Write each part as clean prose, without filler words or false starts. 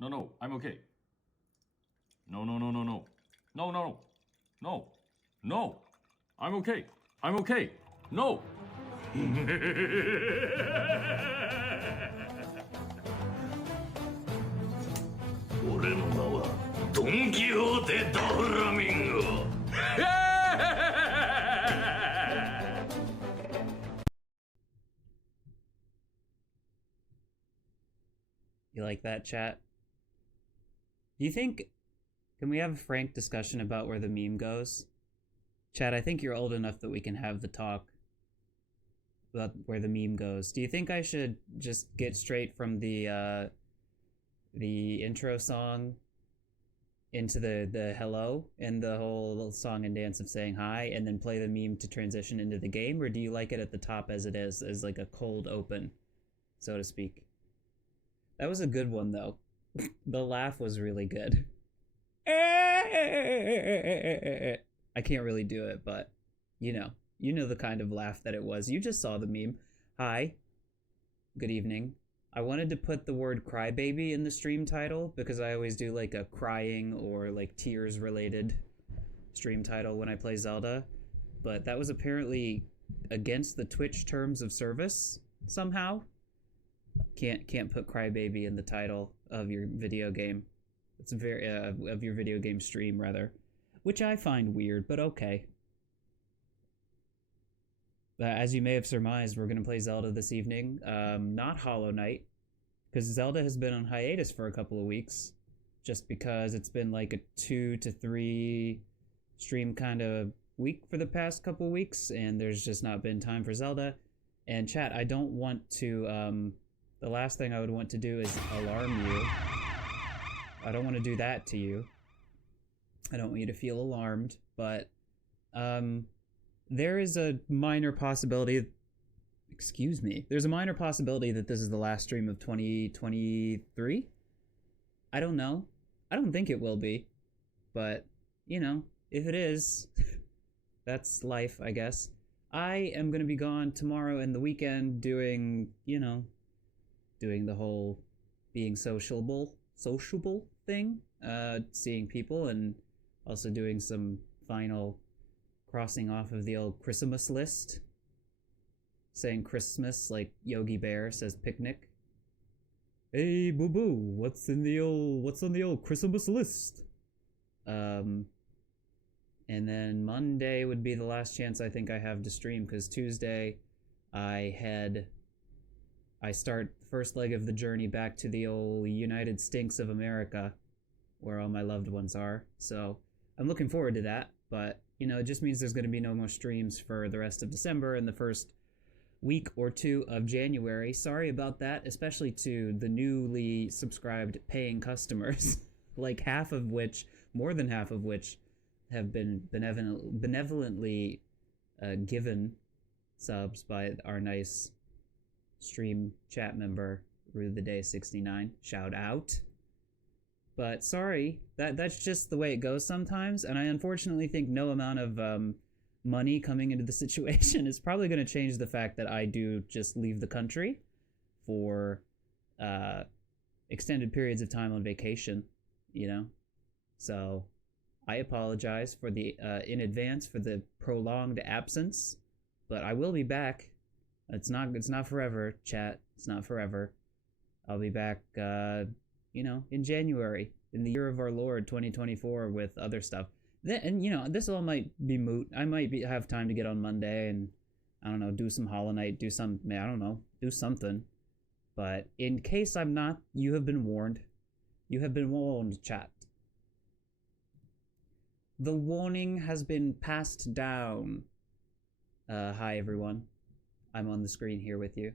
No, no, I'm okay. No, no, no, no, no. No, no, no. No. I'm okay. I'm okay. No. 俺の名はドン・キホーテ・ドフラミンゴ。You like that, chat? Do you think... Can we have a frank discussion about where the meme goes? Chat, I think you're old enough that we can have the talk about where the meme goes. Do you think I should just get straight from the intro song into the hello and the whole little song and dance of saying hi, and then play the meme to transition into the game, or do you like it at the top as it is, as like a cold open, so to speak? That was a good one, though. The laugh was really good. I can't really do it, but you know the kind of laugh that it was. You just saw the meme. Hi. Good evening. I wanted to put the word crybaby in the stream title because I always do like a crying or like tears related stream title when I play Zelda, but that was apparently against the Twitch terms of service somehow. Can't put crybaby in the title of your video game. It's very of your video game stream rather, which I find weird, but okay. As you may have surmised, we're gonna play Zelda this evening. Not Hollow Knight, because Zelda has been on hiatus for a couple of weeks, just because it's been like a 2 to 3 stream kind of week for the past couple of weeks, and there's just not been time for Zelda. And chat, I don't want to. The last thing I would want to do is alarm you. I don't want to do that to you. I don't want you to feel alarmed, but there is a minor possibility. Excuse me. There's a minor possibility that this is the last stream of 2023. I don't know. I don't think it will be, but you know, if it is, that's life, I guess. I am gonna be gone tomorrow and the weekend doing, you know, doing the whole being sociable thing, seeing people, and also doing some final crossing off of the old Christmas list, saying Christmas like Yogi Bear says picnic. Hey boo boo, what's on the old Christmas list? And then Monday would be the last chance I think I have to stream, because Tuesday I start the first leg of the journey back to the old United Stinks of America, where all my loved ones are. So I'm looking forward to that, but you know, it just means there's going to be no more streams for the rest of December and the first week or two of January. Sorry about that, especially to the newly subscribed paying customers, like more than half of which have been benevolently given subs by our nice stream chat member Rue the Day 69. Shout out. But sorry, that's just the way it goes sometimes, and I unfortunately think no amount of money coming into the situation is probably going to change the fact that I do just leave the country for extended periods of time on vacation, you know? So I apologize for the in advance for the prolonged absence, but I will be back. It's not forever, chat. It's not forever. I'll be back, you know, in January, in the year of our Lord 2024, with other stuff. And you know, this all might be moot. I might have time to get on Monday and I don't know, do some Hollow Knight, do something. But in case I'm not, you have been warned. You have been warned, chat. The warning has been passed down. Hi everyone. I'm on the screen here with you.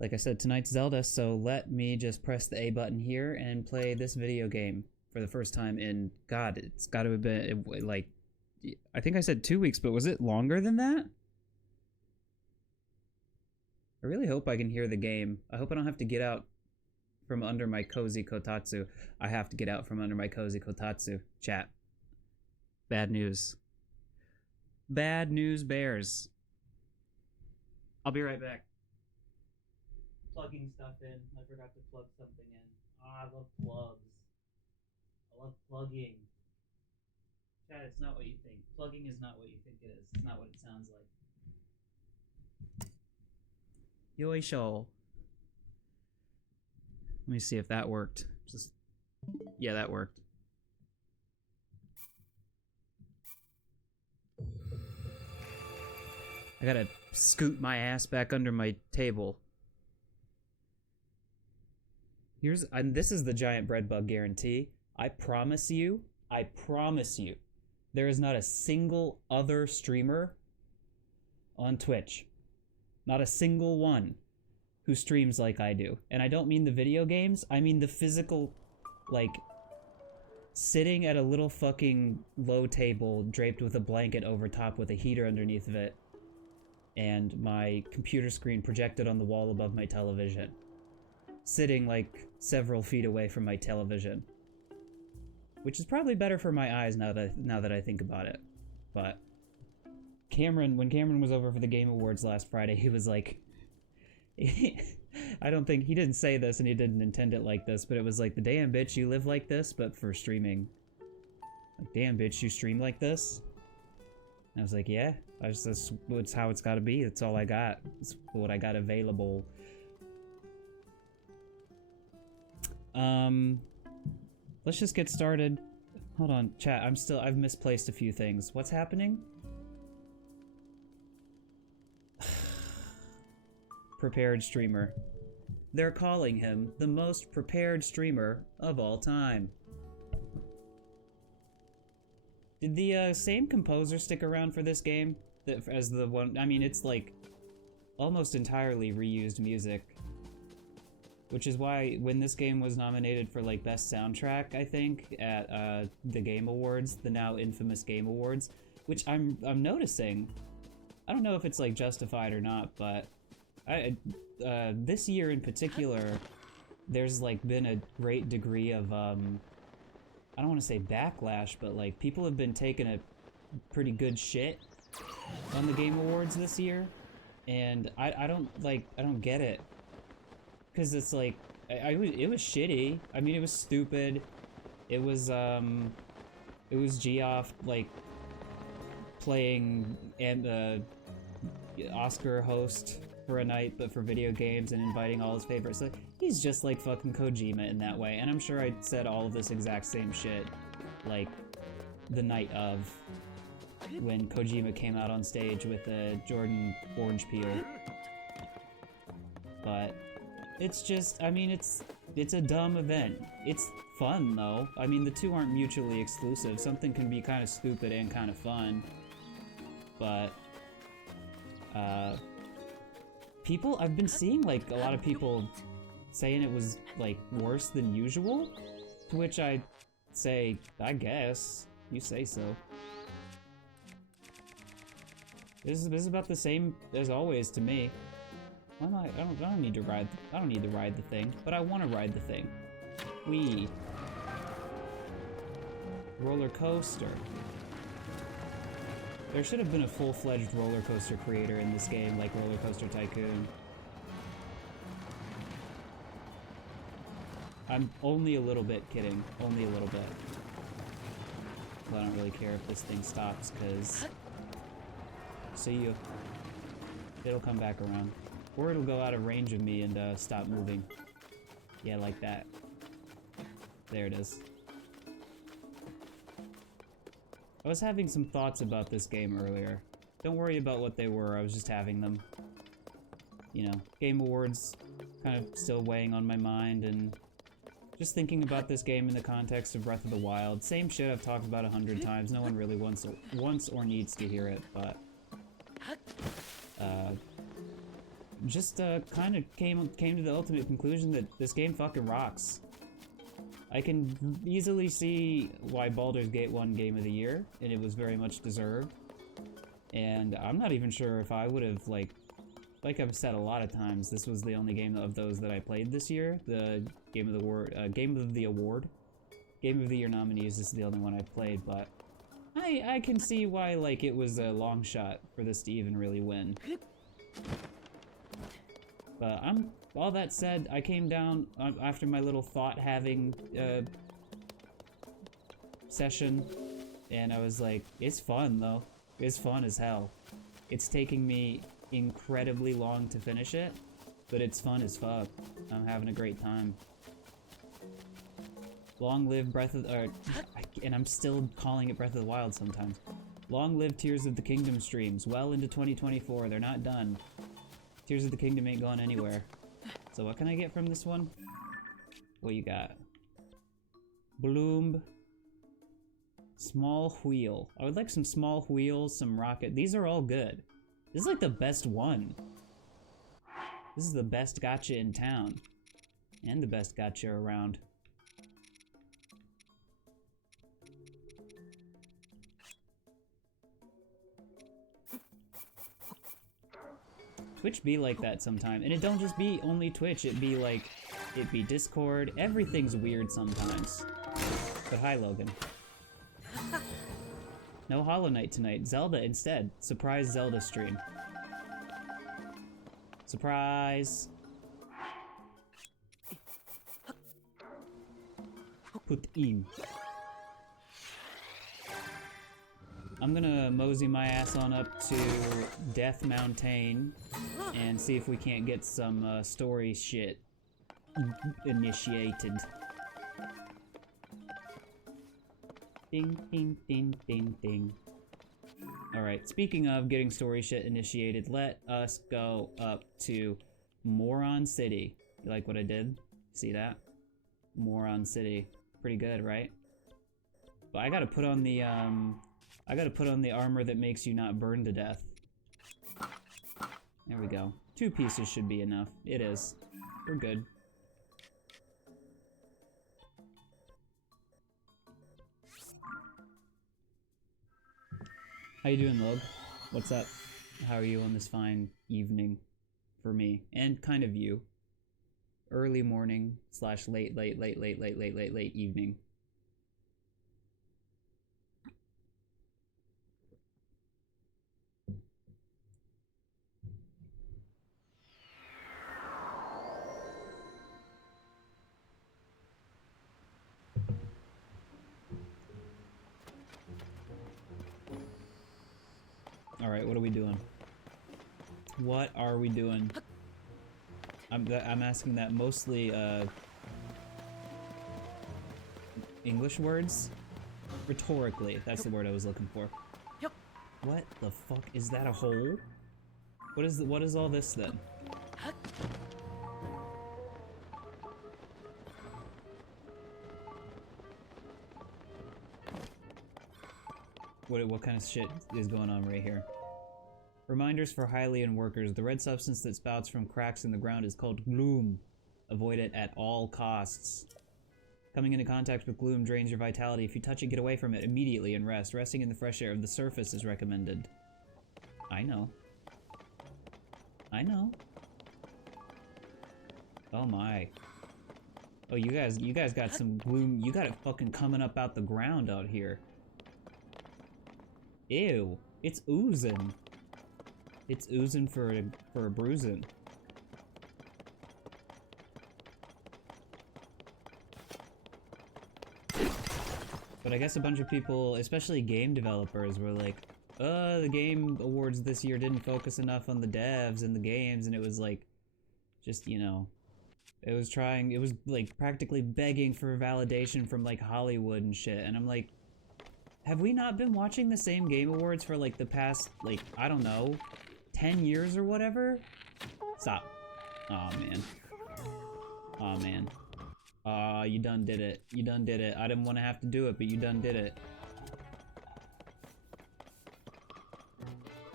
Like I said, tonight's Zelda, so let me just press the A button here and play this video game for the first time in, God, it's got to have been, like, I think I said 2 weeks, but was it longer than that? I really hope I can hear the game. I hope I don't have to get out from under my cozy kotatsu. I have to get out from under my cozy kotatsu. Chat. Bad news. Bad news bears. I'll be right back. Plugging stuff in. I forgot to plug something in. I love plugs. I love plugging. Chad, it's not what you think. Plugging is not what you think it is. It's not what it sounds like. Yoisho. Let me see if that worked. Yeah, that worked. I gotta scoot my ass back under my table. This is the GiantBreadbug guarantee. I promise you, there is not a single other streamer on Twitch, not a single one, who streams like I do. And I don't mean the video games, I mean the physical, like, sitting at a little fucking low table draped with a blanket over top with a heater underneath of it, and my computer screen projected on the wall above my television. Sitting like several feet away from my television. Which is probably better for my eyes now that I think about it. But when Cameron was over for the Game Awards last Friday, he was like, I don't think, he didn't say this and he didn't intend it like this, but it was like, the damn bitch, you live like this, but for streaming. Like, damn bitch, you stream like this? And I was like, yeah, that's how it's gotta be, that's all I got. It's what I got available. Let's just get started. Hold on, chat, I've misplaced a few things. What's happening? Prepared streamer. They're calling him the most prepared streamer of all time. Did the same composer stick around for this game as the one? I mean, it's like almost entirely reused music. Which is why when this game was nominated for like best soundtrack, I think, at the Game Awards, the now infamous Game Awards, which I'm noticing. I don't know if it's like justified or not, but this year in particular, there's like been a great degree of I don't want to say backlash, but like people have been taking a pretty good shit on the Game Awards this year, and I don't get it. Because it's like, it was shitty. I mean, it was stupid. It was Geoff, like, playing Oscar host for a night, but for video games, and inviting all his favorites. Like, he's just like fucking Kojima in that way. And I'm sure I said all of this exact same shit, like, the night of, when Kojima came out on stage with the Jordan Orange Peel. But it's just, I mean, it's a dumb event. It's fun, though. I mean, the two aren't mutually exclusive. Something can be kind of stupid and kind of fun. But, I've been seeing, like, a lot of people saying it was, like, worse than usual. To which I say, I guess. You say so. This is about the same as always to me. I don't need to ride the thing, but I want to ride the thing. Whee. Roller coaster. There should have been a full-fledged roller coaster creator in this game, like Roller Coaster Tycoon. I'm only a little bit kidding. Only a little bit. But I don't really care if this thing stops, because... See you. It'll come back around. Or it'll go out of range of me and stop moving. Yeah, like that. There it is. I was having some thoughts about this game earlier. Don't worry about what they were, I was just having them. You know, Game Awards kind of still weighing on my mind, and just thinking about this game in the context of Breath of the Wild. Same shit I've talked about 100 times, no one really wants or needs to hear it, but... just kind of came to the ultimate conclusion that this game fucking rocks. I can easily see why Baldur's Gate won Game of the Year, and it was very much deserved. And I'm not even sure if I would have, like I've said a lot of times, this was the only game of those that I played this year. The Game of the Year nominees, this is the only one I played, but I can see why, like, it was a long shot for this to even really win. But All that said, I came down after my little thought-having session, and I was like, it's fun, though. It's fun as hell. It's taking me incredibly long to finish it, but it's fun as fuck. I'm having a great time. Long live Breath of the... and I'm still calling it Breath of the Wild sometimes. Long live Tears of the Kingdom streams. Well into 2024. They're not done. Tears of the Kingdom ain't going anywhere. So what can I get from this one? What you got? Bloom. Small wheel. I would like some small wheels, some rocket. These are all good. This is like the best one. This is the best gacha in town. And the best gacha around. Twitch be like that sometime. And it don't just be only Twitch, it be like, it be Discord. Everything's weird sometimes. But hi, Logan. No Hollow Knight tonight. Zelda instead. Surprise Zelda stream. Surprise! Put in. I'm gonna mosey my ass on up to Death Mountain and see if we can't get some story shit initiated. Ding, ding, ding, ding, ding. Alright, speaking of getting story shit initiated, let us go up to Moron City. You like what I did? See that? Moron City. Pretty good, right? But I gotta put on the, armor that makes you not burn to death. There we go. 2 pieces should be enough. It is. We're good. How you doing, Log? What's up? How are you on this fine evening for me? And kind of you. Early morning / late evening. Alright, what are we doing? What are we doing? I'm asking that mostly, English words? Rhetorically, that's the word I was looking for. What the fuck? Is that a hole? What is all this then? What kind of shit is going on right here? Reminders for Hylian workers. The red substance that spouts from cracks in the ground is called gloom. Avoid it at all costs. Coming into contact with gloom drains your vitality. If you touch it, get away from it immediately and rest. Resting in the fresh air of the surface is recommended. I know. I know. Oh my. Oh, you guys got some gloom. You got it fucking coming up out the ground out here. Ew. It's oozing. It's oozing for a bruising. But I guess a bunch of people, especially game developers, were like, the Game Awards this year didn't focus enough on the devs and the games, and it was like, just, you know, it was like practically begging for validation from like Hollywood and shit, and I'm like, have we not been watching the same Game Awards for like the past, like, I don't know, 10 years or whatever? Stop. Aw, man. Aw, man. Aw, you done did it. You done did it. I didn't want to have to do it, but you done did it.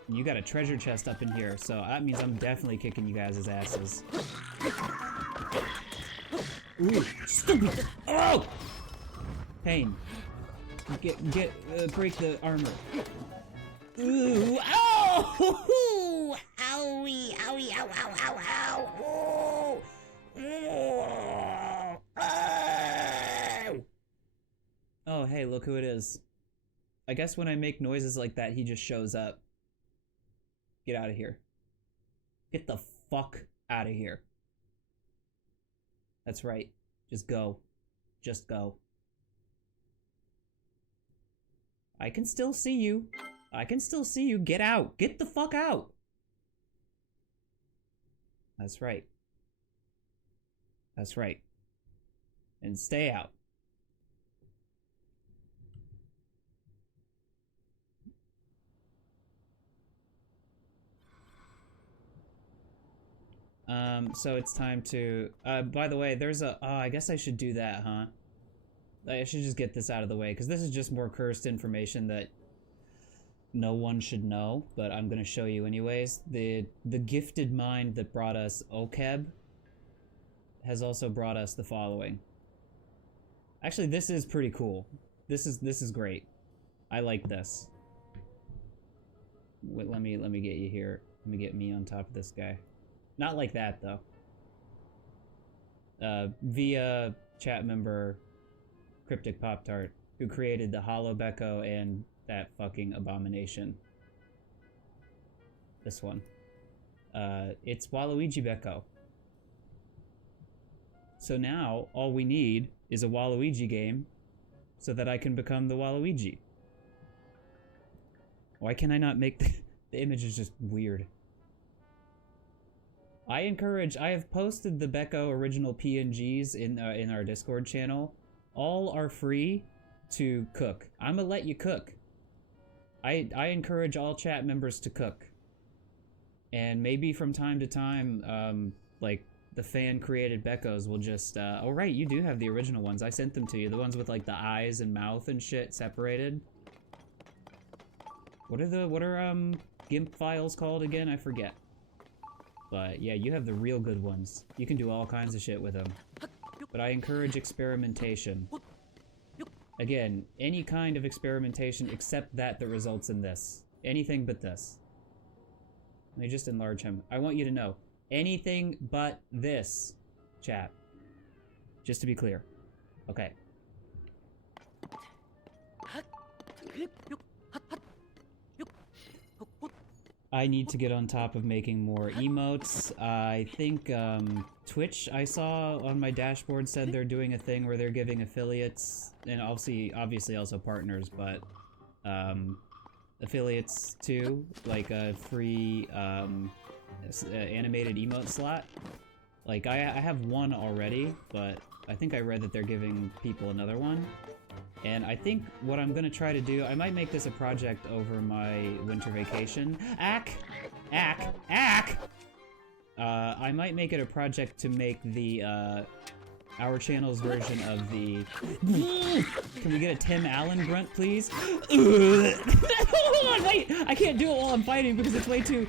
You got a treasure chest up in here, so that means I'm definitely kicking you guys' asses. Ooh, stupid! Oh! Pain. Break the armor. Ooh, ow! Owie, owie, ow, ow, ow, ow! Ooh. Oh! Oh, hey, look who it is. I guess when I make noises like that, he just shows up. Get out of here. Get the fuck out of here. That's right. Just go. Just go. I can still see you. I can still see you. Get out. Get the fuck out. That's right. That's right. And stay out. So it's time to, by the way, there's a, oh, I guess I should do that, huh? I should just get this out of the way, because this is just more cursed information that no one should know, but I'm gonna show you anyways. The gifted mind that brought us Okeb has also brought us the following. Actually, this is pretty cool. This is great. I like this. Wait, let me get you here. Let me get me on top of this guy. Not like that, though. Via chat member Cryptic Pop-Tart, who created the Hollow Becco and that fucking abomination. This one. It's Waluigi Becco. So now, all we need is a Waluigi game so that I can become the Waluigi. Why can I not make the image is just weird. I have posted the Becco original PNGs in our Discord channel. All are free to cook. I'ma let you cook. I encourage all chat members to cook. And maybe from time to time, like, the fan-created Beccos will just, oh right, you do have the original ones. I sent them to you. The ones with, like, the eyes and mouth and shit separated. What are GIMP files called again? I forget. But yeah, you have the real good ones. You can do all kinds of shit with them. But I encourage experimentation. Again, any kind of experimentation except that results in this. Anything but this. Let me just enlarge him. I want you to know. Anything but this, chat. Just to be clear. Okay. I need to get on top of making more emotes. I think Twitch, I saw on my dashboard, said they're doing a thing where they're giving affiliates, and obviously also partners, but affiliates too, like a free animated emote slot. Like, I have one already, but I think I read that they're giving people another one. And I think what I'm gonna try to do, I might make this a project over my winter vacation. I might make it a project to make the, our channel's version of the... Can we get a Tim Allen grunt, please? Hold on, wait! I can't do it while I'm fighting because it's way too...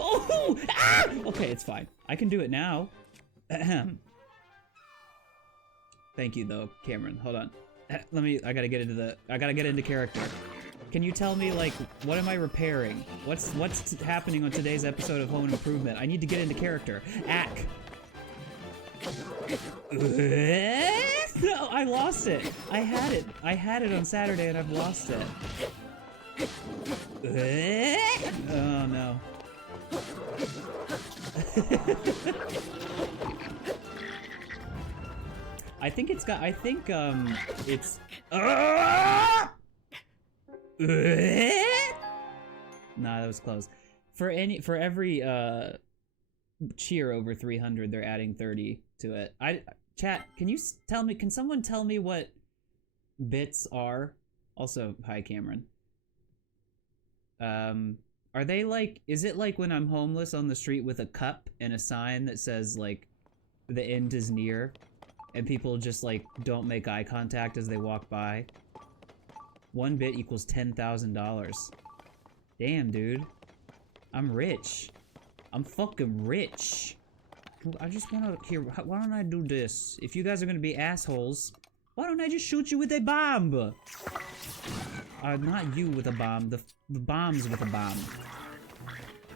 Oh! Ah! Okay, it's fine. I can do it now. Thank you, though, Cameron. Hold on. I gotta get into character. Can you tell me, like, what am I repairing? What's happening on today's episode of Home Improvement? I need to get into character. No, I lost it. I had it on Saturday and I've lost it. Oh no. I think it's... Nah, that was close. For every cheer over 300, they're adding 30 to it. Chat, can someone tell me what bits are? Also, hi Cameron. Are they like, is it like when I'm homeless on the street with a cup and a sign that says like, the end is near, and people just like don't make eye contact as they walk by? 1 bit equals $10,000. Damn, dude. I'm rich. I'm fucking rich. I just wanna hear, why don't I do this? If you guys are gonna be assholes, why don't I just shoot you with a bomb? Not you with a bomb, the bombs with a bomb.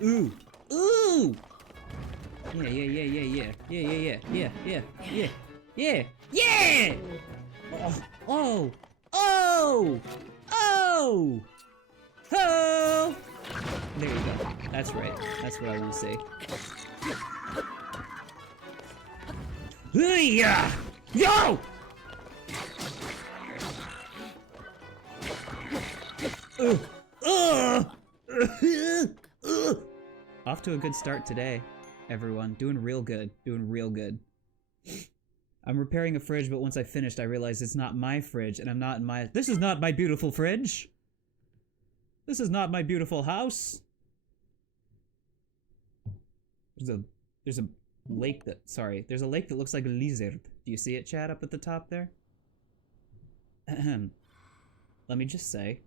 Ooh! Ooh! Yeah! Oh! Oh! Oh! Oh! There you go. That's right. That's what I want to see. Yeah! Yo! Off to a good start today, everyone. Doing real good. Doing real good. I'm repairing a fridge, but once I finished, I realized it's not my fridge, and I'm not in my... This is not my beautiful fridge! This is not my beautiful house! There's a lake that... Sorry. There's a lake that looks like a lizard. Do you see it, Chad, up at the top there? Ahem. Let me just say,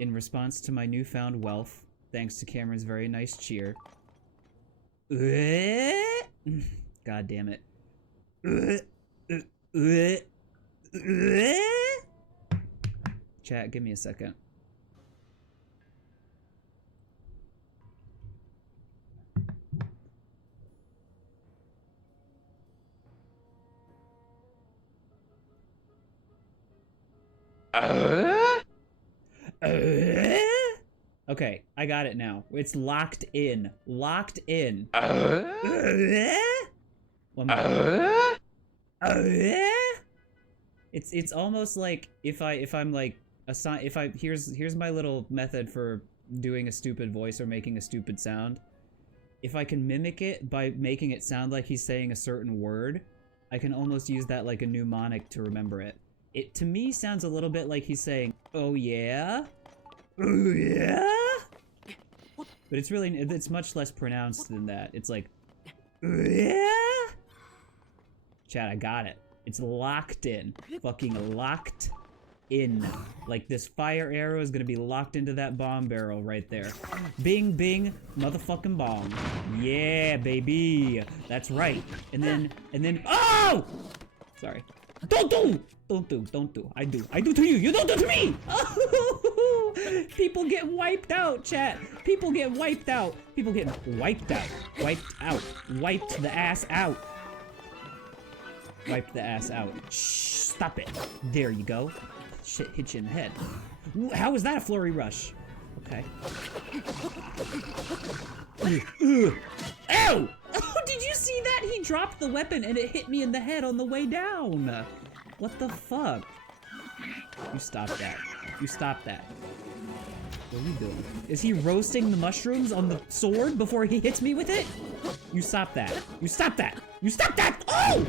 in response to my newfound wealth, thanks to Cameron's very nice cheer... God damn it. Chat, give me a second. Okay, I got it now. It's locked in. Locked in. One more. It's almost like if I'm like here's my little method for doing a stupid voice or making a stupid sound. If I can mimic it by making it sound like he's saying a certain word, I can almost use that like a mnemonic to remember it. It to me sounds a little bit like he's saying, "Oh yeah? Oh yeah?" But it's much less pronounced than that. It's like, "Oh yeah?" Chat, I got it. It's locked in. Fucking locked in. Like this fire arrow is gonna be locked into that bomb barrel right there. Bing, bing, motherfucking bomb. Yeah, baby. That's right. And then, oh! Sorry. Don't do. I do to you. You don't do to me! People get wiped out, chat. People get wiped out. People get wiped out. Wiped out. Wiped the ass out. Wipe the ass out. Shh, stop it. There you go. Shit hit you in the head. How was that a flurry rush? Okay. Ow! Oh, did you see that? He dropped the weapon and it hit me in the head on the way down. What the fuck? You stop that. You stop that. What are you doing? Is he roasting the mushrooms on the sword before he hits me with it? You stop that. You stop that. You stop that! Oh!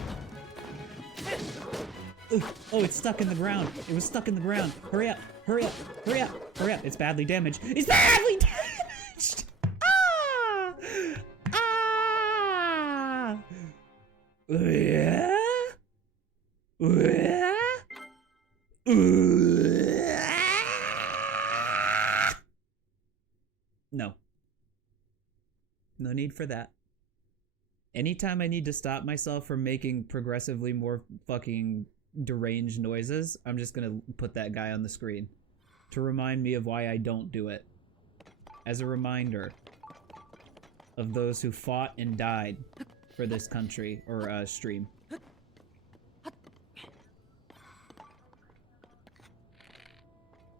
Oh, it's stuck in the ground. It was stuck in the ground. Hurry up. Hurry up. Hurry up. Hurry up. It's badly damaged. It's badly damaged! Ah! Ah! Yeah? Yeah? No. No need for that. Anytime I need to stop myself from making progressively more fucking deranged noises, I'm just gonna put that guy on the screen to remind me of why I don't do it. As a reminder of those who fought and died for this country or stream.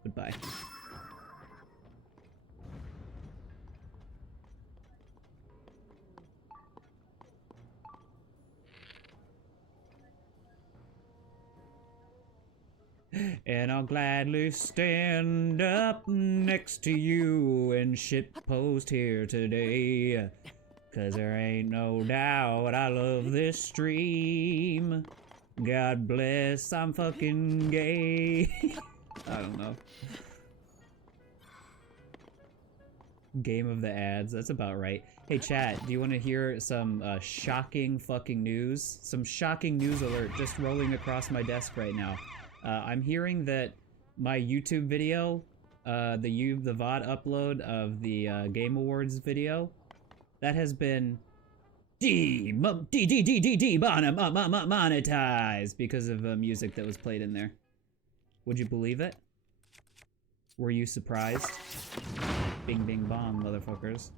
Goodbye. And I'll gladly stand up next to you and shitpost here today. 'Cause there ain't no doubt I love this stream. God bless, I'm fucking gay. I don't know. Game of the ads, that's about right. Hey chat, do you want to hear some shocking fucking news? Some shocking news alert just rolling across my desk right now. I'm hearing that my YouTube video, the VOD upload of the Game Awards video, that has been demonetized because of music that was played in there. Would you believe it? Were you surprised? Bing bing bong, motherfuckers.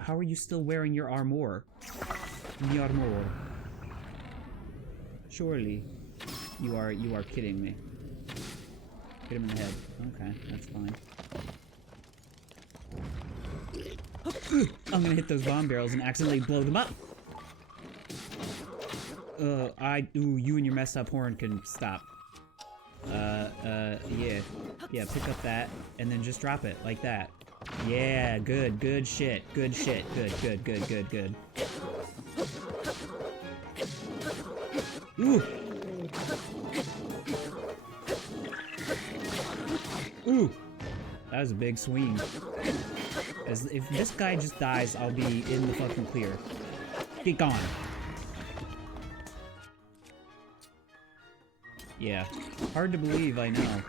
How are you still wearing your armor? Your armor. Surely, you are kidding me. Hit him in the head. Okay, that's fine. I'm gonna hit those bomb barrels and accidentally blow them up. Ooh, you and your messed up horn can stop. Yeah. Yeah, pick up that, and then just drop it, like that. Yeah, good shit, good, good. Ooh! Ooh! That was a big swing. As if this guy just dies, I'll be in the fucking clear. Get gone. Yeah. Hard to believe, I know.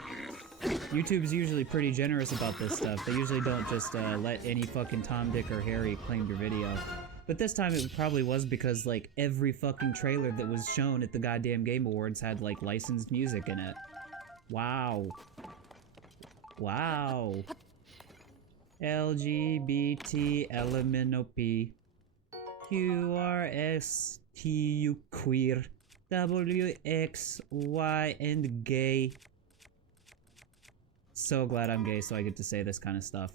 YouTube's usually pretty generous about this stuff. They usually don't just let any fucking Tom, Dick, or Harry claim your video. But this time it probably was because, like, every fucking trailer that was shown at the goddamn Game Awards had, like, licensed music in it. Wow. Wow. LGBT LMNOP QRSTU queer WXY and gay. So glad I'm gay so I get to say this kind of stuff.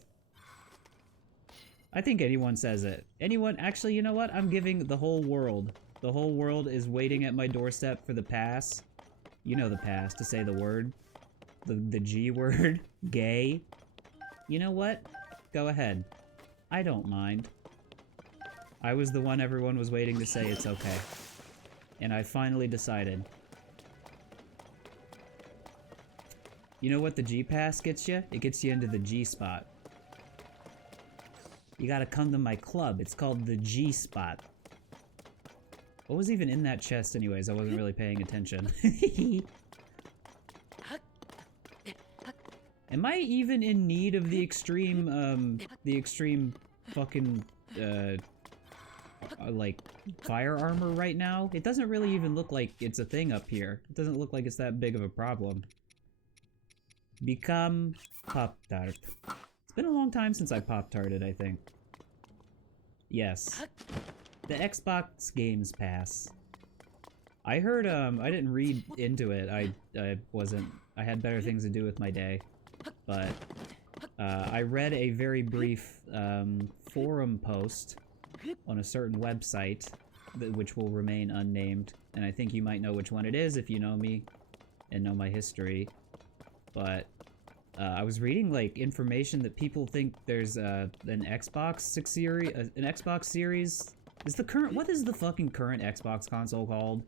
I think anyone says it. Anyone, actually, you know what? I'm giving the whole world. The whole world is waiting at my doorstep for the pass. You know the pass, to say the word. The G word. Gay. You know what? Go ahead. I don't mind. I was the one everyone was waiting to say it's okay. And I finally decided. You know what the G-Pass gets you? It gets you into the G-Spot. You gotta come to my club. It's called the G-Spot. What was even in that chest anyways? I wasn't really paying attention. Am I even in need of the extreme fucking, like, fire armor right now? It doesn't really even look like it's a thing up here. It doesn't look like it's that big of a problem. Become Pop-Tart. It's been a long time since I Pop-Tarted, I think. Yes. The Xbox Games Pass. I heard, I didn't read into it. I had better things to do with my day. But, I read a very brief, forum post on a certain website, which will remain unnamed. And I think you might know which one it is if you know me and know my history. But, I was reading, like, information that people think there's, an Xbox series, an Xbox series. What is the fucking current Xbox console called?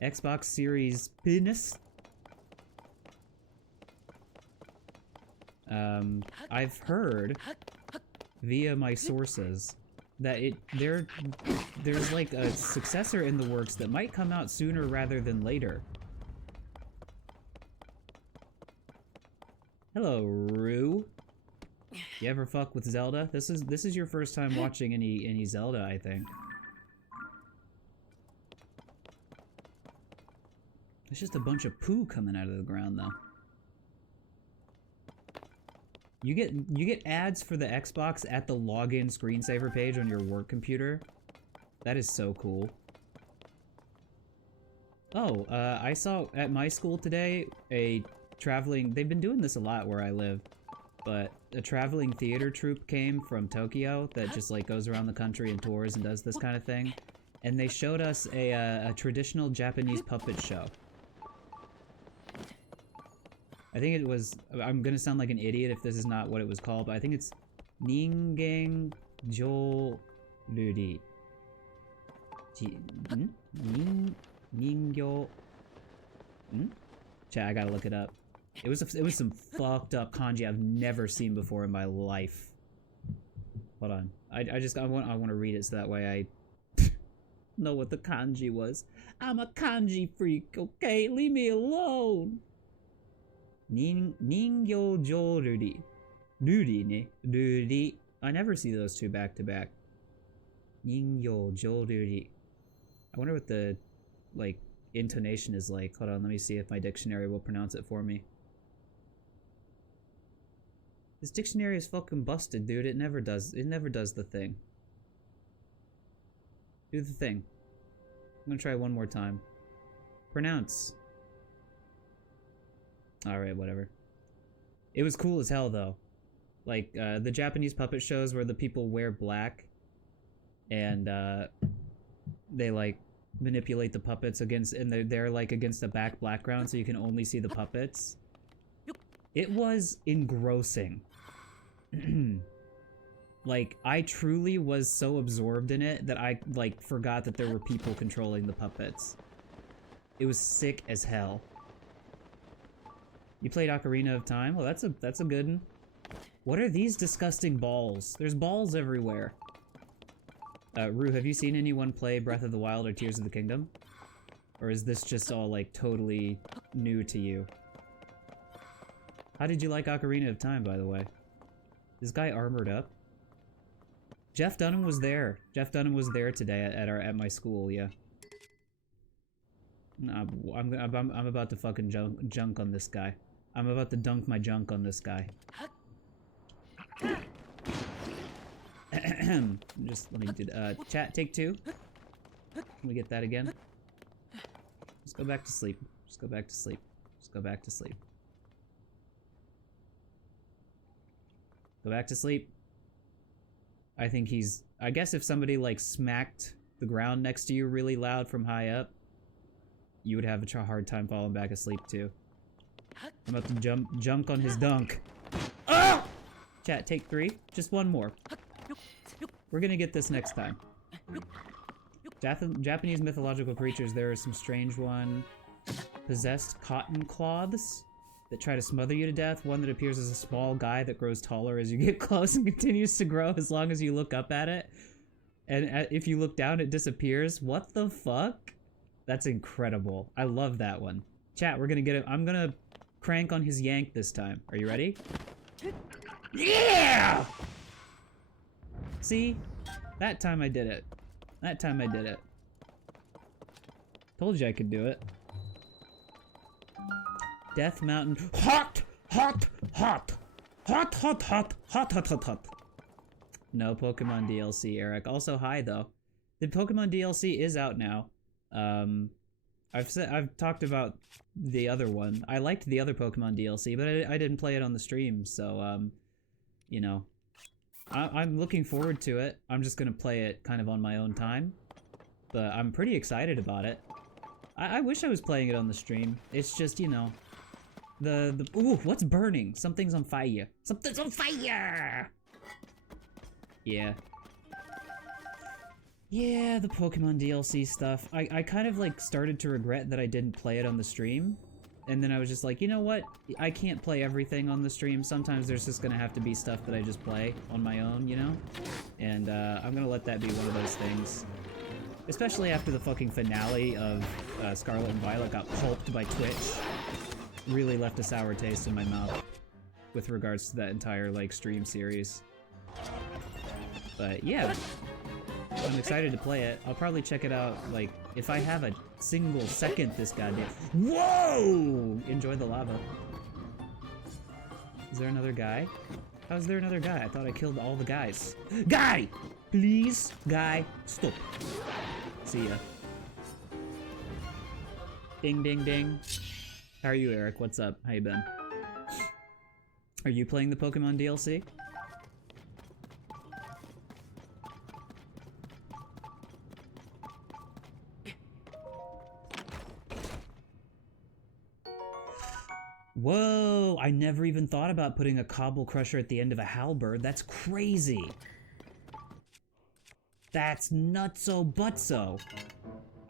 Xbox Series Penis? I've heard, via my sources, that there's like a successor in the works that might come out sooner rather than later. Hello, Rue. You ever fuck with Zelda? This is your first time watching any Zelda, I think. There's just a bunch of poo coming out of the ground, though. You get ads for the Xbox at the login screensaver page on your work computer. That is so cool. Oh, I saw at my school today they've been doing this a lot where I live, but a traveling theater troupe came from Tokyo that just like goes around the country and tours and does this kind of thing. And they showed us a traditional Japanese puppet show. I think it was, I'm gonna sound like an idiot if this is not what it was called, but I think it's Ningen Joruri. Ningyo. Chat, I gotta look it up. It was some fucked up kanji I've never seen before in my life. Hold on. I want to read it so that way I know what the kanji was. I'm a kanji freak, okay? Leave me alone. Ningyo Joruri. Ruri ne. Ruri. I never see those two back to back. Ningyo Joruri. I wonder what the, like, intonation is like. Hold on, let me see if my dictionary will pronounce it for me. This dictionary is fucking busted, dude. It never does the thing. Do the thing. I'm gonna try one more time. Pronounce. Alright, whatever. It was cool as hell, though. Like, the Japanese puppet shows where the people wear black and, they, like, manipulate the puppets against, and they're like, against a background so you can only see the puppets. It was engrossing. Like, I truly was so absorbed in it that I, like, forgot that there were people controlling the puppets. It was sick as hell. You played Ocarina of Time? Well, that's a good one. What are these disgusting balls? There's balls everywhere. Rue, have you seen anyone play Breath of the Wild or Tears of the Kingdom? Or is this just all, like, totally new to you? How did you like Ocarina of Time, by the way? This guy armored up? Jeff Dunham was there. Jeff Dunham was there today at my school, yeah. I'm about to fucking junk on this guy. I'm about to dunk my junk on this guy. Just let me do chat take 2. Can we get that again? Just go back to sleep. Just go back to sleep. Just go back to sleep. Go back to sleep. I think he's... I guess if somebody, like, smacked the ground next to you really loud from high up, you would have a hard time falling back asleep, too. I'm about to junk on his dunk. Ah! Chat, take 3. Just one more. We're gonna get this next time. Japanese mythological creatures, there are some strange one. Possessed cotton cloths that try to smother you to death. One that appears as a small guy that grows taller as you get close and continues to grow as long as you look up at it. And if you look down, it disappears. What the fuck? That's incredible. I love that one. Chat, we're gonna get it. I'm gonna crank on his yank this time. Are you ready? Yeah! See? That time I did it. That time I did it. Told you I could do it. Death Mountain. Hot! Hot! Hot! Hot, hot, hot, hot, hot, hot, hot. No Pokemon DLC, Eric. Also, hi, though. The Pokemon DLC is out now. I've talked about the other one. I liked the other Pokemon DLC, but I didn't play it on the stream, so, you know. I'm looking forward to it. I'm just gonna play it kind of on my own time. But I'm pretty excited about it. I wish I was playing it on the stream. It's just, you know... Ooh, what's burning? Something's on fire. Something's on fire! Yeah. Yeah, the Pokemon DLC stuff. I kind of, like, started to regret that I didn't play it on the stream. And then I was just like, you know what? I can't play everything on the stream. Sometimes there's just gonna have to be stuff that I just play on my own, you know? And, I'm gonna let that be one of those things. Especially after the fucking finale of Scarlet and Violet got pulped by Twitch. Really left a sour taste in my mouth with regards to that entire, like, stream series. But, yeah. I'm excited to play it. I'll probably check it out, like, if I have a single second this goddamn... Whoa! Enjoy the lava. Is there another guy? How is there another guy? I thought I killed all the guys. Guy! Please, guy, stop. See ya. Ding, ding, ding. How are you, Eric? What's up? How you been? Are you playing the Pokemon DLC? Whoa! I never even thought about putting a Cobble Crusher at the end of a halberd. That's crazy! That's nutso-butso!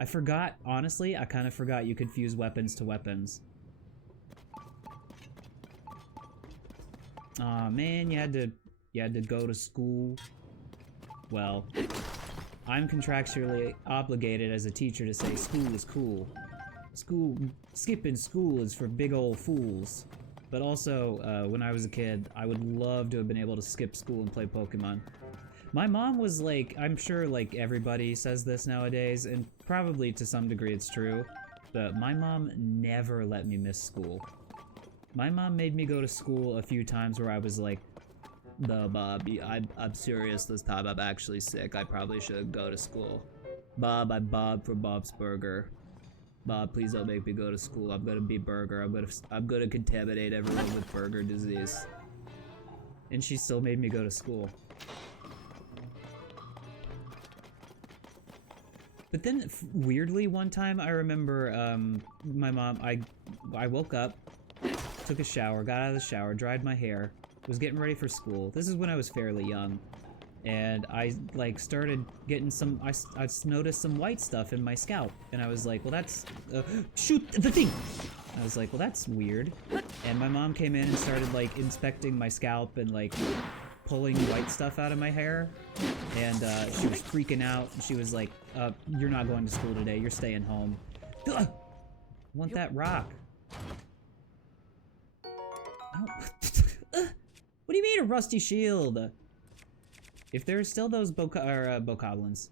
I forgot, honestly, I kind of forgot you could fuse weapons to weapons. Aw, man, you had to go to school. Well, I'm contractually obligated as a teacher to say school is cool. Skipping school is for big old fools. But also, when I was a kid, I would love to have been able to skip school and play Pokemon. My mom was like, I'm sure like everybody says this nowadays, and probably to some degree it's true, but my mom never let me miss school. My mom made me go to school a few times where I was like, no, Bob, I'm serious this time, I'm actually sick, I probably should go to school. Bob, I'm Bob for Bob's Burger. Bob, please don't make me go to school, I'm gonna be Burger, I'm gonna contaminate everyone with Burger disease. and she still made me go to school. But then, weirdly, one time I remember my mom, I woke up, took a shower, got out of the shower, dried my hair, was getting ready for school. This is when I was fairly young. And I, like, started getting some, I noticed some white stuff in my scalp. And I was like, well, that's, shoot the thing! I was like, well, that's weird. And my mom came in and started, like, inspecting my scalp and, like, pulling white stuff out of my hair. And she was freaking out. She was like, you're not going to school today, you're staying home. I want that rock. Oh. What do you mean a rusty shield? If there's still those bokoblins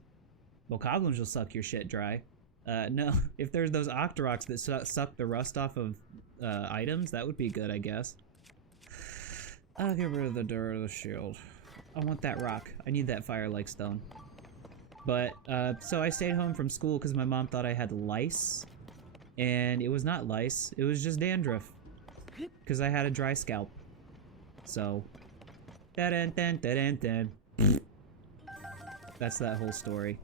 will suck your shit dry. No, if there's those octoroks that suck the rust off of items, that would be good, I guess. I'll get rid of the dirt of the shield. I want that rock. I need that fire-like stone. But, so I stayed home from school because my mom thought I had lice. And it was not lice, it was just dandruff. Because I had a dry scalp. So, da-dun-dun-dun-dun-dun. That's that whole story.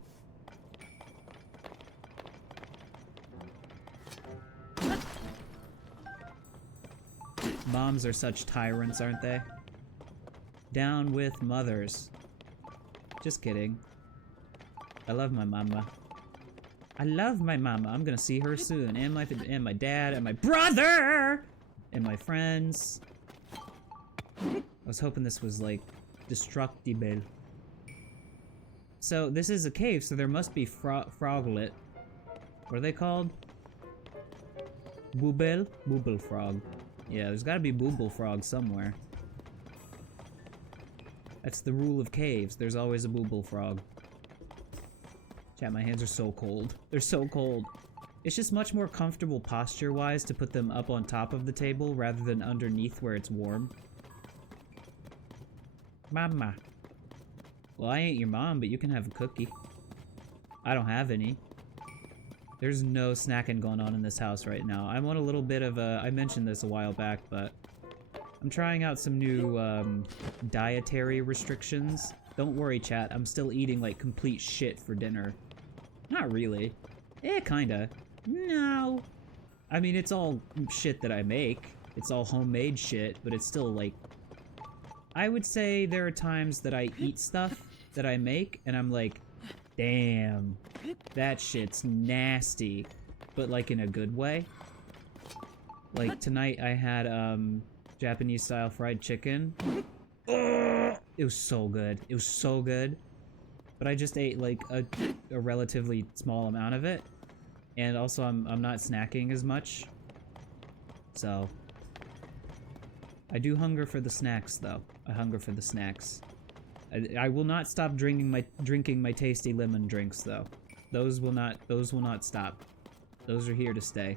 Moms are such tyrants, aren't they? Down with mothers. Just kidding. I love my mama. I love my mama. I'm gonna see her soon. And my dad, and my brother! And my friends. I was hoping this was, like, destructible. So, this is a cave, so there must be froglet. What are they called? Booble? Booble frog. Yeah, there's gotta be booble frog somewhere. That's the rule of caves. There's always a booble frog. Chat, my hands are so cold. They're so cold. It's just much more comfortable posture-wise to put them up on top of the table rather than underneath where it's warm. Mama. Well, I ain't your mom, but you can have a cookie. I don't have any. There's no snacking going on in this house right now. I'm on a little bit of a... I mentioned this a while back, but... I'm trying out some new, dietary restrictions. Don't worry, chat. I'm still eating, like, complete shit for dinner. Not really. Eh, kinda. No. I mean, it's all shit that I make. It's all homemade shit, but it's still, like... I would say there are times that I eat stuff that I make, and I'm like, damn, that shit's nasty. But, like, in a good way. Like, tonight I had, Japanese-style fried chicken. It was so good. It was so good. But I just ate, like, a relatively small amount of it. And also, I'm not snacking as much. So... I do hunger for the snacks, though. I hunger for the snacks. I will not stop drinking my tasty lemon drinks, though. Those will not stop. Those are here to stay.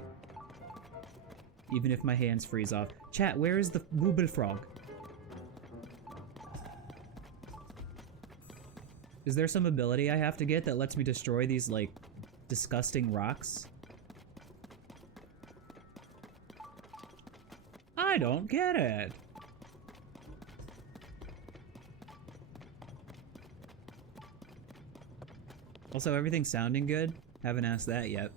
Even if my hands freeze off. Chat, where is the booble frog? Is there some ability I have to get that lets me destroy these, like, disgusting rocks? I don't get it. Also, everything sounding good? Haven't asked that yet.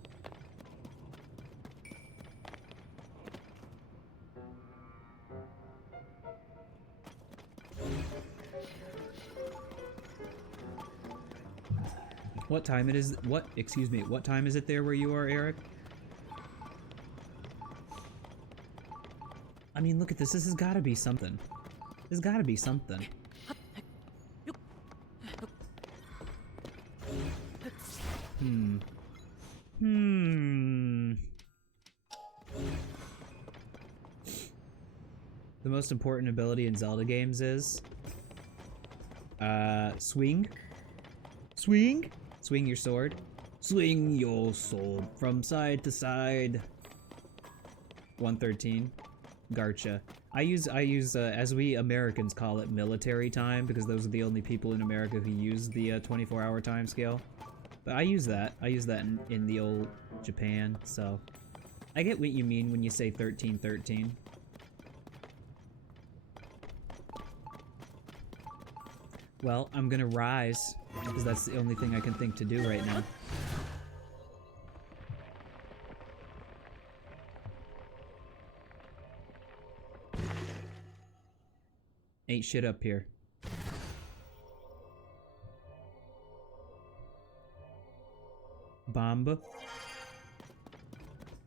What time it is? What? Excuse me. What time is it there where you are, Eric? I mean, look at this. This has got to be something. There's got to be something. The most important ability in Zelda games is... swing? Swing? Swing your sword. Swing your sword from side to side. 113. Garcha. I use as we Americans call it, military time, because those are the only people in America who use the 24-hour time scale. But I use that. I use that in the old Japan, so... I get what you mean when you say 1313. Well, I'm gonna rise, because that's the only thing I can think to do right now. Ain't shit up here. Bomb.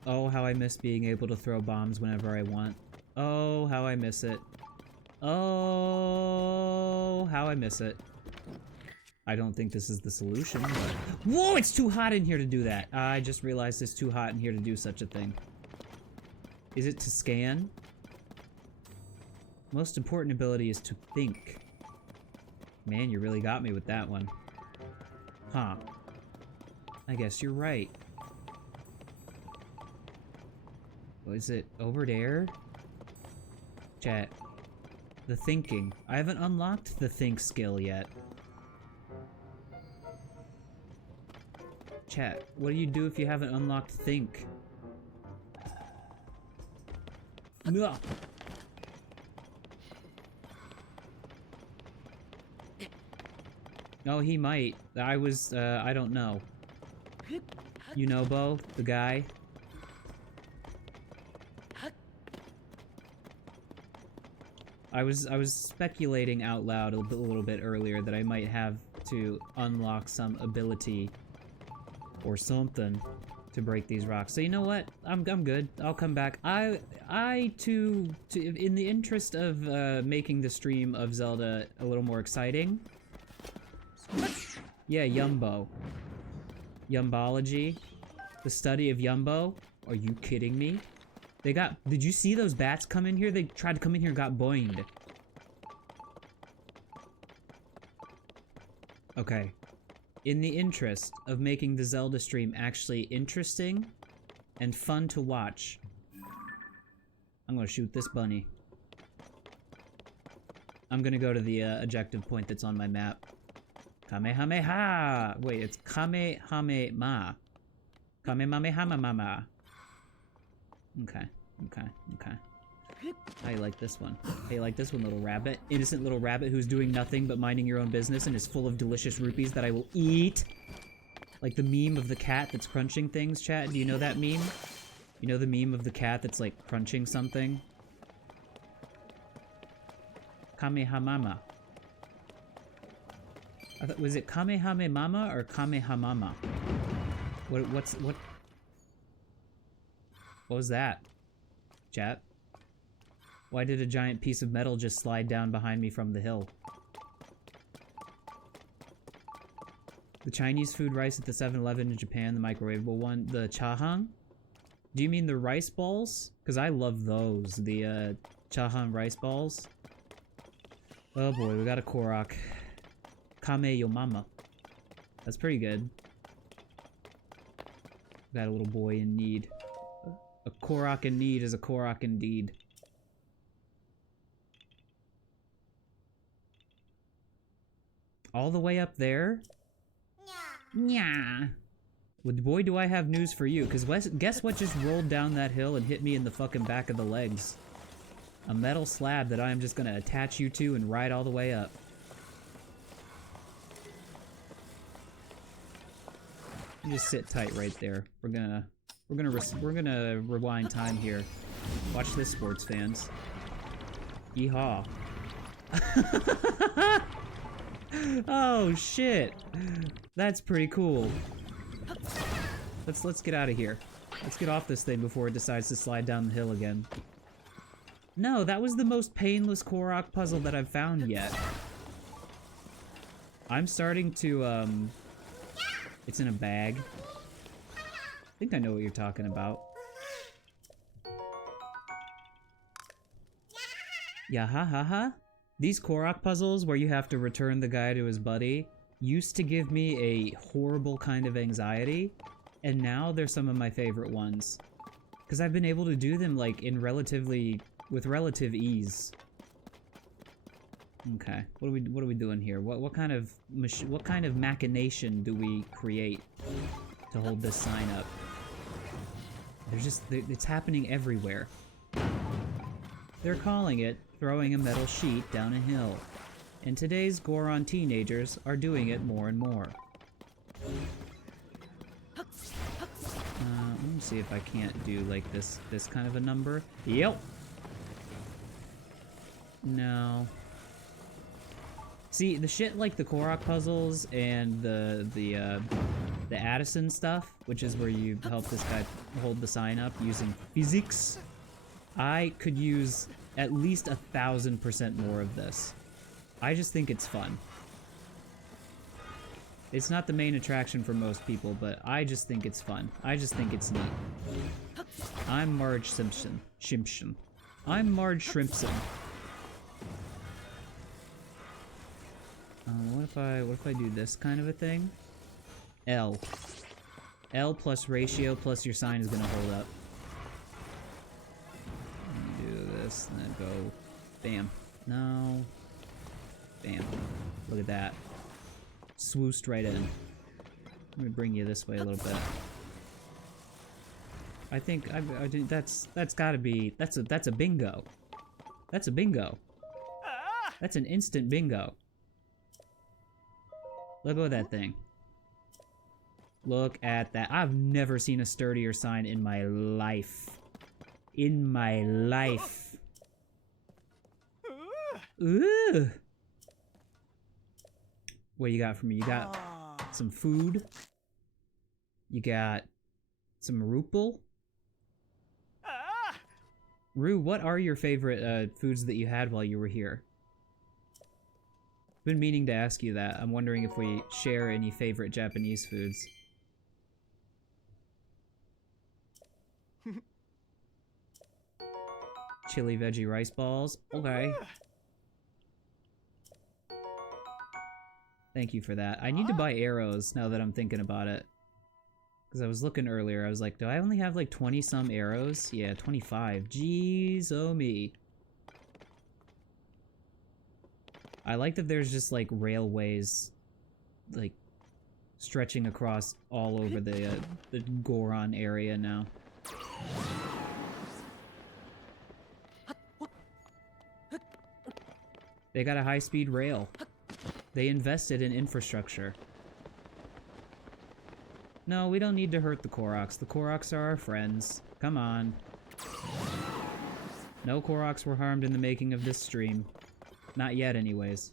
Oh, how I miss being able to throw bombs whenever I want. Oh, how I miss it. Oh, how I miss it. I don't think this is the solution, but... Whoa, it's too hot in here to do that! I just realized it's too hot in here to do such a thing. Is it to scan? Most important ability is to think. Man, you really got me with that one. Huh. I guess you're right. Was it over there? Chat. The thinking. I haven't unlocked the think skill yet. Chat, what do you do if you haven't unlocked think? Ugh. Oh, he might. I don't know. You know Bo, the guy? I was speculating out loud a little bit earlier that I might have to unlock some ability or something to break these rocks. So you know what? I'm good. I'll come back. I too, in the interest of making the stream of Zelda a little more exciting. Yeah, Yumbo. Yumbology. The study of Yumbo. Are you kidding me? They got... Did you see those bats come in here? They tried to come in here and got boinged. Okay. In the interest of making the Zelda stream actually interesting and fun to watch, I'm gonna shoot this bunny. I'm gonna go to the objective point that's on my map. Kamehameha! Wait, it's Kamehameha. Kamehameha. Okay. How you like this one? How you like this one, little rabbit? Innocent little rabbit who's doing nothing but minding your own business and is full of delicious rupees that I will eat. Like the meme of the cat that's crunching things, chat. Do you know that meme? You know the meme of the cat that's like crunching something? Kamehamama. Was it Kamehamemama or Kamehamama? What was that? Chat? Why did a giant piece of metal just slide down behind me from the hill? The Chinese food rice at the 7-Eleven in Japan, the microwavable one, the chahang? Do you mean the rice balls? Because I love those, the chahang rice balls. Oh boy, we got a Korok. Kame yo mama. That's pretty good. Got a little boy in need. A Korok in need is a Korok indeed. All the way up there? Nya. Well, boy, do I have news for you, because guess what just rolled down that hill and hit me in the fucking back of the legs? A metal slab that I am just gonna attach you to and ride all the way up. You just sit tight right there. We're gonna rewind time here. Watch this, sports fans. Yeehaw. Oh shit. That's pretty cool. Let's get out of here. Let's get off this thing before it decides to slide down the hill again. No, that was the most painless Korok puzzle that I've found yet. I'm starting to, it's in a bag. I think I know what you're talking about. Yeah, ha ha ha. These Korok puzzles where you have to return the guy to his buddy used to give me a horrible kind of anxiety, and now they're some of my favorite ones. Because I've been able to do them, like, with relative ease. Okay, what are we doing here? What kind of machination do we create to hold this sign up? It's happening everywhere. They're calling it throwing a metal sheet down a hill. And today's Goron teenagers are doing it more and more. Let me see if I can't do like this kind of a number. Yep. No. See, the shit like the Korok puzzles and the Addison stuff, which is where you help this guy hold the sign up using physics, I could use at least 1,000% more of this. I just think it's fun. It's not the main attraction for most people, but I just think it's fun. I just think it's neat. I'm Marge Simpson. I'm Marge Shrimpson. What if I do this kind of a thing? L. L plus ratio plus your sign is gonna hold up. Let me do this and then go. Bam. No. Bam. Look at that. Swoosed right in. Let me bring you this way a little bit. I think that's gotta be that's a bingo. That's a bingo. That's an instant bingo. Look at that thing. Look at that. I've never seen a sturdier sign in my life. In my life. Ooh. What you got for me? You got some food. You got some rupal. Rue, what are your favorite foods that you had while you were here? I've been meaning to ask you that. I'm wondering if we share any favorite Japanese foods. Chili veggie rice balls. Okay. Thank you for that. I need to buy arrows now that I'm thinking about it. Because I was looking earlier, I was like, do I only have like 20-some arrows? Yeah, 25. Jeez, oh me. I like that there's just like railways, like, stretching across all over the Goron area now. They got a high-speed rail. They invested in infrastructure. No, we don't need to hurt the Koroks. The Koroks are our friends. Come on. No Koroks were harmed in the making of this stream. Not yet, anyways.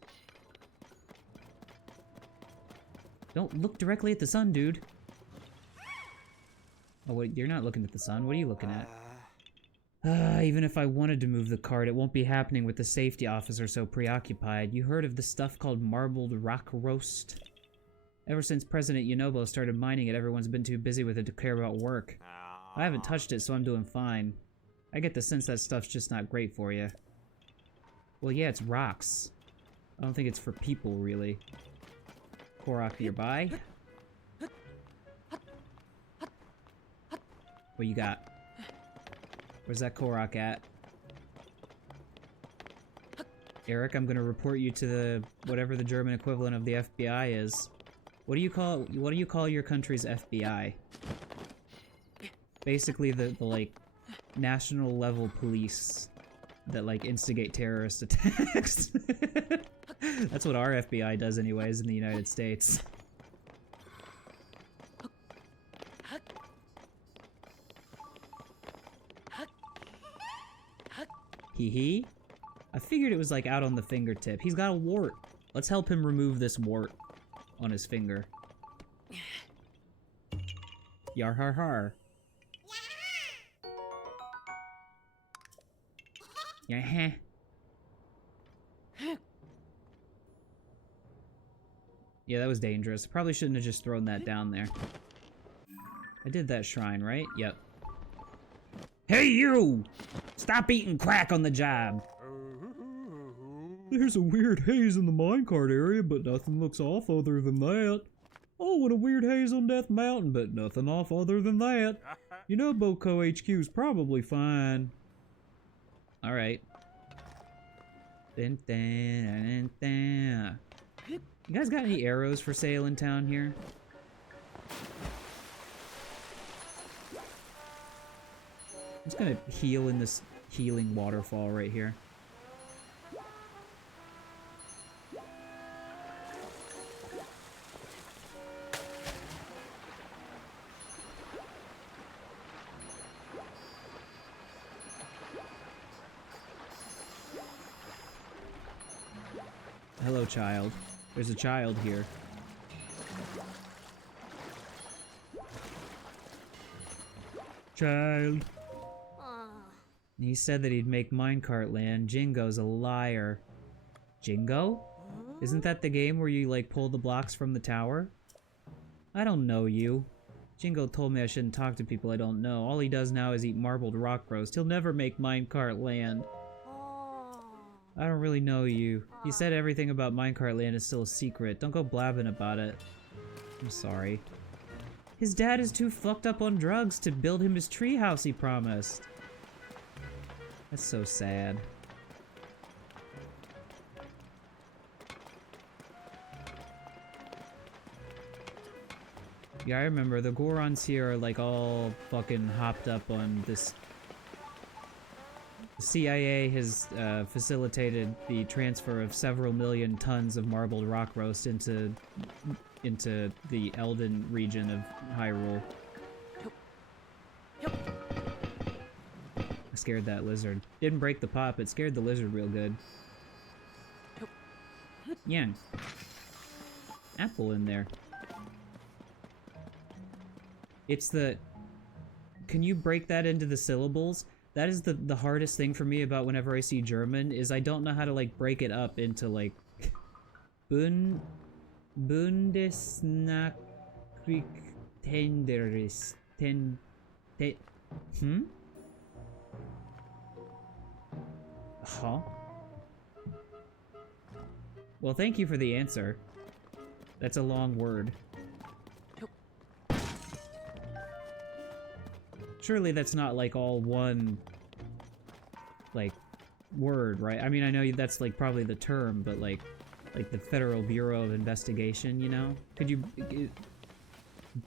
Don't look directly at the sun, dude. Oh, wait, you're not looking at the sun. What are you looking at? Even if I wanted to move the cart, it won't be happening with the safety officer so preoccupied. You heard of the stuff called marbled rock roast? Ever since President Yunobo started mining it, everyone's been too busy with it to care about work. I haven't touched it, so I'm doing fine. I get the sense that stuff's just not great for you. Well, yeah, it's rocks. I don't think it's for people, really. Korok nearby. What you got? Where's that Korok at? Eric, I'm gonna report you to the whatever the German equivalent of the FBI is. What do you call your country's FBI? Basically the like national level police that like instigate terrorist attacks. That's what our FBI does anyways in the United States. Hee hee. I figured it was like out on the fingertip. He's got a wart. Let's help him remove this wart on his finger. Yar har har. Yeah. Yeah, that was dangerous. Probably shouldn't have just thrown that down there. I did that shrine, right? Yep. Hey, you! Stop eating crack on the job! There's a weird haze in the minecart area, but nothing looks off other than that. Oh, what a weird haze on Death Mountain, but nothing off other than that. You know Boko HQ's probably fine. Alright. You guys got any arrows for sale in town here? I'm just gonna heal in this healing waterfall right here. Hello, child. There's a child here. Child. He said that he'd make Minecart Land. Jingo's a liar. Jingo? Isn't that the game where you, like, pull the blocks from the tower? I don't know you. Jingo told me I shouldn't talk to people I don't know. All he does now is eat marbled rock roast. He'll never make Minecart Land. I don't really know you. You said everything about Minecart Land is still a secret. Don't go blabbing about it. I'm sorry. His dad is too fucked up on drugs to build him his treehouse he promised. That's so sad. Yeah, I remember the Gorons here are like all fucking hopped up on this. The CIA has facilitated the transfer of several million tons of marbled rock roast into the Elden region of Hyrule. I scared that lizard. Didn't break the pot, but scared the lizard real good. Yang. Apple in there. It's the... Can you break that into the syllables? That is the hardest thing for me about whenever I see German, is I don't know how to, like, break it up into, like... Bundesnachrichtendienst. Huh? Well, thank you for the answer. That's a long word. Surely that's not, like, all one, like, word, right? I mean, I know that's, like, probably the term, but, like the Federal Bureau of Investigation, you know? Could you...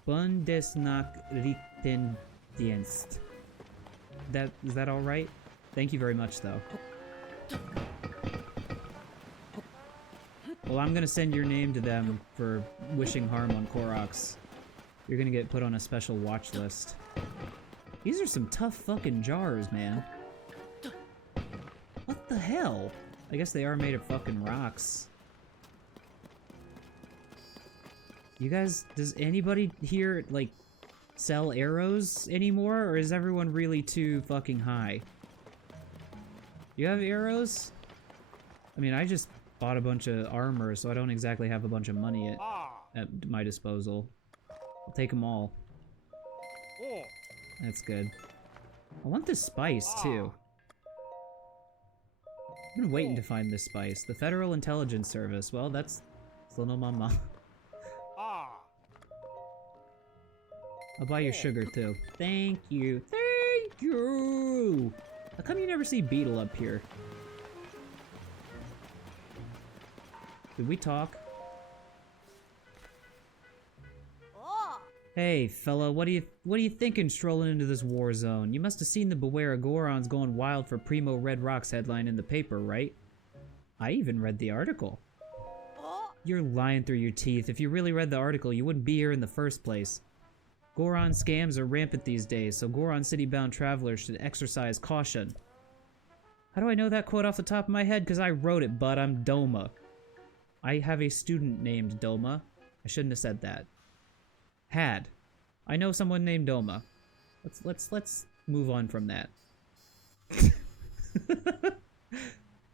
Bundesnachrichtendienst. Is that alright? Thank you very much, though. Well, I'm gonna send your name to them for wishing harm on Koroks. You're gonna get put on a special watch list. These are some tough fucking jars, man. What the hell? I guess they are made of fucking rocks. You guys, does anybody here, like, sell arrows anymore? Or is everyone really too fucking high? You have arrows? I mean, I just bought a bunch of armor, so I don't exactly have a bunch of money at my disposal. I'll take them all. That's good. I want this spice, too. I've been waiting to find this spice. The Federal Intelligence Service. Well, that's little mama. I'll buy your sugar, too. Thank you. Thank you! How come you never see Beetle up here? Did we talk? Hey, fella, what are you thinking strolling into this war zone? You must have seen the Beware of Gorons going wild for Primo Red Rocks headline in the paper, right? I even read the article. You're lying through your teeth. If you really read the article, you wouldn't be here in the first place. Goron scams are rampant these days, so Goron city-bound travelers should exercise caution. How do I know that quote off the top of my head? Because I wrote it, bud. I'm Doma. I have a student named Doma. I shouldn't have said that. Had. I know someone named Doma. Let's move on from that.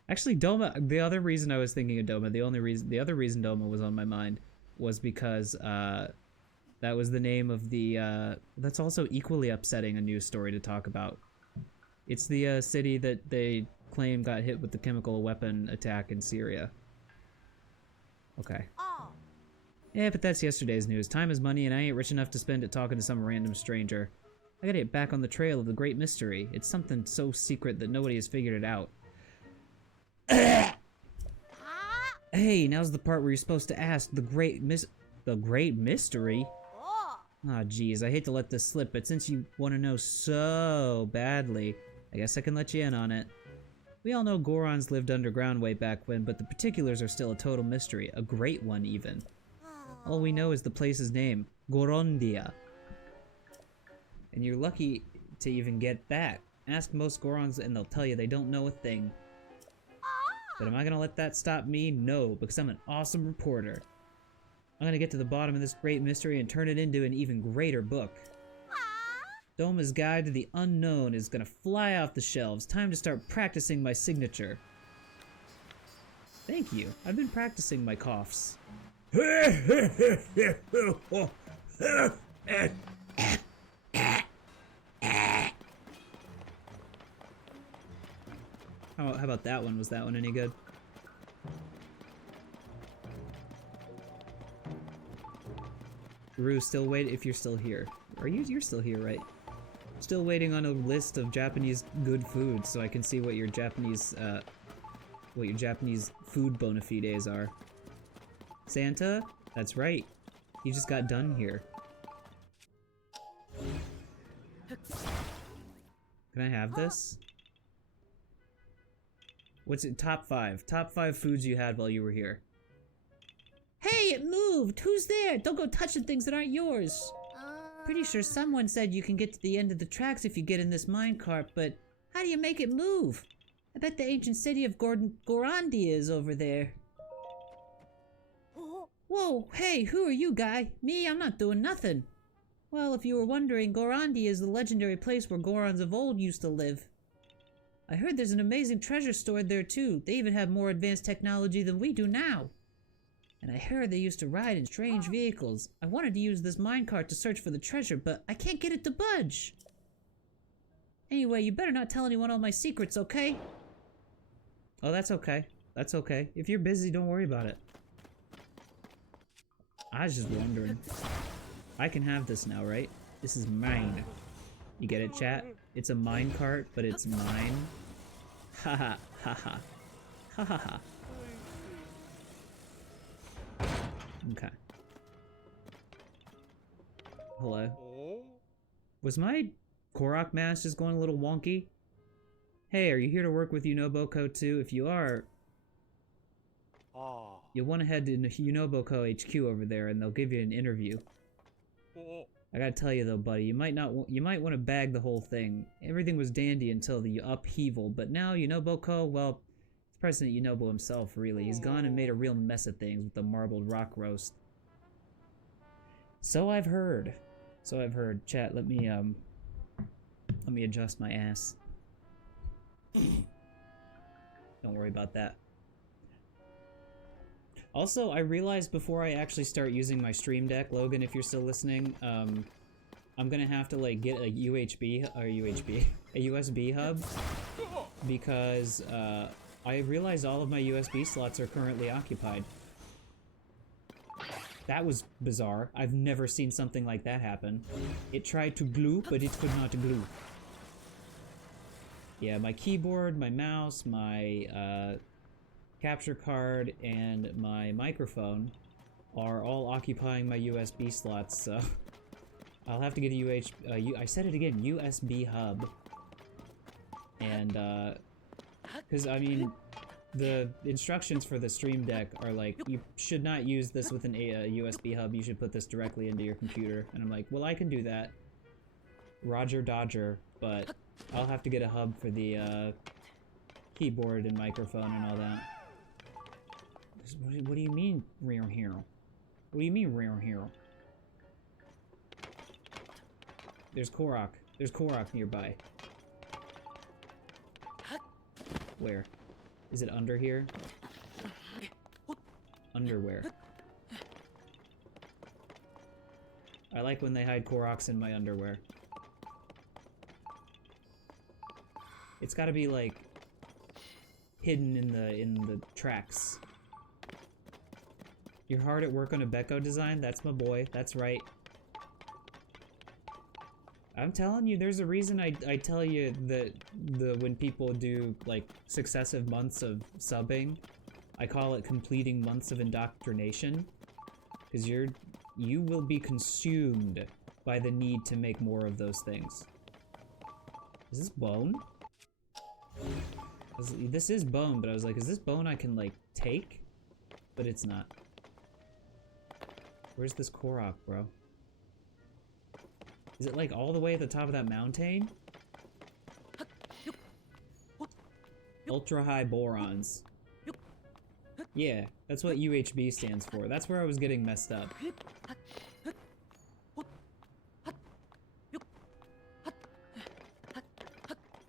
Actually, Doma, the other reason I was thinking of Doma, the other reason Doma was on my mind was because that was the name of the that's also equally upsetting a news story to talk about. It's the city that they claim got hit with the chemical weapon attack in Syria. Okay. Yeah, but that's yesterday's news. Time is money, and I ain't rich enough to spend it talking to some random stranger. I gotta get back on the trail of the great mystery. It's something so secret that nobody has figured it out. Hey, now's the part where you're supposed to ask the great mystery? Aw, geez, I hate to let this slip, but since you want to know so badly, I guess I can let you in on it. We all know Gorons lived underground way back when, but the particulars are still a total mystery, a great one even. All we know is the place's name, Gorondia. And you're lucky to even get that. Ask most Gorons and they'll tell you they don't know a thing. But am I gonna let that stop me? No, because I'm an awesome reporter. I'm gonna get to the bottom of this great mystery and turn it into an even greater book. Doma's Guide to the Unknown is gonna fly off the shelves. Time to start practicing my signature. Thank you. I've been practicing my coughs. How about that one? Was that one any good? Rue, still wait if you're still here. Are you? You're still here, right? Still waiting on a list of Japanese good foods so I can see what your Japanese food bona fides are. Santa? That's right. You just got done here. Can I have this? What's it? Top 5. Top 5 foods you had while you were here. Hey, it moved! Who's there? Don't go touching things that aren't yours! Pretty sure someone said you can get to the end of the tracks if you get in this minecart, but how do you make it move? I bet the ancient city of Gorandia is over there. Whoa, hey, who are you, guy? Me, I'm not doing nothing. Well, if you were wondering, Gorandia is the legendary place where Gorons of old used to live. I heard there's an amazing treasure stored there too. They even have more advanced technology than we do now. And I heard they used to ride in strange vehicles. I wanted to use this minecart to search for the treasure, but I can't get it to budge. Anyway, you better not tell anyone all my secrets, okay? Oh, that's okay. That's okay. If you're busy, don't worry about it. I was just wondering. I can have this now, right? This is mine. You get it, chat? It's a minecart, but it's mine. Haha, haha. Ha ha ha. Okay. Hello. Was my Korok mask just going a little wonky? Hey, are you here to work with Unoboko too? If you are, you'll want to head to Unoboko HQ over there, and they'll give you an interview. I gotta tell you though, buddy, you might want to bag the whole thing. Everything was dandy until the upheaval, but now Unoboko, well, it's President Unobo himself, really. He's gone and made a real mess of things with the marbled rock roast. So I've heard. So I've heard. Chat, let me adjust my ass. Don't worry about that. Also, I realized before I actually start using my Stream Deck, Logan, if you're still listening, I'm gonna have to like get a a USB hub, because I realized all of my USB slots are currently occupied. That was bizarre. I've never seen something like that happen. It tried to glue, but it could not glue. Yeah, my keyboard, my mouse, my capture card, and my microphone are all occupying my USB slots, so I'll have to get a I said it again, USB hub. And, because, I mean, the instructions for the Stream Deck are like, you should not use this with an USB hub, you should put this directly into your computer. And I'm like, well, I can do that. Roger Dodger, but I'll have to get a hub for the keyboard and microphone and all that. What do you mean, rear hero? What do you mean, rear hero? There's Korok. There's Korok nearby. Where? Is it under here? Underwear. I like when they hide Koroks in my underwear. It's gotta be, like, hidden in the tracks. You're hard at work on a Beko design? That's my boy. That's right. I'm telling you, there's a reason I tell you that when people do, like, successive months of subbing, I call it completing months of indoctrination. Because you will be consumed by the need to make more of those things. Is this bone? This is bone, but I was like, is this bone I can, like, take? But it's not. Where's this Korok, bro? Is it, like, all the way at the top of that mountain? Ultra high borons. Yeah, that's what UHB stands for. That's where I was getting messed up.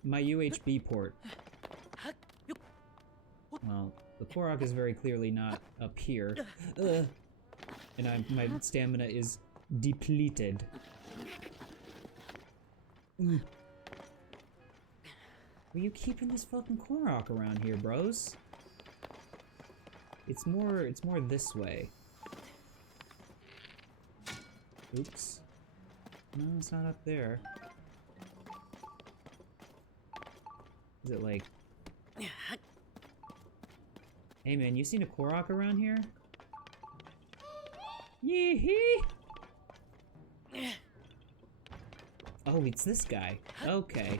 My UHB port. Well, the Korok is very clearly not up here. Ugh. And my stamina is depleted. Were you keeping this fucking Korok around here, bros? It's more this way. Oops. No, it's not up there. Is it like... Hey man, you seen a Korok around here? Yee-hee! Oh, it's this guy. Okay.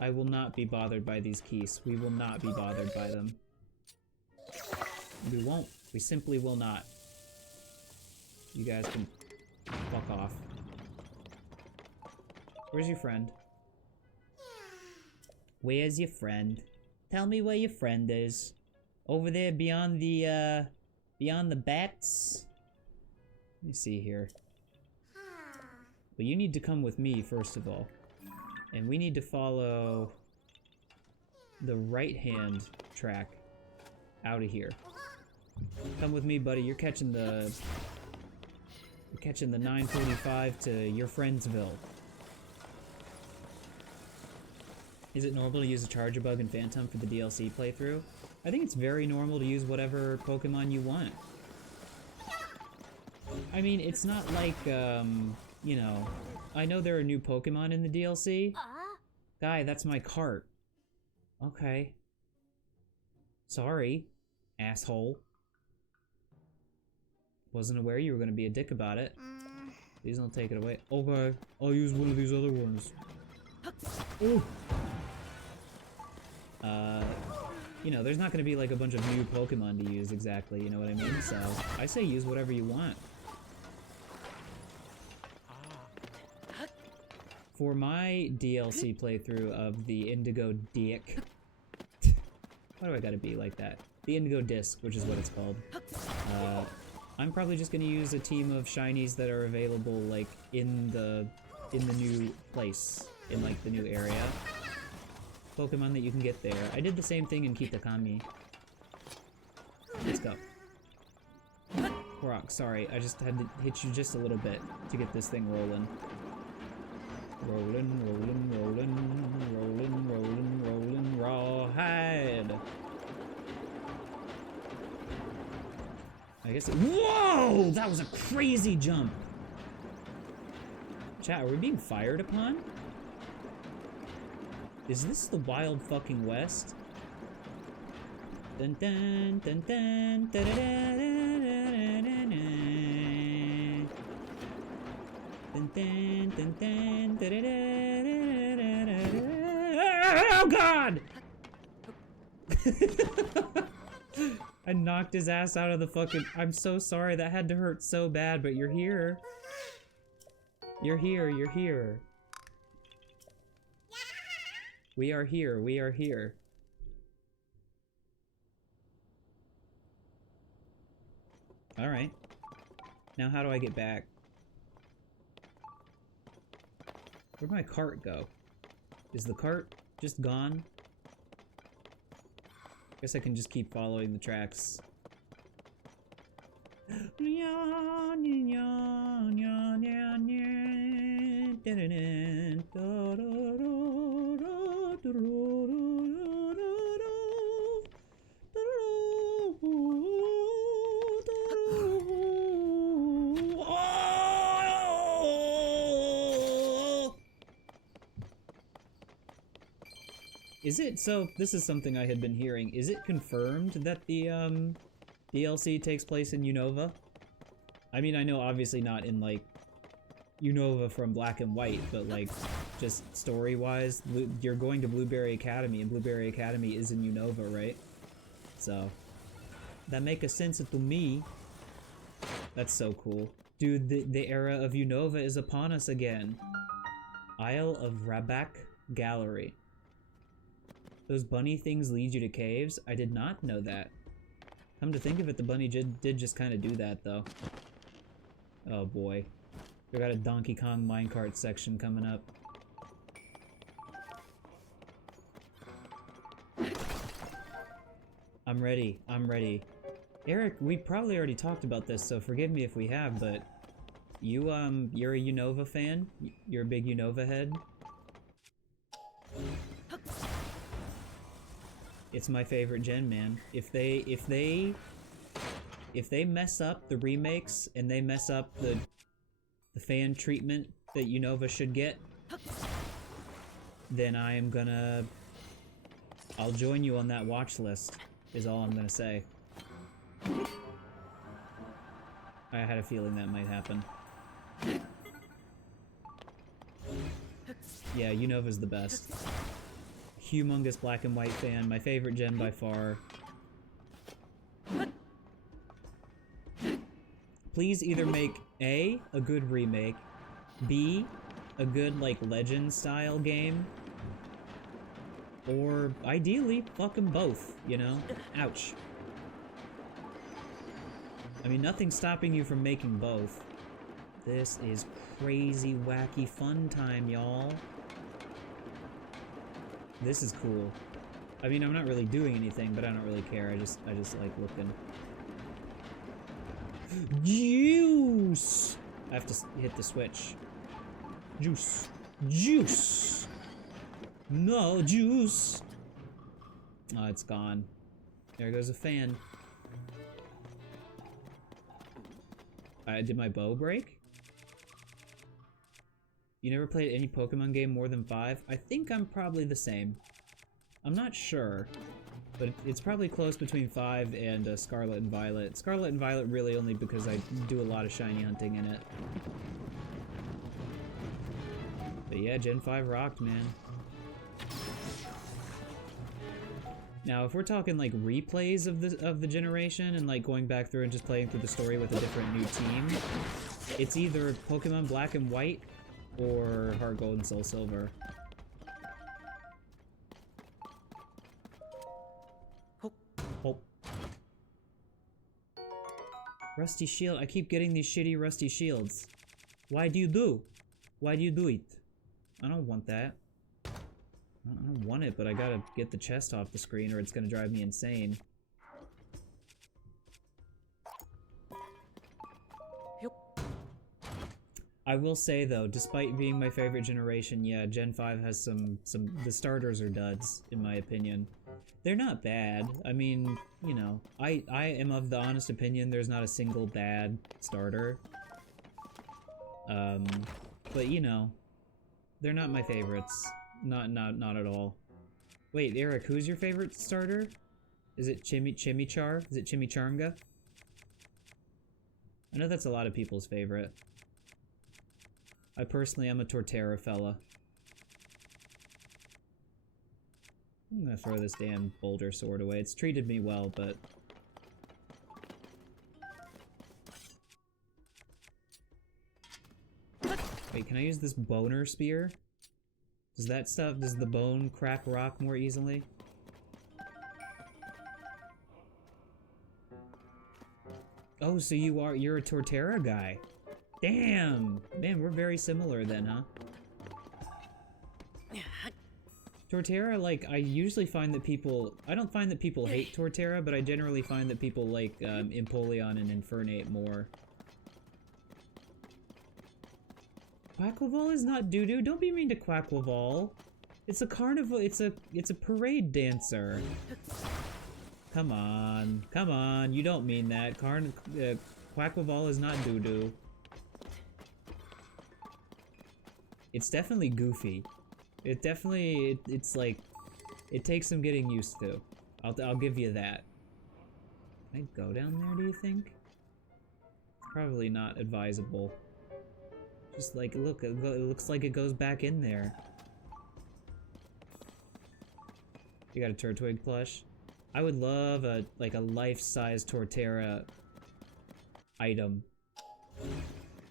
I will not be bothered by these keys. We will not be bothered by them. We won't. We simply will not. You guys can fuck off. Where's your friend? Where's your friend? Tell me where your friend is. Over there beyond the bats? Let me see here. Well, you need to come with me, first of all. And we need to follow the right-hand track out of here. Come with me, buddy. You're catching the 945 to your Friendsville. Is it normal to use a GiantBreadbug and Phantom for the DLC playthrough? I think it's very normal to use whatever Pokemon you want. I mean, it's not like, you know, I know there are new Pokemon in the DLC. Guy, that's my cart. Okay. Sorry, asshole. Wasn't aware you were gonna be a dick about it. Please don't take it away. Okay, I'll use one of these other ones. Ooh. You know, there's not gonna be like a bunch of new Pokemon to use exactly, you know what I mean? So, I say use whatever you want. For my DLC playthrough of the Indigo Dick... Why do I gotta be like that? The Indigo Disc, which is what it's called. I'm probably just gonna use a team of shinies that are available, like, in the new place. In, like, the new area. Pokemon that you can get there. I did the same thing in Kitakami. Let's go. Korok, sorry, I just had to hit you just a little bit to get this thing rolling. Rolling, rolling, rolling, rolling, rolling, rolling, rawhide. I guess whoa! That was a crazy jump! Chat, are we being fired upon? Is this the Wild fucking West? Dun dun dun dun da da da da da. Dun dun dun dun da da da da. Oh god! I knocked his ass out of the fucking... I'm so sorry, that had to hurt so bad, but you're here. You're here, you're here. We are here, we are here. Alright. Now how do I get back? Where'd my cart go? Is the cart just gone? Guess I can just keep following the tracks. Is it, so this is something I had been hearing, is it confirmed that the DLC takes place in Unova? I mean, I know obviously not in like Unova from Black and White, but like just story-wise, you're going to Blueberry Academy, and Blueberry Academy is in Unova, right? So, that makes sense to me. That's so cool. Dude, the era of Unova is upon us again. Isle of Rabak Gallery. Those bunny things lead you to caves? I did not know that. Come to think of it, the bunny did just kind of do that, though. Oh boy. We got a Donkey Kong minecart section coming up. I'm ready. I'm ready. Eric, we probably already talked about this, so forgive me if we have, but you're a Unova fan? You're a big Unova head? It's my favorite gen, man. If they mess up the remakes and they mess up the fan treatment that Unova should get, then I'll join you on that watch list, is all I'm gonna say. I had a feeling that might happen. Yeah, Unova's the best. Humongous black and white fan, my favorite gen by far. Please either make A, a good remake, B, a good, like, Legend-style game, or, ideally, fuck them both, you know? Ouch. I mean, nothing's stopping you from making both. This is crazy, wacky fun time, y'all. This is cool. I mean, I'm not really doing anything, but I don't really care. I just like looking. Juice! I have to hit the switch. Juice. Juice! No, juice! Oh, it's gone. There goes a fan. Did my bow break? You never played any Pokemon game more than 5? I think I'm probably the same. I'm not sure, but it's probably close between 5 and Scarlet and Violet. Scarlet and Violet really only because I do a lot of shiny hunting in it. But yeah, Gen 5 rocked, man. Now, if we're talking like replays of the generation and like going back through and just playing through the story with a different new team, it's either Pokemon Black and White or Heart Gold and Soul Silver. Oh. Rusty Shield. I keep getting these shitty Rusty Shields. Why do you do? Why do you do it? I don't want that. I don't want it, but I gotta get the chest off the screen or it's gonna drive me insane. I will say though, despite being my favorite generation, yeah, Gen 5 has the starters are duds, in my opinion. They're not bad. I mean, you know, I am of the honest opinion there's not a single bad starter. But you know, they're not my favorites. Not at all. Wait, Eric, who's your favorite starter? Is it Chimichar? Is it Chimicharnga? I know that's a lot of people's favorite. I personally am a Torterra fella. I'm gonna throw this damn boulder sword away. It's treated me well, but... Wait, can I use this boner spear? Does the bone crack rock more easily? Oh, so you're a Torterra guy. Damn! Man, we're very similar then, huh? Torterra, like, I usually find that I don't find that people hate Torterra, but I generally find that people like Empoleon and Infernape more. Quaquaval is not doo-doo. Don't be mean to Quaquaval. It's a carnival. It's a parade dancer. Come on. You don't mean that. Quaquaval is not doo-doo. It's definitely goofy. It's like, it takes some getting used to. I'll give you that. Can I go down there, do you think? Probably not advisable. Just like, look, it looks like it goes back in there. You got a Turtwig plush? I would love a life-size Torterra item.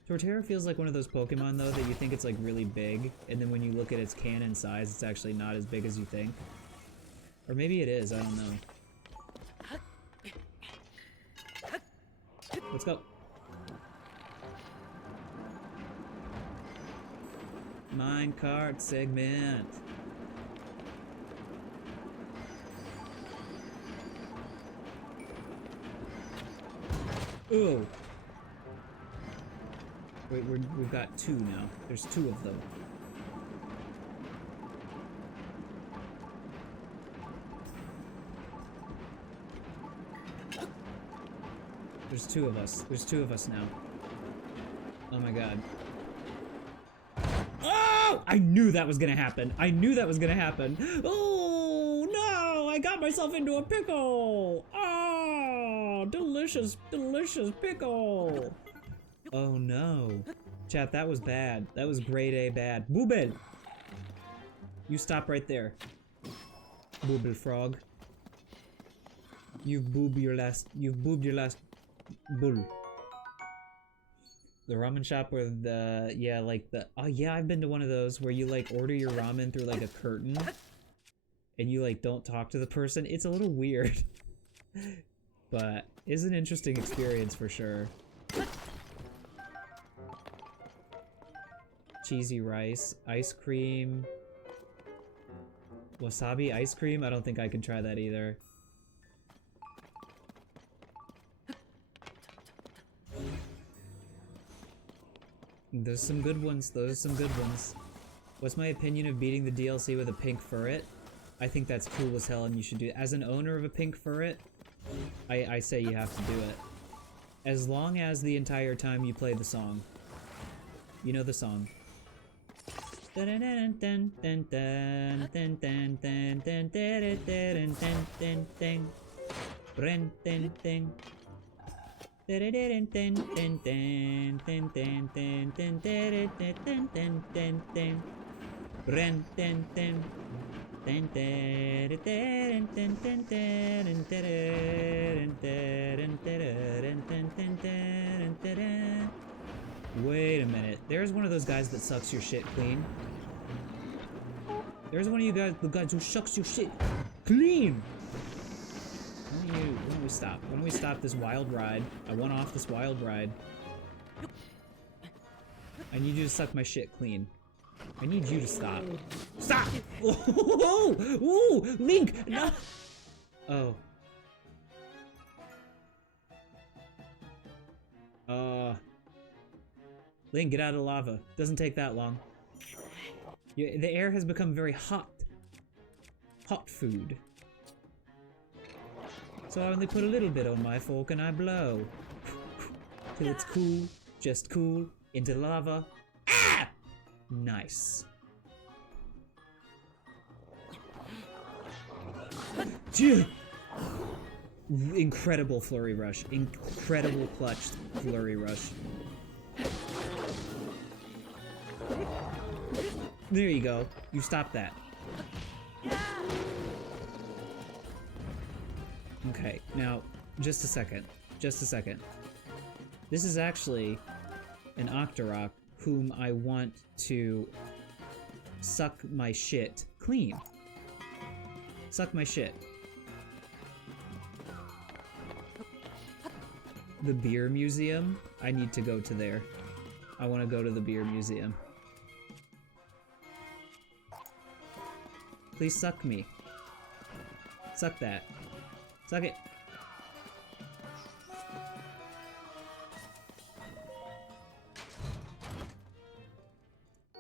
Torterra feels like one of those Pokemon, though, that you think it's, like, really big, and then when you look at its canon size, it's actually not as big as you think. Or maybe it is, I don't know. Let's go. Minecart segment. Ooh. Wait, we've got two now. There's two of them. There's two of us. There's two of us now. Oh my god. Oh! I knew that was gonna happen. I knew that was gonna happen. Oh no! I got myself into a pickle! Oh! Delicious, delicious pickle! Oh no. Chat, that was bad. That was grade A bad. Boobel! You stop right there. Boobel frog. You've boobed your last bull. The ramen shop where the, yeah, like the, oh yeah, I've been to one of those where you like order your ramen through like a curtain and you like don't talk to the person. It's a little weird, but it's an interesting experience for sure. Cheesy rice, ice cream, wasabi ice cream. I don't think I can try that either. There's some good ones. Those are some good ones. What's my opinion of beating the DLC with a pink furret? I think that's cool as hell and you should do it. As an owner of a pink furret, I say you have to do it. As long as the entire time you play the song. You know the song. Wait a minute. There's one of those guys that sucks your shit clean. There's one of you guys, the guys who sucks your shit clean. Why don't we stop? Why don't we stop this wild ride? I want off this wild ride. I need you to suck my shit clean. I need you to stop. Stop! Oh, ooh, Link! No! Oh. Link, get out of the lava. Doesn't take that long. The air has become very hot. Hot food. So I only put a little bit on my fork and I blow. Till it's cool, just cool, into lava. Ah! Nice. Incredible flurry rush. Incredible clutch flurry rush. There you go. You stop that. Okay, now, just a second. Just a second. This is actually an Octorok whom I want to suck my shit clean. Suck my shit. The beer museum? I need to go to there. I want to go to the beer museum. Please suck me. Suck that. Suck it.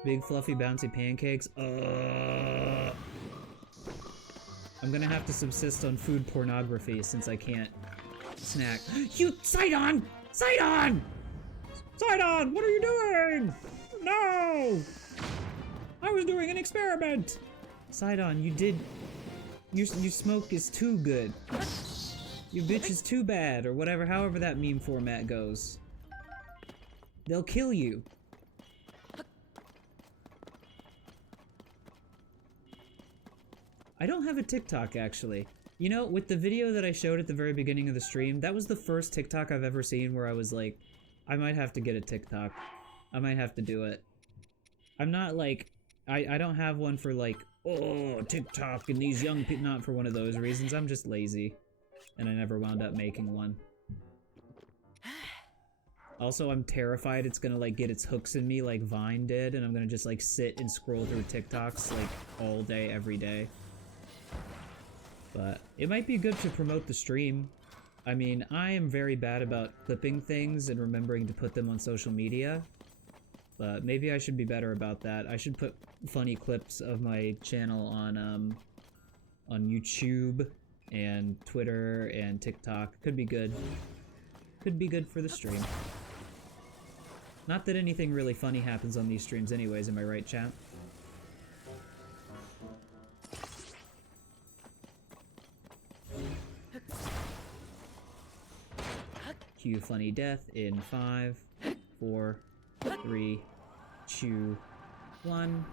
Big fluffy bouncy pancakes. I'm gonna have to subsist on food pornography since I can't snack. You Sidon! Sidon! Sidon, what are you doing? No! I was doing an experiment. Sidon, you did. Your smoke is too good. Your bitch is too bad, or whatever, however that meme format goes. They'll kill you. I don't have a TikTok, actually. You know, with the video that I showed at the very beginning of the stream, that was the first TikTok I've ever seen where I was like, I might have to get a TikTok. I might have to do it. I'm not like, I don't have one for like oh, TikTok and these young people. Not for one of those reasons. I'm just lazy. And I never wound up making one. Also, I'm terrified it's gonna, like, get its hooks in me like Vine did, and I'm gonna just, like, sit and scroll through TikToks, like, all day, every day. But it might be good to promote the stream. I mean, I am very bad about clipping things and remembering to put them on social media. But maybe I should be better about that. I should put funny clips of my channel on YouTube and Twitter and TikTok. Could be good. Could be good for the stream. Not that anything really funny happens on these streams anyways, am I right, chat? Cue funny death in 5, 4, 3, 2, 1.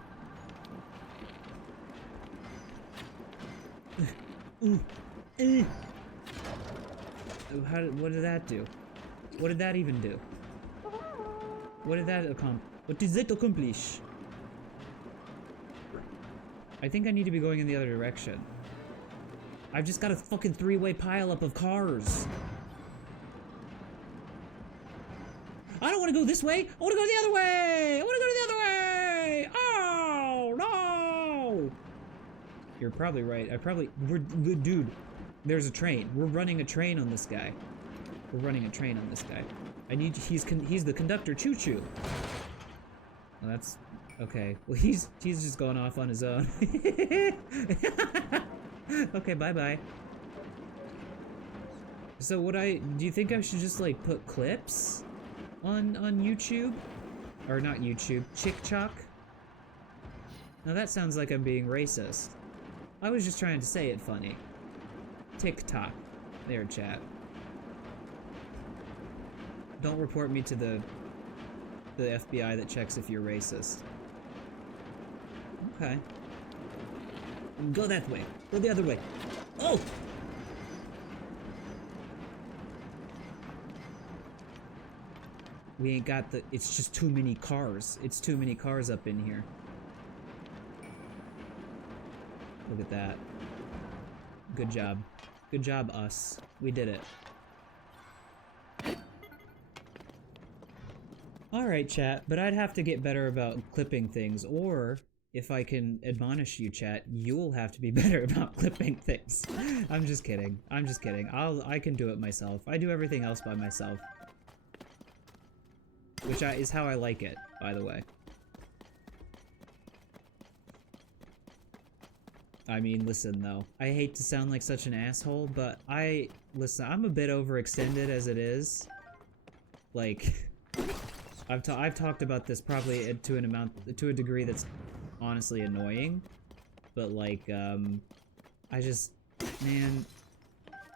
What did that do? What did that even do? What did that accomplish? What did it accomplish? I think I need to be going in the other direction. I've just got a fucking three-way pileup of cars. I don't want to go this way. I want to go the other way. I want to go the other way. Oh no! You're probably right. Dude. There's a train. We're running a train on this guy. We're running a train on this guy. He's the conductor. Choo choo. Well, that's okay. Well, he's just going off on his own. Okay, bye bye. So do you think I should just like put clips on YouTube, or not YouTube, TikTok? Now that sounds like I'm being racist. I was just trying to say it funny. TikTok. There, chat. Don't report me to the FBI that checks if you're racist. Okay. Go that way. Go the other way. Oh! We ain't got it's just too many cars. It's too many cars up in here. Look at that. Good job. Good job, us. We did it. Alright, chat, but I'd have to get better about clipping things, or if I can admonish you, chat, you'll have to be better about clipping things. I'm just kidding. I'm just kidding. I can do it myself. I do everything else by myself. Which is how I like it, by the way. I mean, listen, though. I hate to sound like such an asshole, but listen, I'm a bit overextended as it is. Like, I've talked about this probably to a degree that's honestly annoying, but like, man,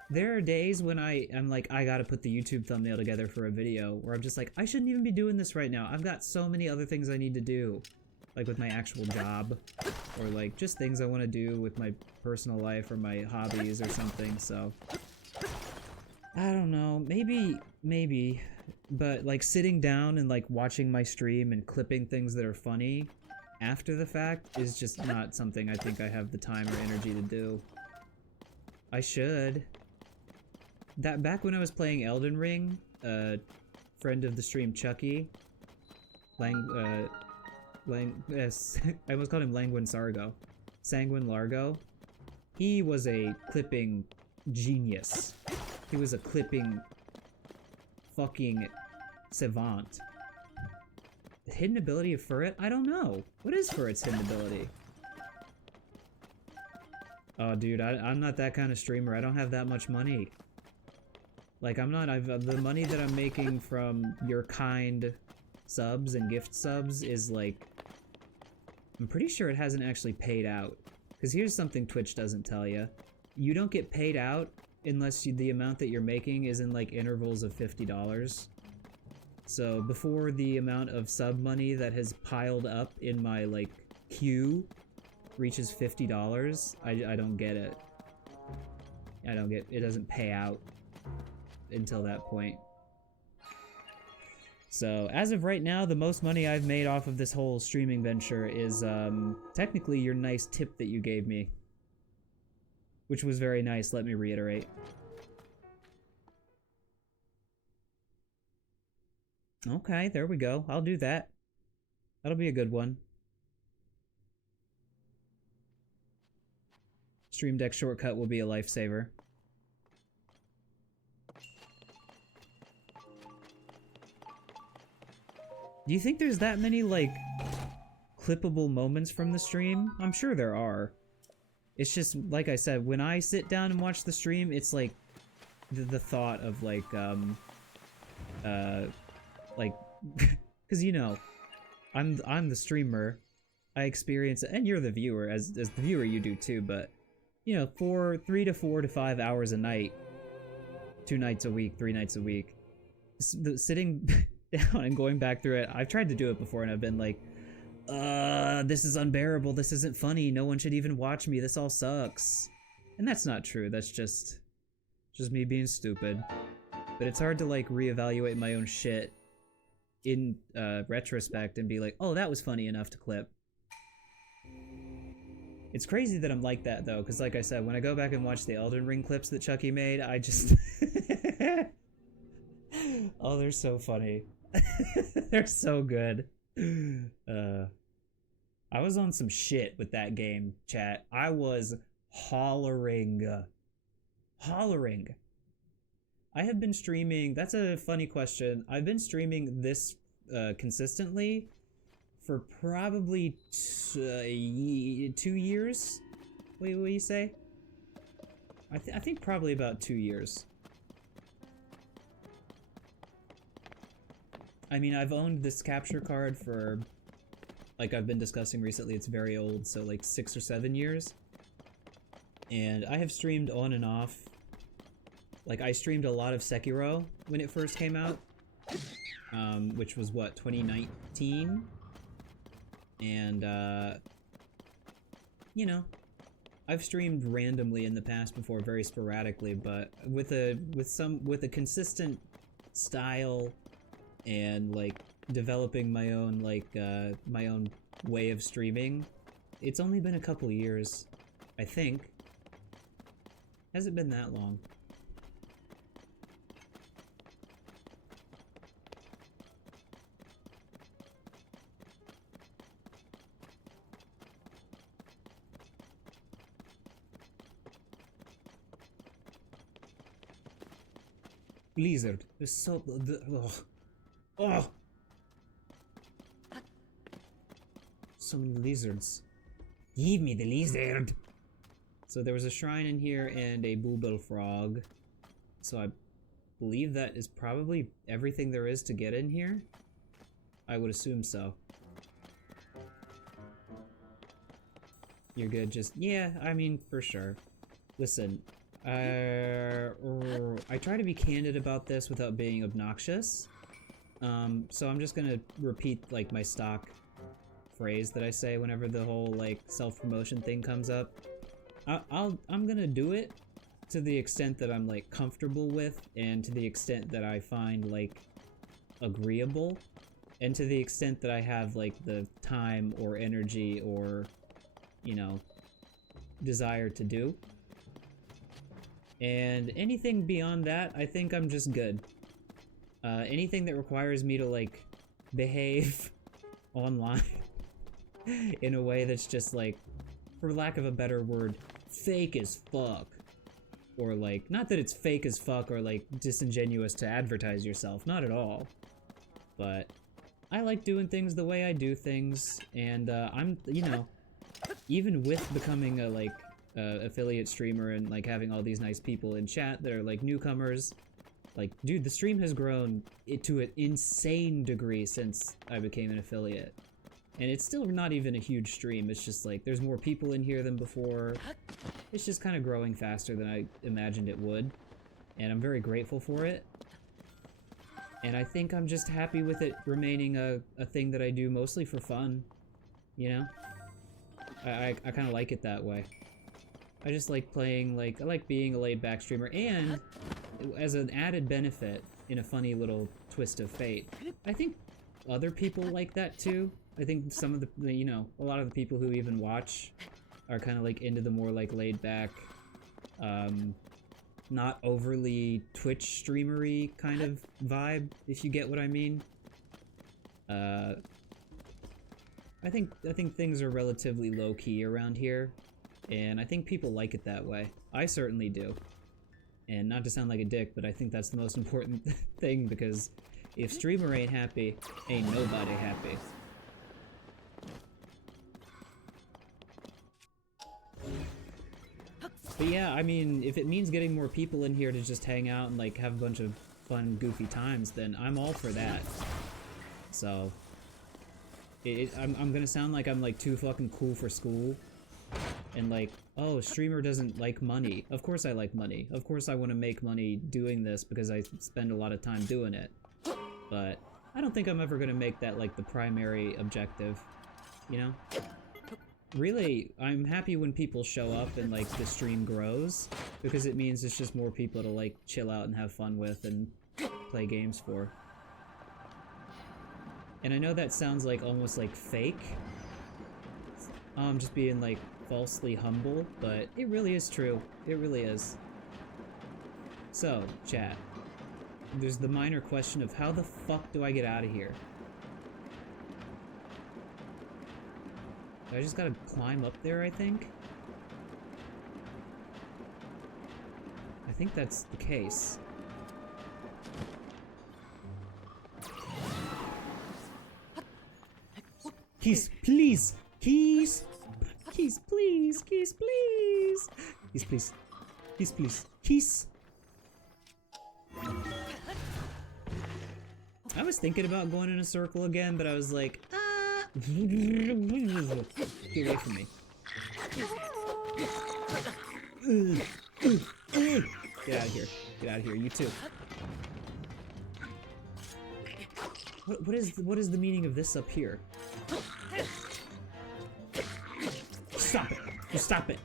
there are days when I'm like, I gotta put the YouTube thumbnail together for a video, where I'm just like, I shouldn't even be doing this right now. I've got so many other things I need to do. Like with my actual job, or like just things I want to do with my personal life or my hobbies or something, so. I don't know, maybe, but like sitting down and like watching my stream and clipping things that are funny after the fact is just not something I think I have the time or energy to do. I should. Back when I was playing Elden Ring, friend of the stream Chucky, yes, I almost called him Languin Sargo. Sanguine Largo. He was a clipping genius. He was a clipping fucking savant. The hidden ability of Furret? I don't know. What is Furret's hidden ability? Oh, dude, I'm not that kind of streamer. I don't have that much money. Like, the money that I'm making from your kind subs and gift subs is like, I'm pretty sure it hasn't actually paid out. Because here's something Twitch doesn't tell you. You don't get paid out unless the amount that you're making is in like intervals of $50. So before the amount of sub money that has piled up in my like queue reaches $50, I don't get it. It doesn't pay out until that point. So, as of right now, the most money I've made off of this whole streaming venture is, technically your nice tip that you gave me. Which was very nice, let me reiterate. Okay, there we go. I'll do that. That'll be a good one. Stream Deck shortcut will be a lifesaver. Do you think there's that many, like, clippable moments from the stream? I'm sure there are. It's just, like I said, when I sit down and watch the stream, it's like the thought of, like, because, you know, I'm the streamer. I experience it, and you're the viewer. As the viewer, you do too, but, you know, 3 to 4 to 5 hours a night, 2 nights a week, 3 nights a week, sitting down and going back through it. I've tried to do it before and I've been like, this is unbearable, this isn't funny, no one should even watch me, this all sucks. And that's not true, that's just me being stupid. But it's hard to like reevaluate my own shit in retrospect and be like, oh, that was funny enough to clip. It's crazy that I'm like that though, because like I said, when I go back and watch the Elden Ring clips that Chucky made, I just oh, they're so funny. They're so good. I was on some shit with that game, chat. I was hollering. I have been streaming, that's a funny question. I've been streaming this consistently for probably 2 years. Wait, what do you say? I think probably about 2 years. I mean, I've owned this capture card for, like I've been discussing recently, it's very old, so like 6 or 7 years. And I have streamed on and off. Like, I streamed a lot of Sekiro when it first came out, which was, what, 2019? And, you know, I've streamed randomly in the past before, very sporadically, but with a consistent style and, like, developing my own, like, my own way of streaming, it's only been a couple years, I think. Hasn't been that long. Lizard. There's so... Oh! So many lizards. Give me the lizard! So there was a shrine in here and a bluebell frog. So I believe that is probably everything there is to get in here. I would assume so. You're good, just... Yeah, I mean, for sure. Listen, I try to be candid about this without being obnoxious. So I'm just gonna repeat, like, my stock phrase that I say whenever the whole, like, self-promotion thing comes up. I'm gonna do it to the extent that I'm, like, comfortable with, and to the extent that I find, like, agreeable, and to the extent that I have, like, the time or energy or, you know, desire to do. And anything beyond that, I think I'm just good. Anything that requires me to, like, behave online in a way that's just, like, for lack of a better word, fake as fuck. Or, like, not that it's fake as fuck or, like, disingenuous to advertise yourself, not at all. But I like doing things the way I do things, and I'm, you know, even with becoming a, like, affiliate streamer and, like, having all these nice people in chat that are, like, newcomers, like, dude, the stream has grown to an insane degree since I became an affiliate. And it's still not even a huge stream, it's just, like, there's more people in here than before. It's just kind of growing faster than I imagined it would. And I'm very grateful for it. And I think I'm just happy with it remaining a thing that I do mostly for fun, you know? I kind of like it that way. I just like playing, like, I like being a laid-back streamer, and as an added benefit, in a funny little twist of fate. I think other people like that too. I think some of the you know, a lot of the people who even watch are kind of like into the more like laid back, not overly Twitch streamery kind of vibe, if you get what I mean. I think things are relatively low key around here, and I think people like it that way. I certainly do. And not to sound like a dick, but I think that's the most important thing, because if streamer ain't happy, ain't nobody happy. But yeah, I mean, if it means getting more people in here to just hang out and like have a bunch of fun, goofy times, then I'm all for that. So, I'm gonna sound like I'm like too fucking cool for school, and like, oh, streamer doesn't like money. Of course I like money. Of course I want to make money doing this because I spend a lot of time doing it. But I don't think I'm ever gonna make that like the primary objective, you know? Really, I'm happy when people show up and like the stream grows, because it means it's just more people to like chill out and have fun with and play games for. And I know that sounds like almost like fake. I'm just being like falsely humble, but it really is true. It really is. So, chat. There's the minor question of how the fuck do I get out of here? I just gotta climb up there, I think? I think that's the case. Keys, please! Keys! Keys, please! Keys, please! Keys, please. Keys, please. Keys! I was thinking about going in a circle again, but I was like, get away from me. Get out of here. Get out of here, you too. What is the meaning of this up here? Stop it! Just stop it!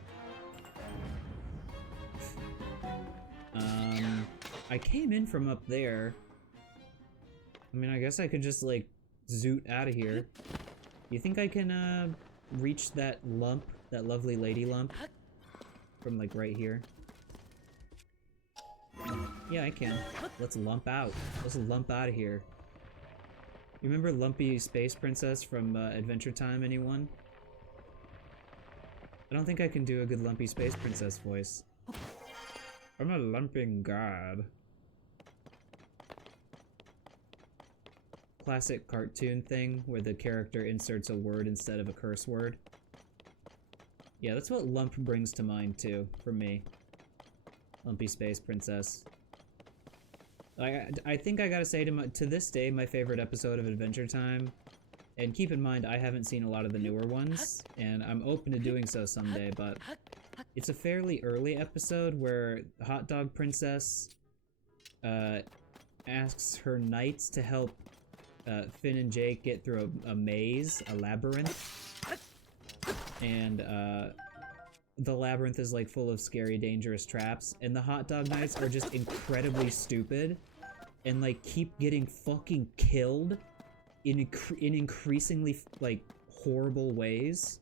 I came in from up there. I mean, I guess I could just, like, zoot out of here. You think I can, reach that lump, that lovely lady lump? From, like, right here? Yeah, I can. Let's lump out. Let's lump out of here. You remember Lumpy Space Princess from, Adventure Time, anyone? I don't think I can do a good Lumpy Space Princess voice. I'm a lumping god. Classic cartoon thing where the character inserts a word instead of a curse word. Yeah, that's what lump brings to mind too, for me. Lumpy Space Princess. I think I gotta say to this day, my favorite episode of Adventure Time, and keep in mind I haven't seen a lot of the newer ones, and I'm open to doing so someday, but it's a fairly early episode where Hot Dog Princess asks her knights to help Finn and Jake get through a maze, a labyrinth, and the labyrinth is like full of scary, dangerous traps, and the hot dog knights are just incredibly stupid and like keep getting fucking killed in increasingly like horrible ways.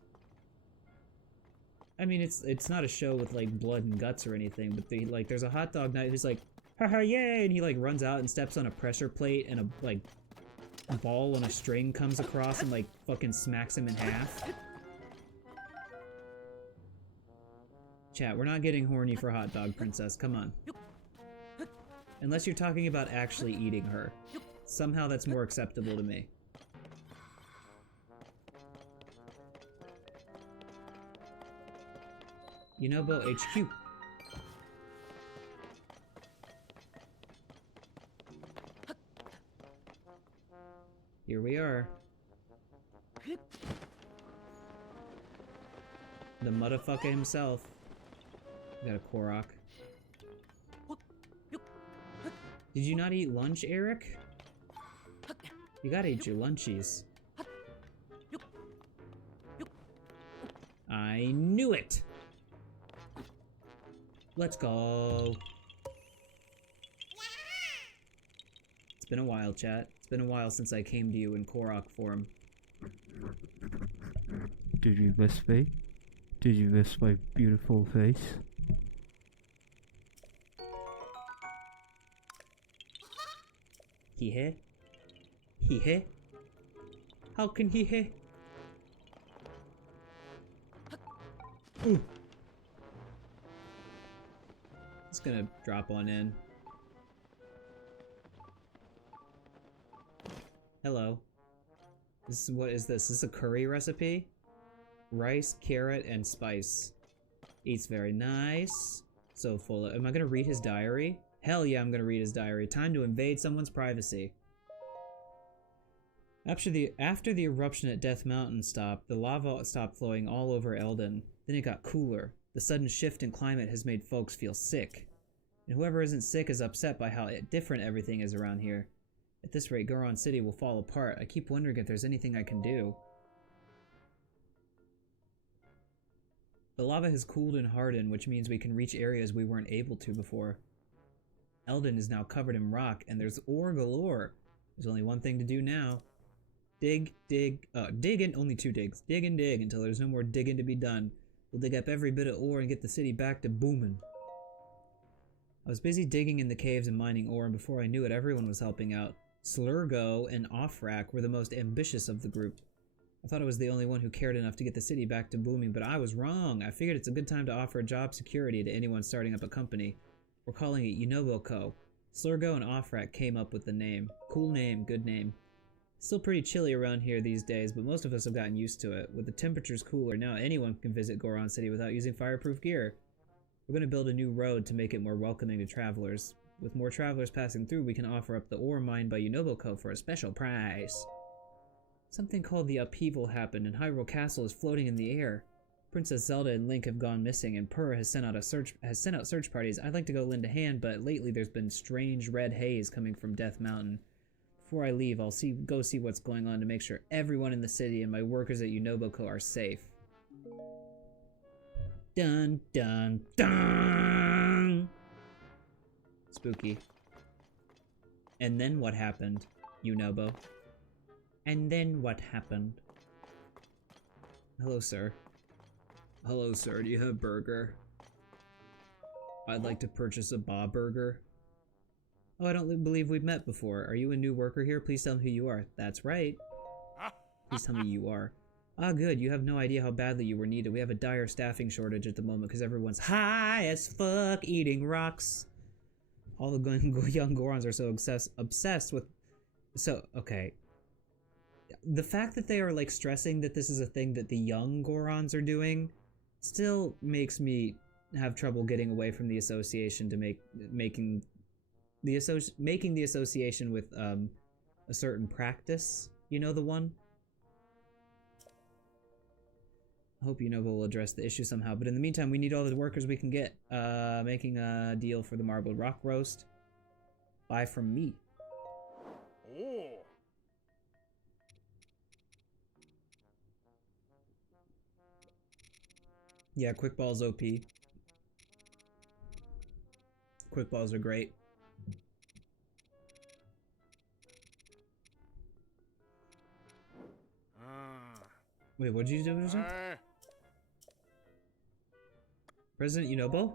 I mean, it's not a show with like blood and guts or anything, but there's a hot dog knight who's like, haha, yay, and he like runs out and steps on a pressure plate, and a ball on a string comes across and like fucking smacks him in half. Chat, we're not getting horny for Hot Dog Princess, come on. Unless you're talking about actually eating her. Somehow that's more acceptable to me. Yunobo HQ. Here we are. The motherfucker himself. We got a Korok. Did you not eat lunch, Eric? You gotta eat your lunchies. I knew it! Let's go. been a while, chat. It's been a while since I came to you in Korok form. Did you miss me? Did you miss my beautiful face? He he? He he? How can he he? Ooh. It's gonna drop one in. Hello. What is this? Is this a curry recipe? Rice, carrot, and spice. Eats very nice. So full of— am I gonna read his diary? Hell yeah, I'm gonna read his diary. Time to invade someone's privacy. After the eruption at Death Mountain stopped, the lava stopped flowing all over Eldon. Then it got cooler. The sudden shift in climate has made folks feel sick. And whoever isn't sick is upset by how different everything is around here. At this rate, Goron City will fall apart. I keep wondering if there's anything I can do. The lava has cooled and hardened, which means we can reach areas we weren't able to before. Eldon is now covered in rock, and there's ore galore. There's only one thing to do now. Dig in, only 2 digs. Dig and dig until there's no more digging to be done. We'll dig up every bit of ore and get the city back to booming. I was busy digging in the caves and mining ore, and before I knew it, everyone was helping out. Slurgo and Offrak were the most ambitious of the group. I thought I was the only one who cared enough to get the city back to booming, but I was wrong. I figured it's a good time to offer job security to anyone starting up a company. We're calling it Yunobo Co. Slurgo and Offrak came up with the name. Cool name, good name. Still pretty chilly around here these days, but most of us have gotten used to it. With the temperatures cooler, now anyone can visit Goron City without using fireproof gear. We're going to build a new road to make it more welcoming to travelers. With more travelers passing through, we can offer up the ore mined by Yunobo Co. for a special price. Something called the upheaval happened, and Hyrule Castle is floating in the air. Princess Zelda and Link have gone missing, and Purr has sent out search parties. I'd like to go lend a hand, but lately there's been strange red haze coming from Death Mountain. Before I leave, I'll go see what's going on to make sure everyone in the city and my workers at Yunobo Co. are safe. Dun dun dun! Spooky. And then what happened, Yunobo? And then what happened? Hello, sir. Hello, sir. Do you have burger? I'd like to purchase a Ba burger. Oh, I don't believe we've met before. Are you a new worker here? Please tell me who you are. That's right. Please tell me you are. Ah, good. You have no idea how badly you were needed. We have a dire staffing shortage at the moment because everyone's high as fuck eating rocks. All the young Gorons are so obsessed with... So, okay. The fact that they are, like, stressing that this is a thing that the young Gorons are doing still makes me have trouble getting away from the association to making the association with, a certain practice. You know the one? I hope Yunobo will address the issue somehow, but in the meantime, we need all the workers we can get. Making a deal for the marbled rock roast. Buy from me. Oh. Yeah, quick balls OP. Quick balls are great. Wait, what did you do? President Yunobo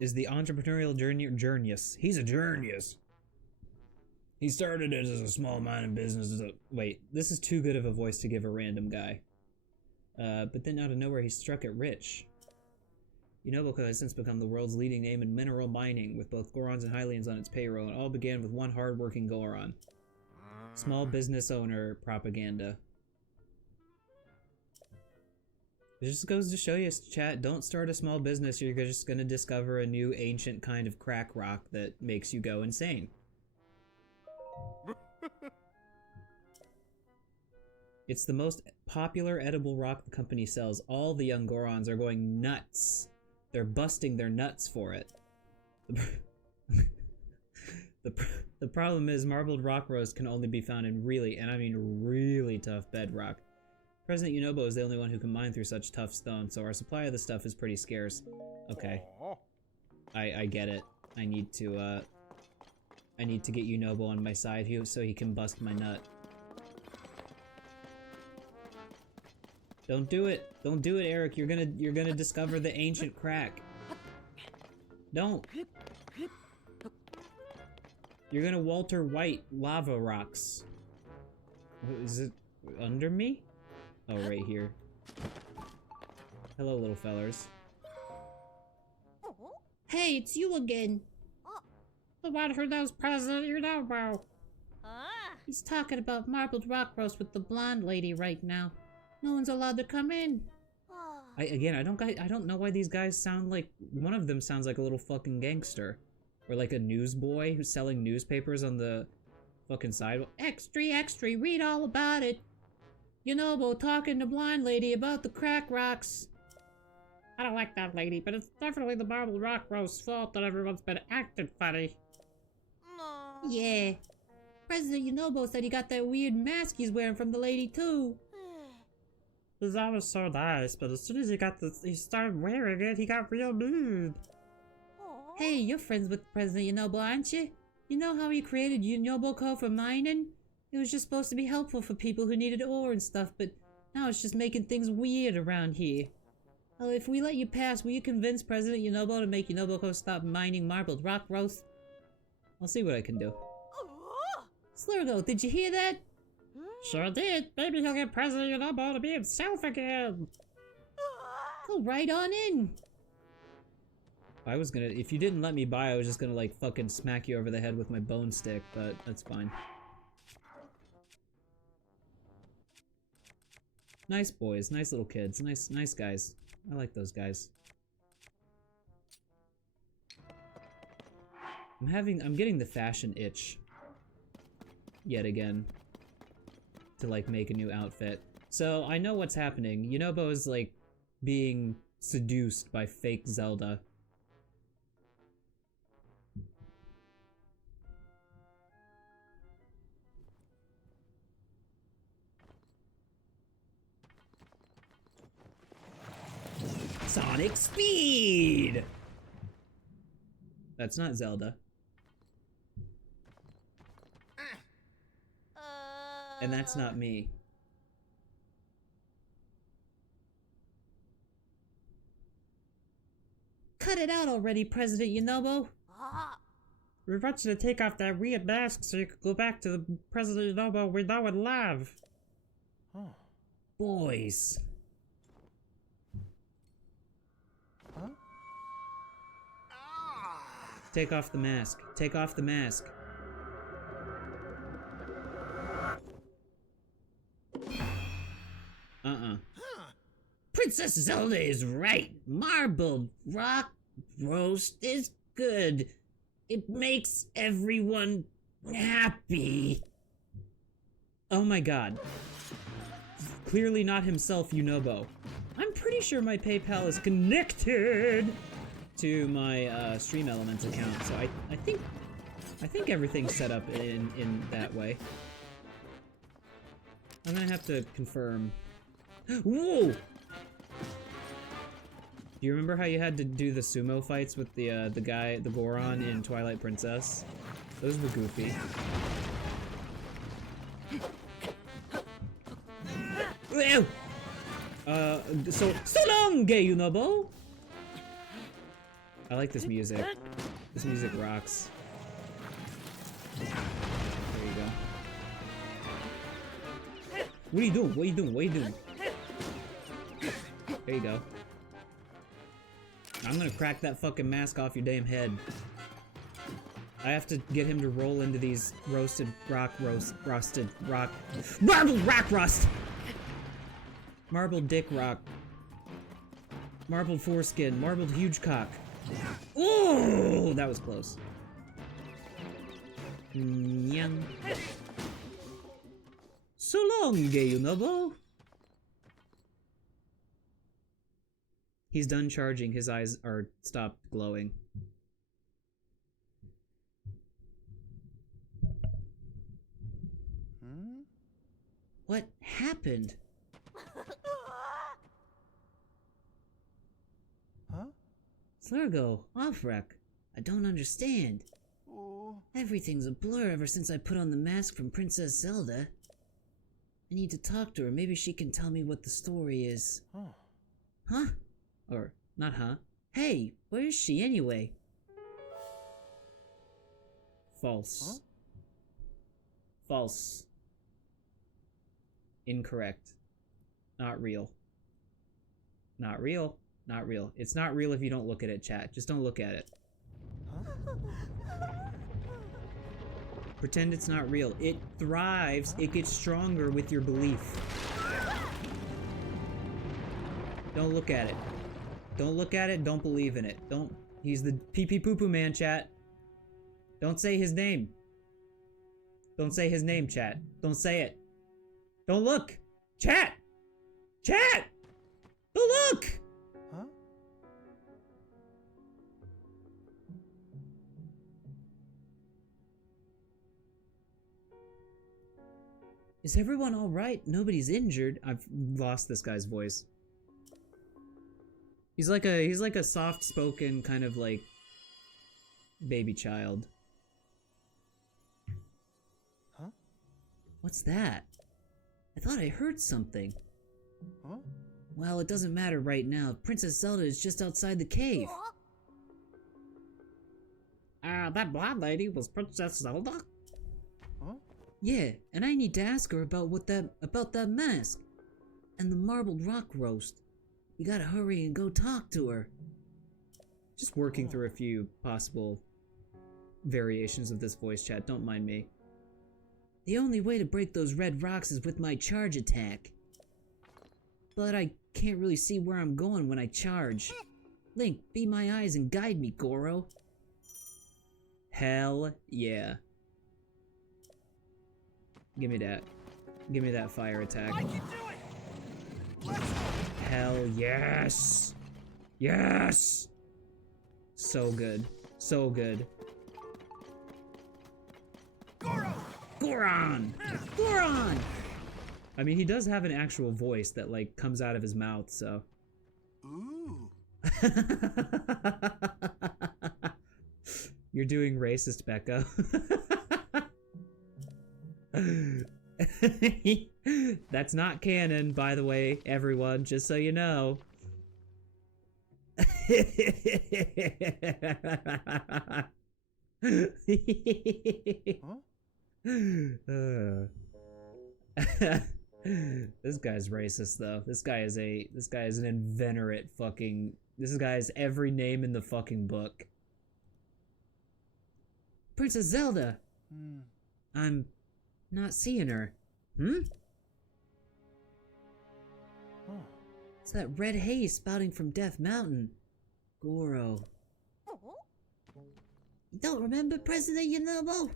is the entrepreneurial genius. He's a genius. He started it as a small mining business. Wait, this is too good of a voice to give a random guy. But then out of nowhere, he struck it rich. Yunobo has since become the world's leading name in mineral mining, with both Gorons and Hylians on its payroll. It all began with one hard-working Goron. Small business owner propaganda. It just goes to show you, chat, don't start a small business. You're just gonna discover a new ancient kind of crack rock that makes you go insane. It's the most popular edible rock the company sells. All the young Gorons are going nuts. They're busting their nuts for it. The problem is marbled rock roast can only be found in really, and I mean really tough bedrock. President Yunobo is the only one who can mine through such tough stone, so our supply of the stuff is pretty scarce. Okay. I get it. I need to, I need to get Yunobo on my side here so he can bust my nut. Don't do it. Don't do it, Eric. You're gonna discover the ancient crack. Don't. You're gonna Walter White lava rocks. Is it under me? Oh, right here. Hello, little fellers. Hey, it's you again. The one who knows President Yunobo. He's talking about marbled rock roast with the blonde lady right now. No one's allowed to come in. I don't know why these guys sound like, one of them sounds like a little fucking gangster. Or like a newsboy who's selling newspapers on the fucking sidewalk. Extra, read all about it. Yunobo talking to blind lady about the crack rocks. I don't like that lady, but it's definitely the marbled rock roast's fault that everyone's been acting funny. Yeah. President Yunobo said he got that weird mask he's wearing from the lady too. He's always so nice, but as soon as he started wearing it, he got real mean. Hey, you're friends with President Yunobo, aren't you? You know how he created Yunobo Co for mining? It was just supposed to be helpful for people who needed ore and stuff, but now it's just making things weird around here. Well, if we let you pass, will you convince President Yunobo to make Yunobo Co stop mining marbled rock roast? I'll see what I can do. Slurgo, did you hear that? Sure did. Maybe he'll get President Yunobo to be himself again. Go right on in. If you didn't let me by, I was just gonna like fucking smack you over the head with my bone stick, but that's fine. Nice boys, nice little kids, nice guys. I like those guys. I'm getting the fashion itch. Yet again. To like make a new outfit. So I know what's happening. Yunobo is like being seduced by fake Zelda. Sonic Speed! That's not Zelda. And that's not me. Cut it out already, President Yunobo. We want you to take off that weird mask so you can go back to the President Yunobo we know and love. Boys. Take off the mask. Take off the mask. Princess Zelda is right. Marbled rock roast is good. It makes everyone happy. Oh my god. Clearly not himself, Yunobo. I'm pretty sure my PayPal is connected to my Stream Elements account, so I think everything's set up in that way. I'm gonna have to confirm. Whoa! Do you remember how you had to do the sumo fights with the Goron in Twilight Princess? Those were goofy. So long, gay Yunobo! I like this music. This music rocks. There you go. What are you doing? What are you doing? What are you doing? There you go. I'm gonna crack that fucking mask off your damn head. I have to get him to roll into these roasted rock marbled rock rust! Marbled dick rock. Marbled foreskin. Marbled huge cock. Ooh, that was close. Nyang. So long, gay Yunobo. He's done charging. His eyes are stopped glowing. What happened? Slurgo, Offrek, I don't understand. Everything's a blur ever since I put on the mask from Princess Zelda. I need to talk to her. Maybe she can tell me what the story is. Huh? Or, not huh? Hey, where is she anyway? False. False. Incorrect. Not real. Not real. Not real. It's not real if you don't look at it, chat. Just don't look at it. Pretend it's not real. It thrives, it gets stronger with your belief. Don't look at it. Don't look at it, don't believe in it. Don't. He's the pee-pee poo-poo man, chat. Don't say his name. Don't say his name, chat. Don't say it. Don't look! Chat! Chat! Don't look! Is everyone alright? Nobody's injured. I've lost this guy's voice. He's like a soft-spoken kind of like baby child. Huh? What's that? I thought I heard something. Huh? Well, it doesn't matter right now. Princess Zelda is just outside the cave. That blonde lady was Princess Zelda? Huh? Yeah, and I need to ask her about that mask and the marbled rock roast. We gotta hurry and go talk to her. Just working through a few possible variations of this voice chat, don't mind me. The only way to break those red rocks is with my charge attack. But I can't really see where I'm going when I charge. Link, be my eyes and guide me, Goro. Hell yeah. Give me that. Give me that fire attack. I can do it! Let's go! Hell yes! Yes! So good. So good. Goro! Goron! Goron! I mean, he does have an actual voice that, like, comes out of his mouth, so. Ooh. You're doing racist, Becca. That's not canon, by the way, everyone, just so you know. This guy's racist, though. This guy is an inveterate fucking. This guy has every name in the fucking book. Princess Zelda. I'm not seeing her. Hmm? It's that red haze spouting from Death Mountain. Goro. You don't remember, President Yanobo?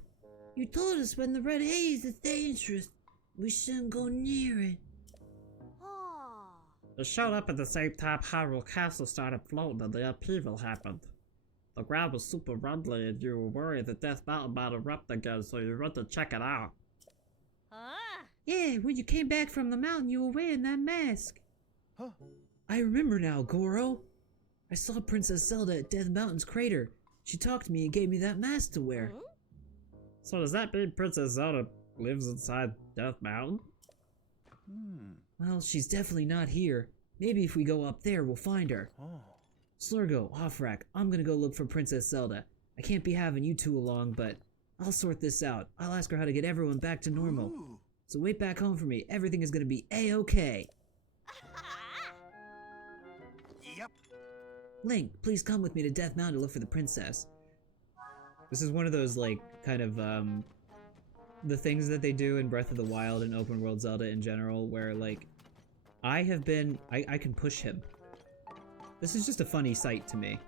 You told us when the red haze is dangerous, we shouldn't go near it. It showed up at the same time Hyrule Castle started floating and the upheaval happened. The ground was super rumbly and you were worried that Death Mountain might erupt again, so you went to check it out. Yeah, when you came back from the mountain, you were wearing that mask. Huh? I remember now, Goro. I saw Princess Zelda at Death Mountain's crater. She talked to me and gave me that mask to wear. So does that mean Princess Zelda lives inside Death Mountain? Well, she's definitely not here. Maybe if we go up there, we'll find her. Slurgo, Offrack, I'm gonna go look for Princess Zelda. I can't be having you two along, but I'll sort this out. I'll ask her how to get everyone back to normal. Ooh. So wait back home for me. Everything is gonna be A-okay. Yep. Link, please come with me to Death Mountain to look for the princess. This is one of those, like, kind of, the things that they do in Breath of the Wild and Open World Zelda in general, where, like, I can push him. This is just a funny sight to me.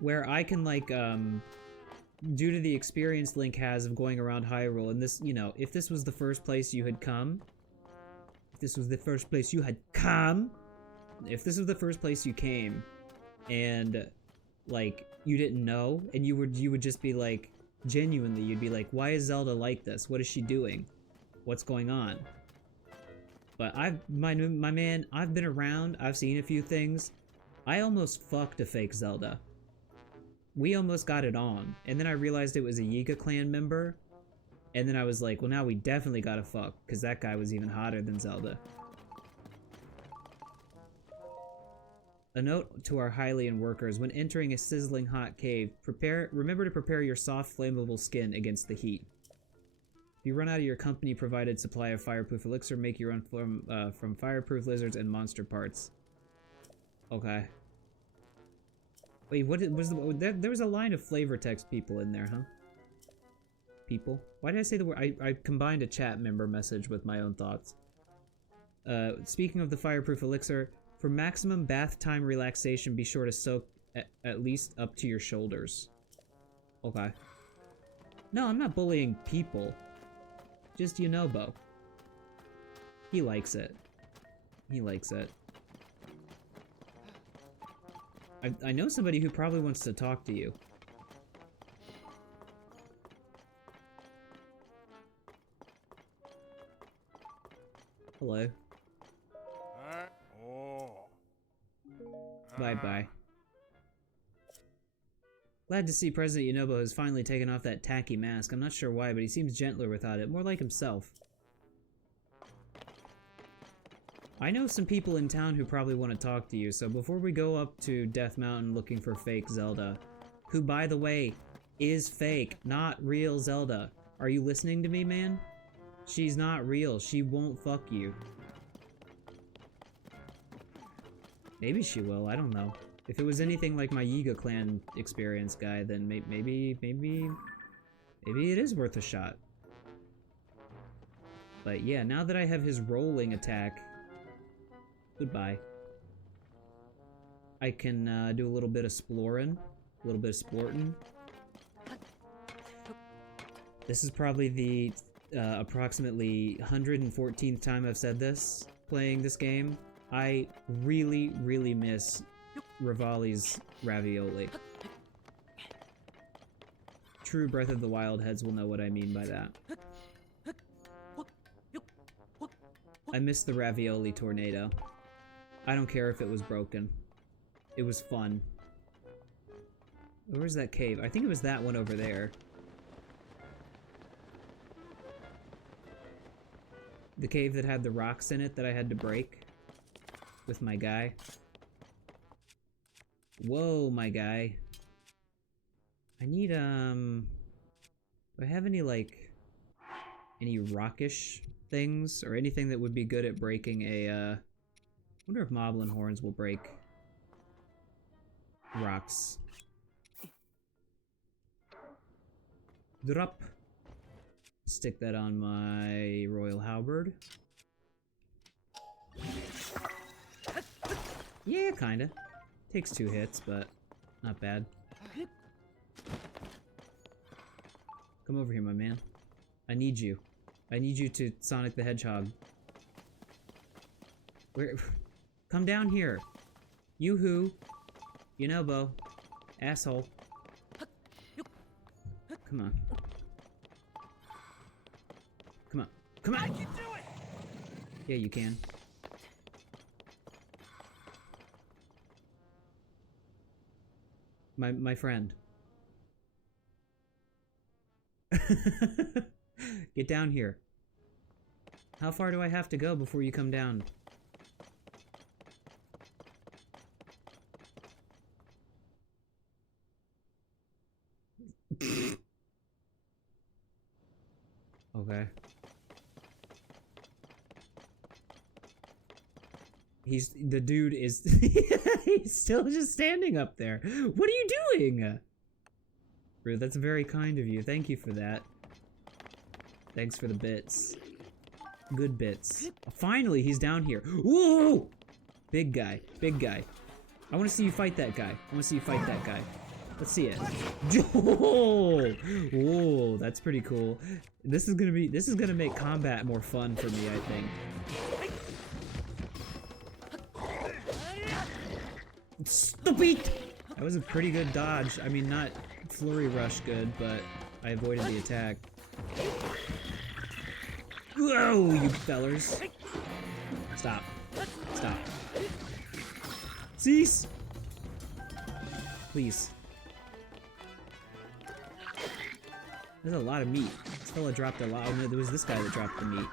Where I can, like, due to the experience Link has of going around Hyrule, and this, you know, if this was the first place you had come, if this was the first place you came, and, like, you didn't know, and you would just be like, genuinely, you'd be like, why is Zelda like this? What is she doing? What's going on? But my man, I've been around, I've seen a few things. I almost fucked a fake Zelda. we almost got it on, and then I realized it was a Yiga clan member, and then I was like, well, now we definitely gotta fuck, because that guy was even hotter than Zelda. A note to our Hylian workers: when entering a sizzling hot cave, remember to prepare your soft, flammable skin against the heat. If you run out of your company-provided supply of fireproof elixir, make your own from fireproof lizards and monster parts. Okay. Wait, what was there was a line of flavor text people in there, huh? People? Why did I say the word? I combined a chat member message with my own thoughts. Speaking of the fireproof elixir, for maximum bath time relaxation, be sure to soak at least up to your shoulders. Okay. No, I'm not bullying people. Just Yunobo. He likes it. He likes it. I know somebody who probably wants to talk to you. Hello. Bye-bye. Glad to see President Yunobo has finally taken off that tacky mask. I'm not sure why, but he seems gentler without it, more like himself. I know some people in town who probably want to talk to you, so before we go up to Death Mountain looking for fake Zelda, who, by the way, is fake, not real Zelda. Are you listening to me, man? She's not real. She won't fuck you. Maybe she will, I don't know. If it was anything like my Yiga clan experience guy, then maybe it is worth a shot. But yeah, now that I have his rolling attack, goodbye. I can do a little bit of splorin', a little bit of splortin'. This is probably the approximately 114th time I've said this playing this game. I really, really miss Rivali's ravioli. True Breath of the Wild heads will know what I mean by that. I miss the ravioli tornado. I don't care if it was broken. It was fun. Where's that cave? I think it was that one over there. The cave that had the rocks in it that I had to break with my guy. Whoa, my guy. I need, do I have any, like, any rockish things? Or anything that would be good at breaking a, I wonder if Moblin horns will break rocks. Drop. Stick that on my Royal Halberd. Yeah, kinda. Takes 2 hits, but not bad. Come over here, my man. I need you. I need you to Sonic the Hedgehog. Where? Come down here. Yoo-hoo. Yunobo. Asshole. Come on. Come on. Come on! I can do it! Yeah, you can. My friend. Get down here. How far do I have to go before you come down? Okay. The dude is, he's still just standing up there. What are you doing? Rude, that's very kind of you. Thank you for that. Thanks for the bits. Good bits. Finally, he's down here. Whoa! Big guy, big guy. I want to see you fight that guy. I want to see you fight that guy. Let's see it. Oh, whoa, that's pretty cool. This is gonna make combat more fun for me, I think. Stupid! That was a pretty good dodge. I mean, not flurry rush good, but I avoided the attack. Whoa, you fellers. Stop. Stop. Cease! Please. There's a lot of meat. This fella dropped a lot. Oh no, there was this guy that dropped the meat.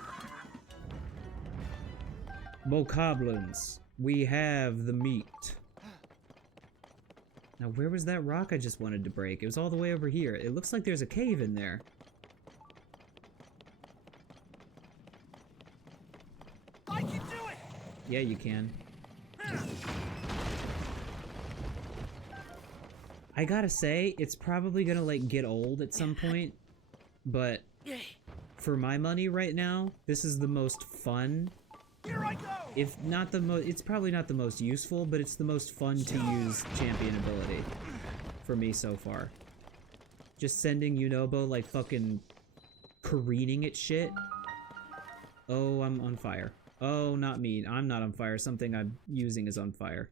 Bokoblins, we have the meat. Now, where was that rock I just wanted to break? It was all the way over here. It looks like there's a cave in there. I can do it! Yeah, you can. I gotta say, it's probably gonna, like, get old at some point, but for my money right now, this is the most fun. Here I go! If not the most, it's probably not the most useful, but it's the most fun to use champion ability for me so far. Just sending Yunobo, like, fucking careening at shit. Oh, I'm on fire. Oh, not me. I'm not on fire. Something I'm using is on fire.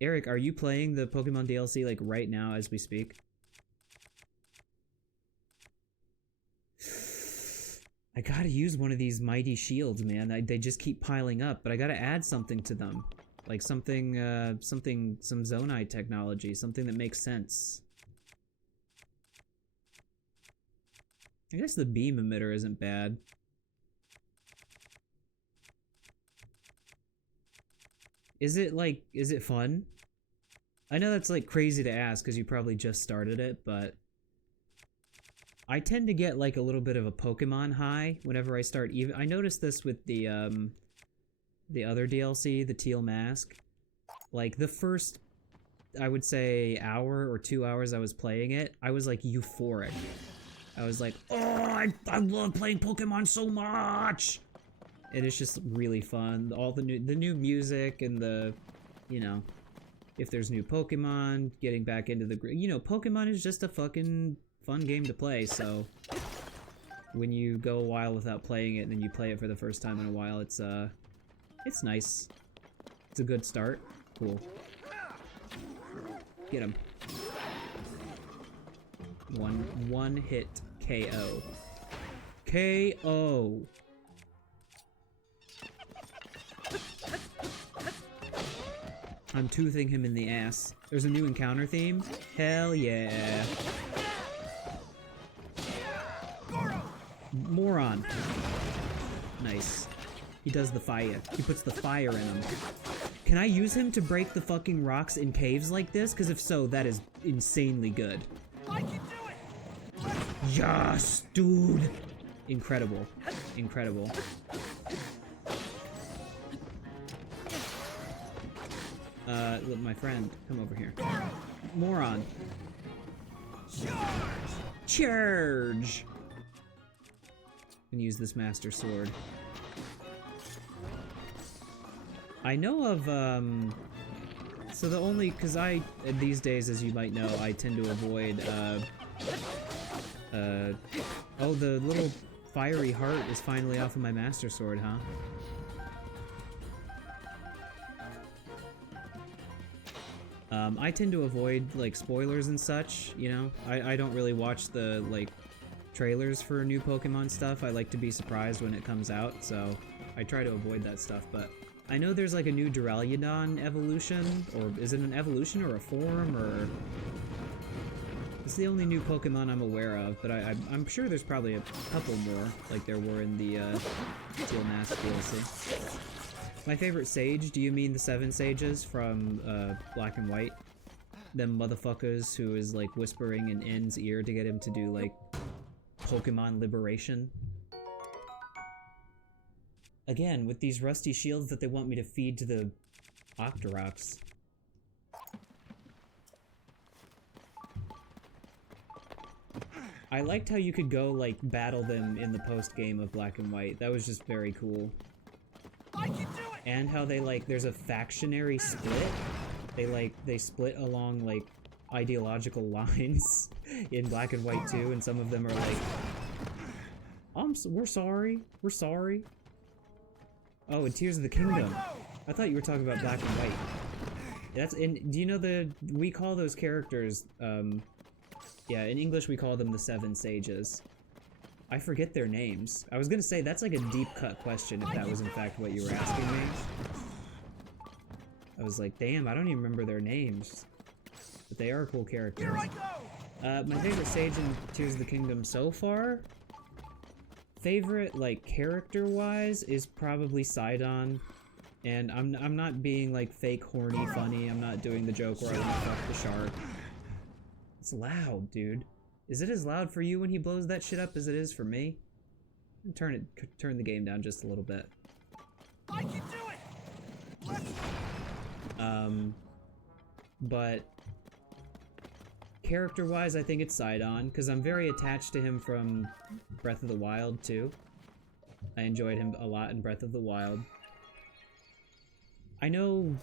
Eric, are you playing the Pokemon DLC, like, right now as we speak? I gotta use one of these mighty shields, man. They just keep piling up, but I gotta add something to them. Like something, some Zonai technology, something that makes sense. I guess the beam emitter isn't bad. Is it fun? I know that's, like, crazy to ask, because you probably just started it, but I tend to get, like, a little bit of a Pokemon high whenever I start even. I noticed this with the other DLC, the Teal Mask. Like, the first, I would say, hour or 2 hours I was playing it, I was, like, euphoric. I was like, oh, I love playing Pokemon so much! And it's just really fun. All the new music and the, you know, if there's new Pokemon, getting back into the, you know, Pokemon is just a fucking fun game to play, so when you go a while without playing it and then you play it for the first time in a while, it's nice. It's a good start. Cool. Get him. One hit KO. KO. I'm toothing him in the ass. There's a new encounter theme? Hell yeah. Moron. Nice. He does the fire. He puts the fire in him. Can I use him to break the fucking rocks in caves like this? Because if so, that is insanely good. I can do it! Yes, dude! Incredible. Incredible. Look, my friend, come over here. Moron. Charge! And use this Master Sword. I know of, so the only, cause these days, as you might know, I tend to avoid, oh, the little fiery heart is finally off of my Master Sword, huh? I tend to avoid, like, spoilers and such, you know? I don't really watch the, like, trailers for new Pokemon stuff. I like to be surprised when it comes out, so I try to avoid that stuff, but I know there's, like, a new Duraludon evolution, or is it an evolution or a form, or... It's the only new Pokemon I'm aware of, but I'm sure there's probably a couple more, like there were in the, Teal Mask DLC. My favorite sage, do you mean the 7 sages from, Black and White? Them motherfuckers who is, like, whispering in N's ear to get him to do, like, Pokemon liberation? Again, with these rusty shields that they want me to feed to the Octoroks. I liked how you could go, like, battle them in the post-game of Black and White. That was just very cool. I can do it! And how they, like, there's a factionary split. They split along, like, ideological lines in Black and White too, and some of them are like, we're sorry. We're sorry. Oh, and Tears of the Kingdom. I thought you were talking about Black and White. That's in, do you know we call those characters, yeah, in English we call them the 7 sages. I forget their names. I was gonna say, that's like a deep cut question if that was in fact what you were asking me. I was like, damn, I don't even remember their names. But they are cool characters. Here I go! My favorite sage in Tears of the Kingdom so far, favorite, like, character-wise, is probably Sidon. And I'm not being, like, fake horny funny. I'm not doing the joke where I want to fuck the shark. It's loud, dude. Is it as loud for you when he blows that shit up as it is for me? Turn the game down just a little bit. I can do it! Let's... But character-wise, I think it's Sidon, because I'm very attached to him from Breath of the Wild, too. I enjoyed him a lot in Breath of the Wild. I know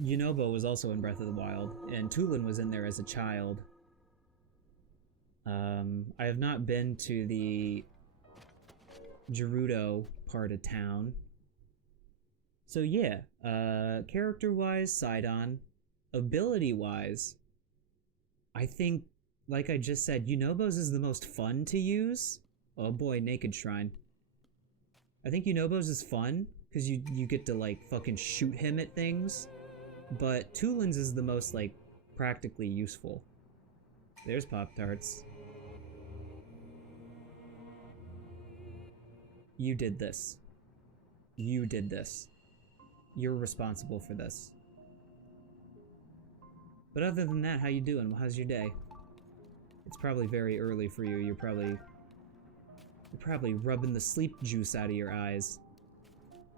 Yunobo was also in Breath of the Wild, and Tulin was in there as a child. I have not been to the Gerudo part of town. So yeah, character-wise, Sidon. Ability-wise, I think, like I just said, Yunobo's is the most fun to use. Oh boy, Naked Shrine. I think Yunobo's is fun, because you get to, like, fucking shoot him at things. But Tulin's is the most, like, practically useful. There's Pop-Tarts. You did this. You did this. You're responsible for this. But other than that, how you doing? How's your day? It's probably very early for you. You're probably rubbing the sleep juice out of your eyes.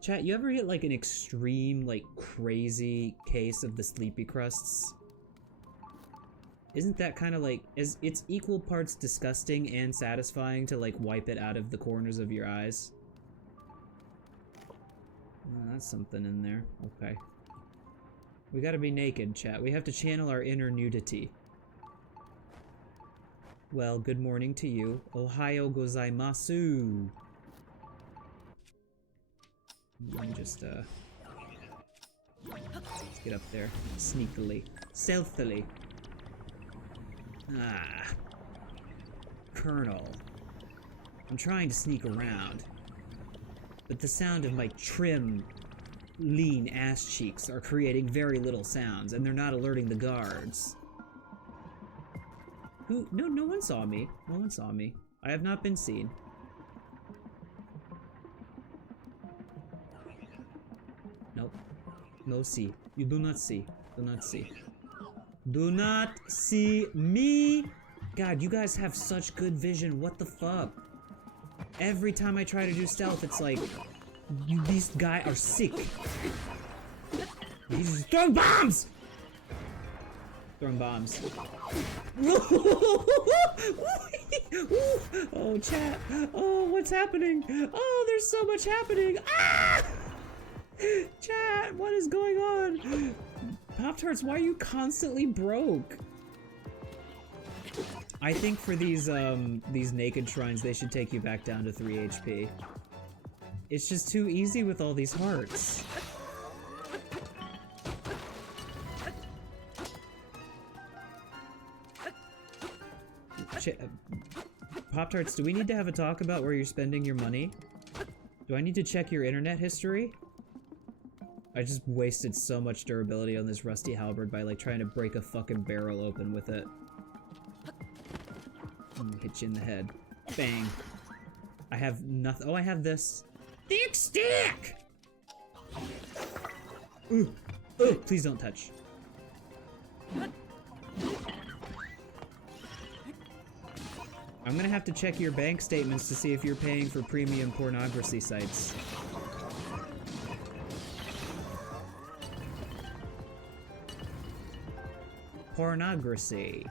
Chat, you ever get like an extreme, like crazy case of the sleepy crusts? Isn't that kind of like, it's equal parts disgusting and satisfying to like wipe it out of the corners of your eyes? Oh, that's something in there. Okay. We gotta be naked, chat. We have to channel our inner nudity. Well, good morning to you. Ohayo gozaimasu. Let me just, let's get up there. Sneakily. Stealthily. Ah. Colonel. I'm trying to sneak around. But the sound of my trim, lean ass cheeks are creating very little sounds, and they're not alerting the guards. Who? No one saw me. No one saw me. I have not been seen. Nope. No see. You do not see. Do not see. Do not see me! God, you guys have such good vision. What the fuck? Every time I try to do stealth, it's like, these guys are sick. He's just throwing bombs! Throwing bombs. Oh, chat. Oh, what's happening? Oh, there's so much happening. Ah! Chat, what is going on? Pop-Tarts, why are you constantly broke? I think for these naked shrines, they should take you back down to 3 HP. It's just too easy with all these hearts. Pop-Tarts, do we need to have a talk about where you're spending your money? Do I need to check your internet history? I just wasted so much durability on this rusty halberd by like trying to break a fucking barrel open with it. I'm gonna hit you in the head. Bang. I have nothing. Oh, I have this. Thick stick! Ooh. Ooh, please don't touch. I'm gonna have to check your bank statements to see if you're paying for premium pornography sites. Pornography.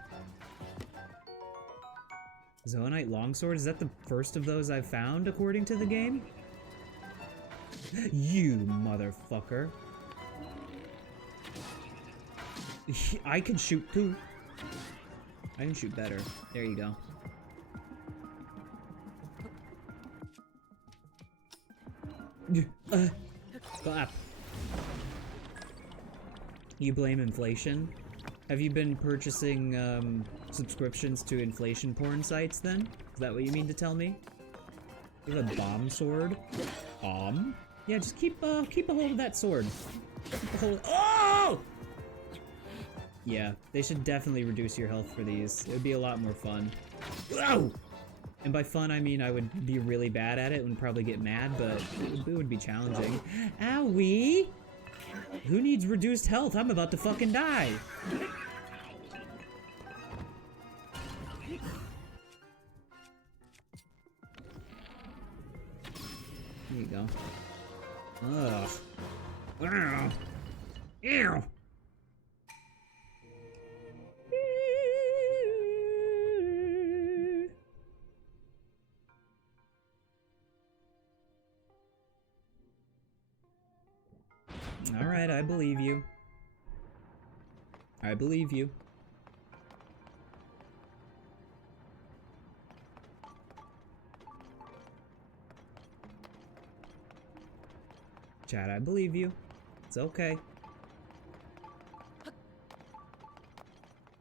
Zoanite Longsword, is that the first of those I've found, according to the game? You motherfucker. I can shoot too. I can shoot better. There you go. Go up. You blame inflation? Have you been purchasing subscriptions to inflation porn sites then? Is that what you mean to tell me? You have a bomb sword? Yeah, just keep a hold of that sword. Keep a hold. Oh! Yeah, they should definitely reduce your health for these. It would be a lot more fun. Whoa! And by fun, I mean I would be really bad at it and probably get mad, but it would be challenging. Owie! Who needs reduced health? I'm about to fucking die! There you go. Ugh. Ugh. Ew! Alright, I believe you. I believe you. Chad, I believe you. It's okay.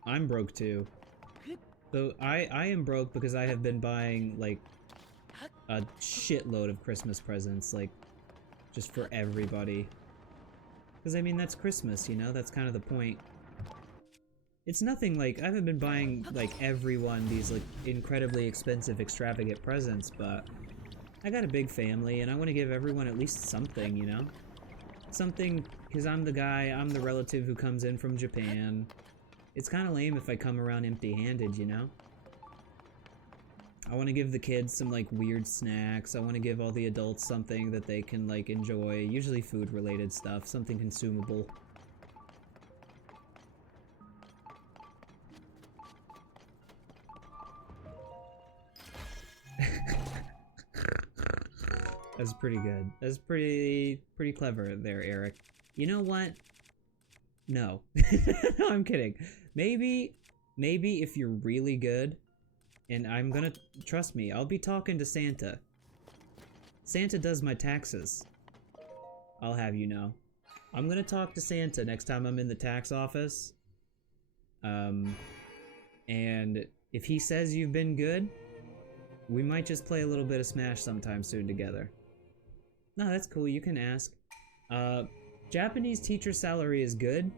I'm broke too. So I am broke because I have been buying like a shitload of Christmas presents, like just for everybody. Because I mean that's Christmas, you know? That's kind of the point. It's nothing like I haven't been buying like everyone these like incredibly expensive, extravagant presents, but I got a big family and I want to give everyone at least something, you know? Something, because I'm the guy, I'm the relative who comes in from Japan. It's kind of lame if I come around empty-handed, you know? I want to give the kids some like weird snacks. I want to give all the adults something that they can like enjoy, usually food-related stuff, something consumable. That's pretty good. That's pretty clever there, Eric. You know what? No. No, I'm kidding. Maybe if you're really good, and I'm gonna, trust me, I'll be talking to Santa. Santa does my taxes. I'll have you know. I'm gonna talk to Santa next time I'm in the tax office. And if he says you've been good, we might just play a little bit of Smash sometime soon together. No, that's cool, you can ask. Japanese teacher salary is good,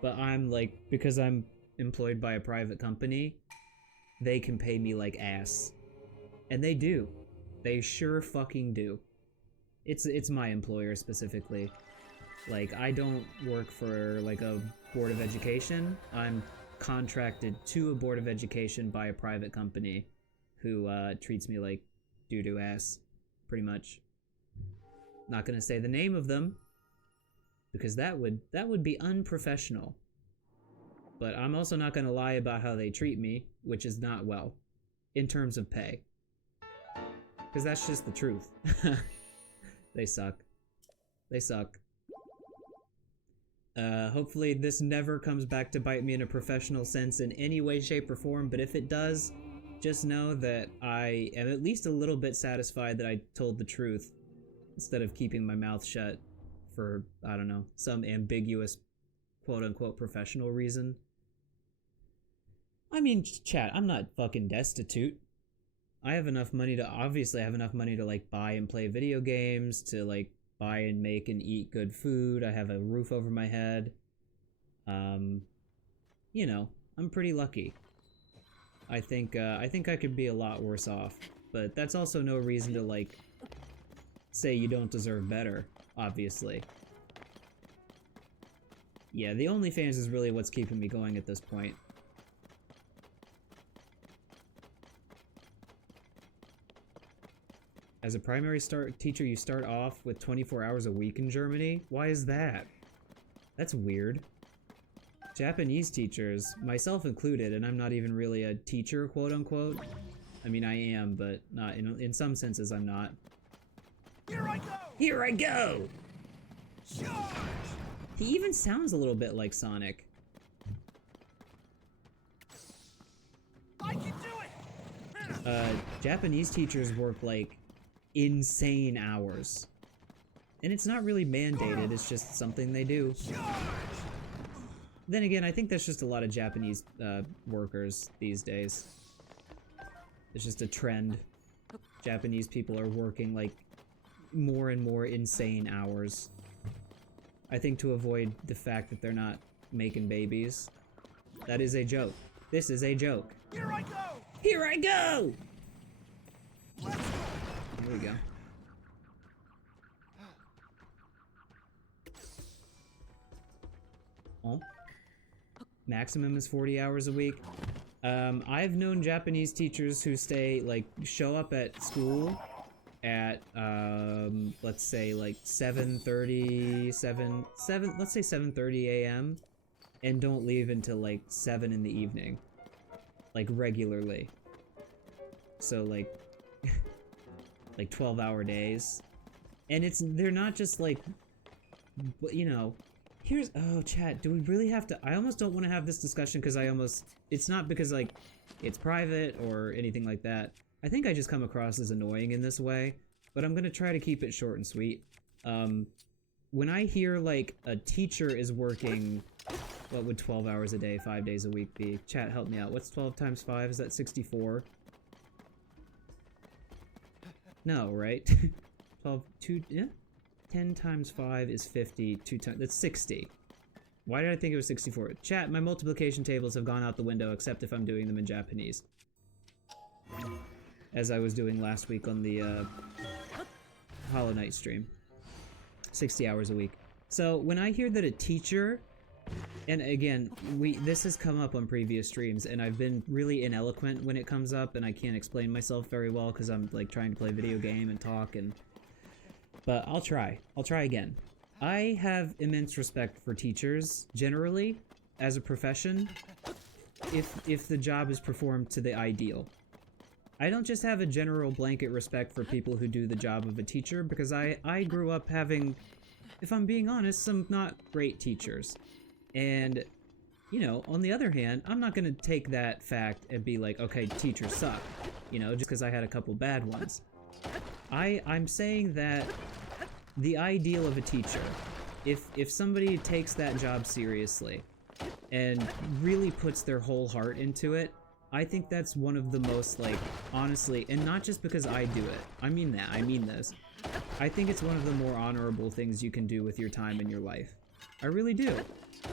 but I'm like, because I'm employed by a private company, they can pay me like ass. And they do. They sure fucking do. It's my employer specifically. Like, I don't work for like a board of education. I'm contracted to a board of education by a private company who treats me like doo-doo ass, pretty much. Not gonna say the name of them, because that would be unprofessional. But I'm also not gonna lie about how they treat me, which is not well, in terms of pay. Because that's just the truth. They suck. They suck. Hopefully this never comes back to bite me in a professional sense in any way, shape, or form, but if it does, just know that I am at least a little bit satisfied that I told the truth, instead of keeping my mouth shut for, I don't know, some ambiguous quote-unquote professional reason. I mean, chat, I'm not fucking destitute. I have enough money to, obviously I have enough money to like buy and play video games, to like buy and make and eat good food. I have a roof over my head. You know, I'm pretty lucky. I think I could be a lot worse off, but that's also no reason to like say you don't deserve better, obviously. Yeah, the OnlyFans is really what's keeping me going at this point. As a primary teacher, you start off with 24 hours a week in Germany? Why is that? That's weird. Japanese teachers, myself included, and I'm not even really a teacher, quote-unquote. I mean, I am, but not in some senses I'm not. Here I go! Here I go! Charge! He even sounds a little bit like Sonic. I can do it! Japanese teachers work, like, insane hours. And it's not really mandated, it's just something they do. Then again, I think that's just a lot of Japanese workers these days. It's just a trend. Japanese people are working, like, more and more insane hours. I think to avoid the fact that they're not making babies. That is a joke. This is a joke. Here I go! Here I go! Let's go! Here we go. Oh. Maximum is 40 hours a week. I've known Japanese teachers who show up at school at, let's say like 7:30 a.m. and don't leave until like 7 in the evening. Like regularly. So like, like 12-hour days. And they're not just like, you know, oh, chat, do we really have to? I almost don't want to have this discussion because it's not because, like, it's private or anything like that. I think I just come across as annoying in this way, but I'm gonna try to keep it short and sweet. When I hear, like, a teacher is working, what would 12 hours a day, 5 days a week be? Chat, help me out. What's 12 times 5? Is that 64? No, right? 10 times 5 is 50, 2 times, that's 60. Why did I think it was 64? Chat, my multiplication tables have gone out the window except if I'm doing them in Japanese. As I was doing last week on the Hollow Knight stream. 60 hours a week. So when I hear that a teacher, and again, this has come up on previous streams, and I've been really ineloquent when it comes up, and I can't explain myself very well because I'm like trying to play a video game and talk but I'll try again. I have immense respect for teachers, generally, as a profession, if the job is performed to the ideal. I don't just have a general blanket respect for people who do the job of a teacher, because I grew up having, if I'm being honest, some not great teachers. And, you know, on the other hand, I'm not gonna take that fact and be like, okay, teachers suck, you know, just because I had a couple bad ones. I'm saying that the ideal of a teacher, if somebody takes that job seriously and really puts their whole heart into it, I think that's one of the most, like, honestly, and not just because I do it, I mean this, I think it's one of the more honorable things you can do with your time in your life. I really do.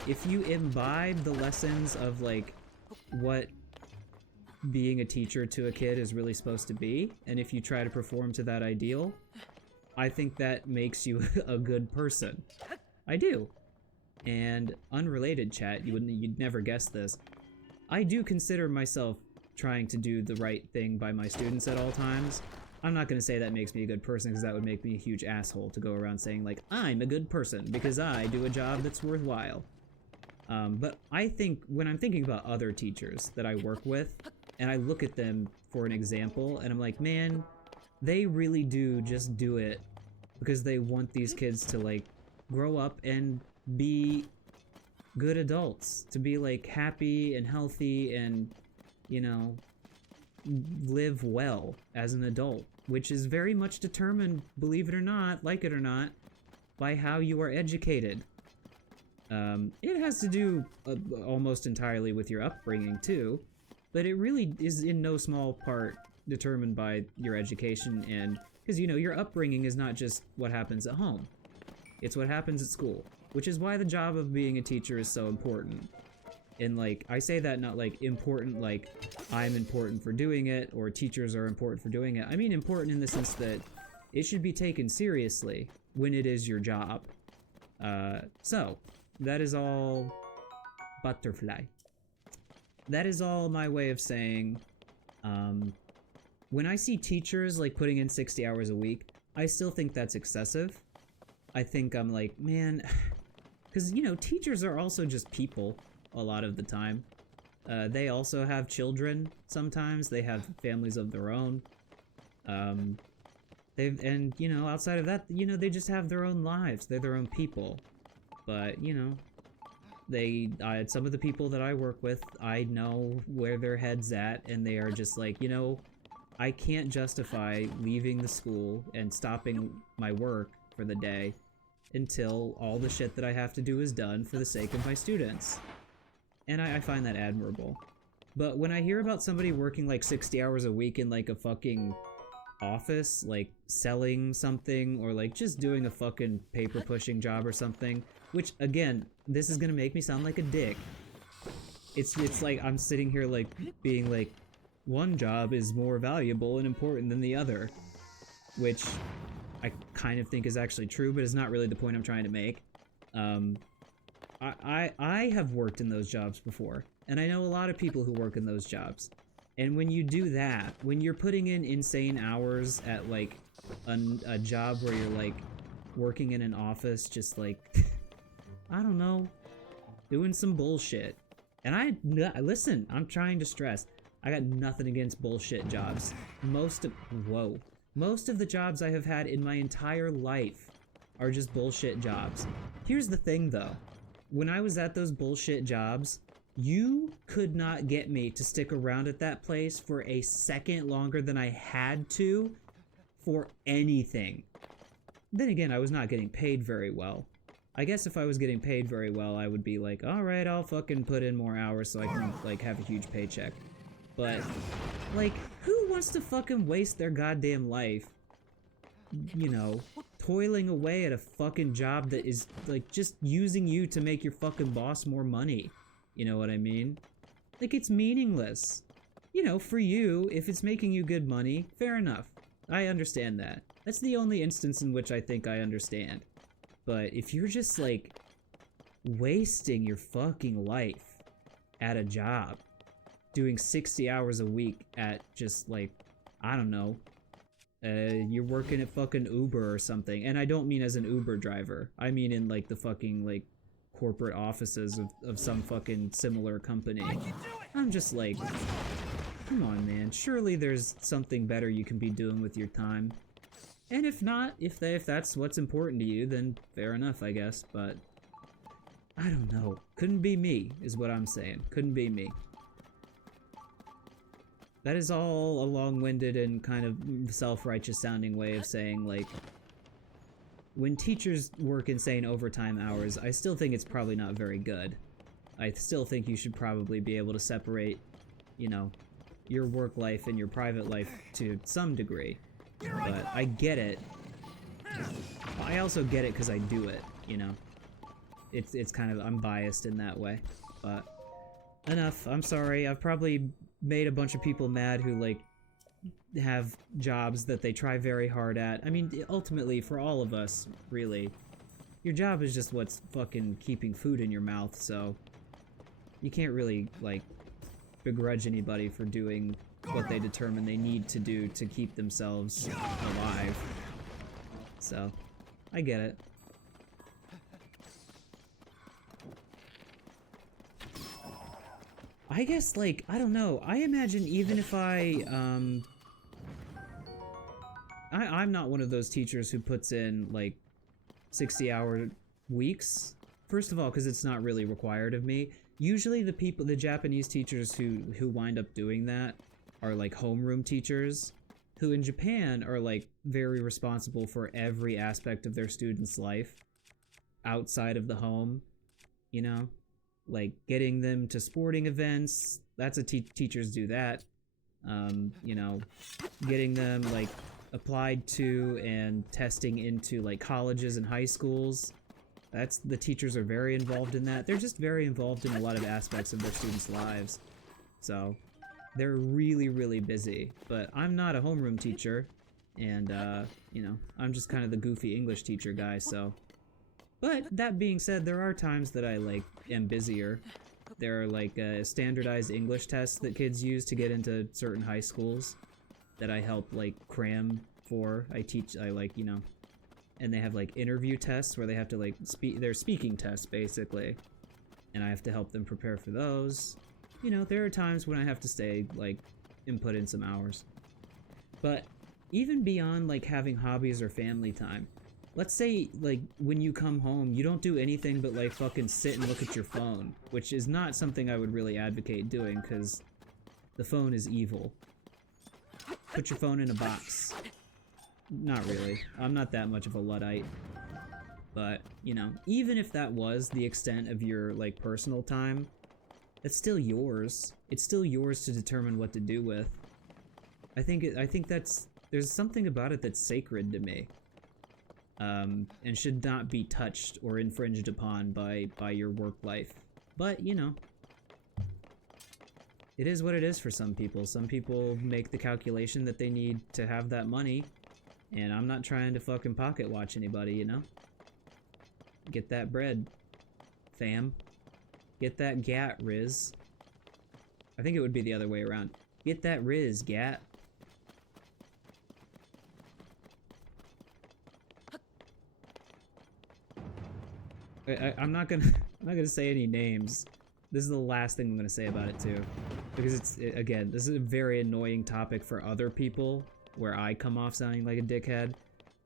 If you imbibe the lessons of, like, what being a teacher to a kid is really supposed to be, and if you try to perform to that ideal, I think that makes you a good person. I do. And unrelated, chat, you'd never guess this, I do consider myself trying to do the right thing by my students at all times. I'm not gonna say that makes me a good person, because that would make me a huge asshole to go around saying, like, I'm a good person because I do a job that's worthwhile. But I think, when I'm thinking about other teachers that I work with, and I look at them for an example, and I'm like, man, they really do just do it because they want these kids to, like, grow up and be good adults, to be, like, happy and healthy and, you know, live well as an adult, which is very much determined, believe it or not, like it or not, by how you are educated. It has to do almost entirely with your upbringing, too, but it really is in no small part determined by your education, and because, you know, your upbringing is not just what happens at home, it's what happens at school, which is why the job of being a teacher is so important. And, like, I say that not like important like I'm important for doing it or teachers are important for doing it. I mean important in the sense that it should be taken seriously when it is your job. So that is all butterfly. That is all my way of saying, when I see teachers, like, putting in 60 hours a week, I still think that's excessive. I think I'm like, man, because, you know, teachers are also just people a lot of the time. They also have children sometimes. They have families of their own. And, you know, outside of that, you know, they just have their own lives. They're their own people. But, you know, some of the people that I work with, I know where their head's at, and they are just like, you know, I can't justify leaving the school and stopping my work for the day until all the shit that I have to do is done for the sake of my students. And I find that admirable. But when I hear about somebody working like 60 hours a week in like a fucking office, like selling something, or like just doing a fucking paper pushing job or something, which again, this is gonna make me sound like a dick, It's like I'm sitting here like being like, one job is more valuable and important than the other, which I kind of think is actually true, but it's not really the point I'm trying to make. I have worked in those jobs before, and I know a lot of people who work in those jobs. And when you do that, when you're putting in insane hours at like a job where you're like working in an office, just like, I don't know, doing some bullshit. And listen, I'm trying to stress, I got nothing against bullshit jobs. Most of the jobs I have had in my entire life are just bullshit jobs. Here's the thing though, when I was at those bullshit jobs, you could not get me to stick around at that place for a second longer than I had to for anything. Then again, I was not getting paid very well. I guess if I was getting paid very well, I would be like, alright, I'll fucking put in more hours so I can, like, have a huge paycheck. But, like, who wants to fucking waste their goddamn life, you know, toiling away at a fucking job that is, like, just using you to make your fucking boss more money? You know what I mean? Like, it's meaningless. You know, for you, if it's making you good money, fair enough. I understand that. That's the only instance in which I think I understand. But if you're just, like, wasting your fucking life at a job, doing 60 hours a week at just, like, I don't know, you're working at fucking Uber or something. And I don't mean as an Uber driver. I mean in, like, the fucking, like, corporate offices of some fucking similar company. I'm just like, come on, man. Surely there's something better you can be doing with your time. And if not, if that's what's important to you, then fair enough, I guess. But I don't know. Couldn't be me, is what I'm saying. Couldn't be me. That is all a long-winded and kind of self-righteous sounding way of saying, like, when teachers work insane overtime hours, I still think it's probably not very good. I still think you should probably be able to separate, you know, your work life and your private life to some degree. But I get it. I also get it because I do it, you know. It's kind of, I'm biased in that way. But enough, I'm sorry. I've probably made a bunch of people mad who, like, have jobs that they try very hard at. I mean, ultimately, for all of us, really, your job is just what's fucking keeping food in your mouth, so you can't really, like, begrudge anybody for doing what they determine they need to do to keep themselves alive. So, I get it. I guess, like, I don't know, I imagine even if I'm not one of those teachers who puts in, like, 60-hour weeks. First of all, because it's not really required of me. Usually the Japanese teachers who wind up doing that are, like, homeroom teachers, who in Japan are, like, very responsible for every aspect of their students' life outside of the home, you know? Like, getting them to sporting events, that's a teachers do that. You know, getting them, like, applied to and testing into, like, colleges and high schools. The teachers are very involved in that. They're just very involved in a lot of aspects of their students' lives. So, they're really, really busy. But I'm not a homeroom teacher, and, you know, I'm just kind of the goofy English teacher guy, so. But, that being said, there are times that I, like, am busier. There are, like, standardized English tests that kids use to get into certain high schools that I help, like, cram for. I like, you know, and they have, like, interview tests where they have to, like, they're speaking tests, basically. And I have to help them prepare for those. You know, there are times when I have to stay, like, and put in some hours. But even beyond, like, having hobbies or family time, let's say, like, when you come home, you don't do anything but, like, fucking sit and look at your phone, which is not something I would really advocate doing, because the phone is evil. Put your phone in a box. Not really. I'm not that much of a Luddite. But, you know, even if that was the extent of your, like, personal time, it's still yours. It's still yours to determine what to do with. I think there's something about it that's sacred to me. And should not be touched or infringed upon by your work life. But, you know, it is what it is for some people. Some people make the calculation that they need to have that money, and I'm not trying to fucking pocket watch anybody, you know? Get that bread, fam. Get that gat, Riz. I think it would be the other way around. Get that Riz, gat. I'm not gonna say any names. This is the last thing I'm gonna say about it too, because again, this is a very annoying topic for other people, where I come off sounding like a dickhead.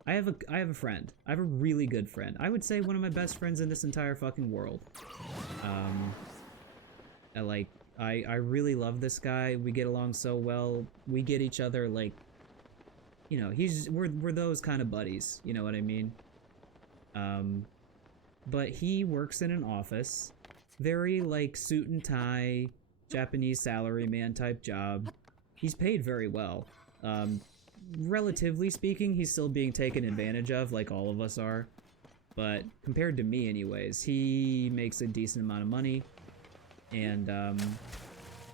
I have a friend. I have a really good friend. I would say one of my best friends in this entire fucking world. I really love this guy. We get along so well. We get each other, like, you know, we're those kind of buddies. You know what I mean? But he works in an office, very like suit and tie, Japanese salaryman type job. He's paid very well. Relatively speaking, he's still being taken advantage of, like all of us are. But compared to me anyways, he makes a decent amount of money. And,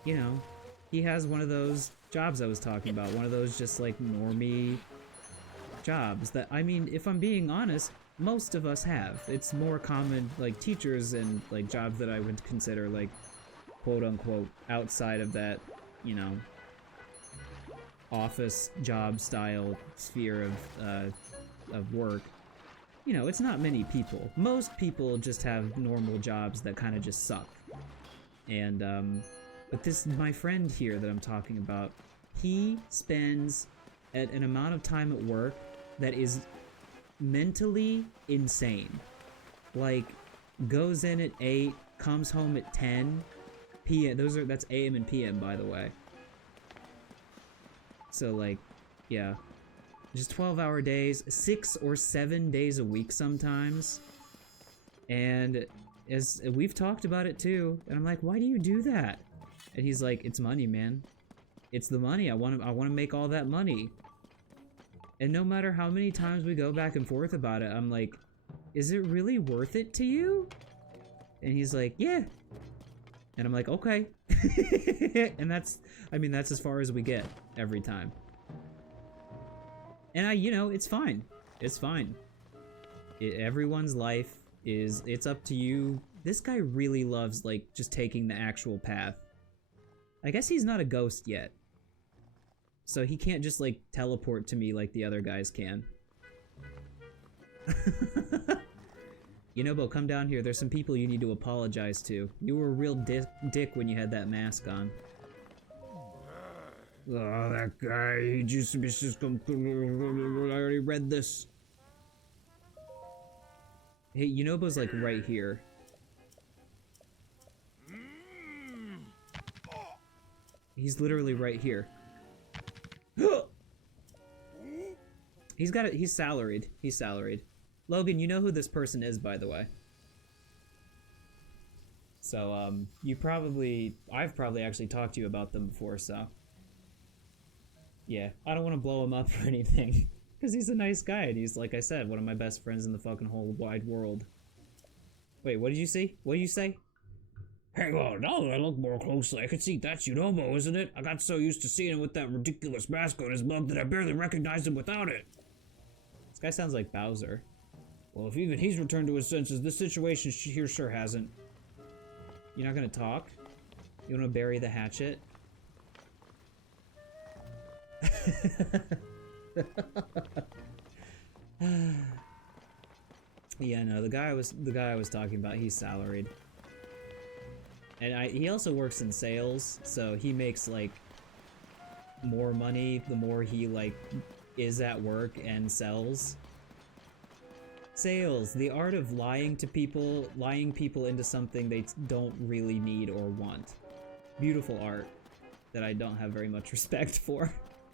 you know, he has one of those jobs I was talking about, one of those just like normie jobs that, I mean, if I'm being honest, most of us have. It's more common, like teachers and like jobs that I would consider like quote unquote outside of that, you know, office job style sphere of work. You know, it's not many people. Most people just have normal jobs that kind of just suck. And but this, my friend here that I'm talking about, he spends an amount of time at work that is mentally insane. Like, goes in at 8, comes home at 10 p.m. That's AM and PM, by the way. So like, yeah, just 12-hour days, 6 or 7 days a week sometimes. And as we've talked about it too, and I'm like, why do you do that? And he's like, it's money, man. It's the money. I want to make all that money. And no matter how many times we go back and forth about it, I'm like, is it really worth it to you? And he's like, yeah. And I'm like, okay. And that's as far as we get every time. And you know, it's fine. It's fine. Everyone's life it's up to you. This guy really loves, like, just taking the actual path. I guess he's not a ghost yet. So he can't just, like, teleport to me like the other guys can. Yunobo, come down here. There's some people you need to apologize to. You were a real dick when you had that mask on. Oh, that guy, he just come through. I already read this. Hey, Yunobo's like right here. He's literally right here. He's salaried. He's salaried. Logan, you know who this person is, by the way. So, I've probably actually talked to you about them before, so. Yeah, I don't want to blow him up or anything. Because he's a nice guy, and he's, like I said, one of my best friends in the fucking whole wide world. Wait, what did you see? What did you say? Hang on, now that I look more closely, I can see that's Yunobo, isn't it? I got so used to seeing him with that ridiculous mask on his mug that I barely recognized him without it. This guy sounds like Bowser. Well, if even he's returned to his senses, this situation here sure hasn't. You're not gonna talk? You wanna bury the hatchet? Yeah, no, the guy I was talking about, he's salaried. And he also works in sales, so he makes like more money the more he like is at work and sells. Sales, the art of lying people into something they don't really need or want. Beautiful art that I don't have very much respect for.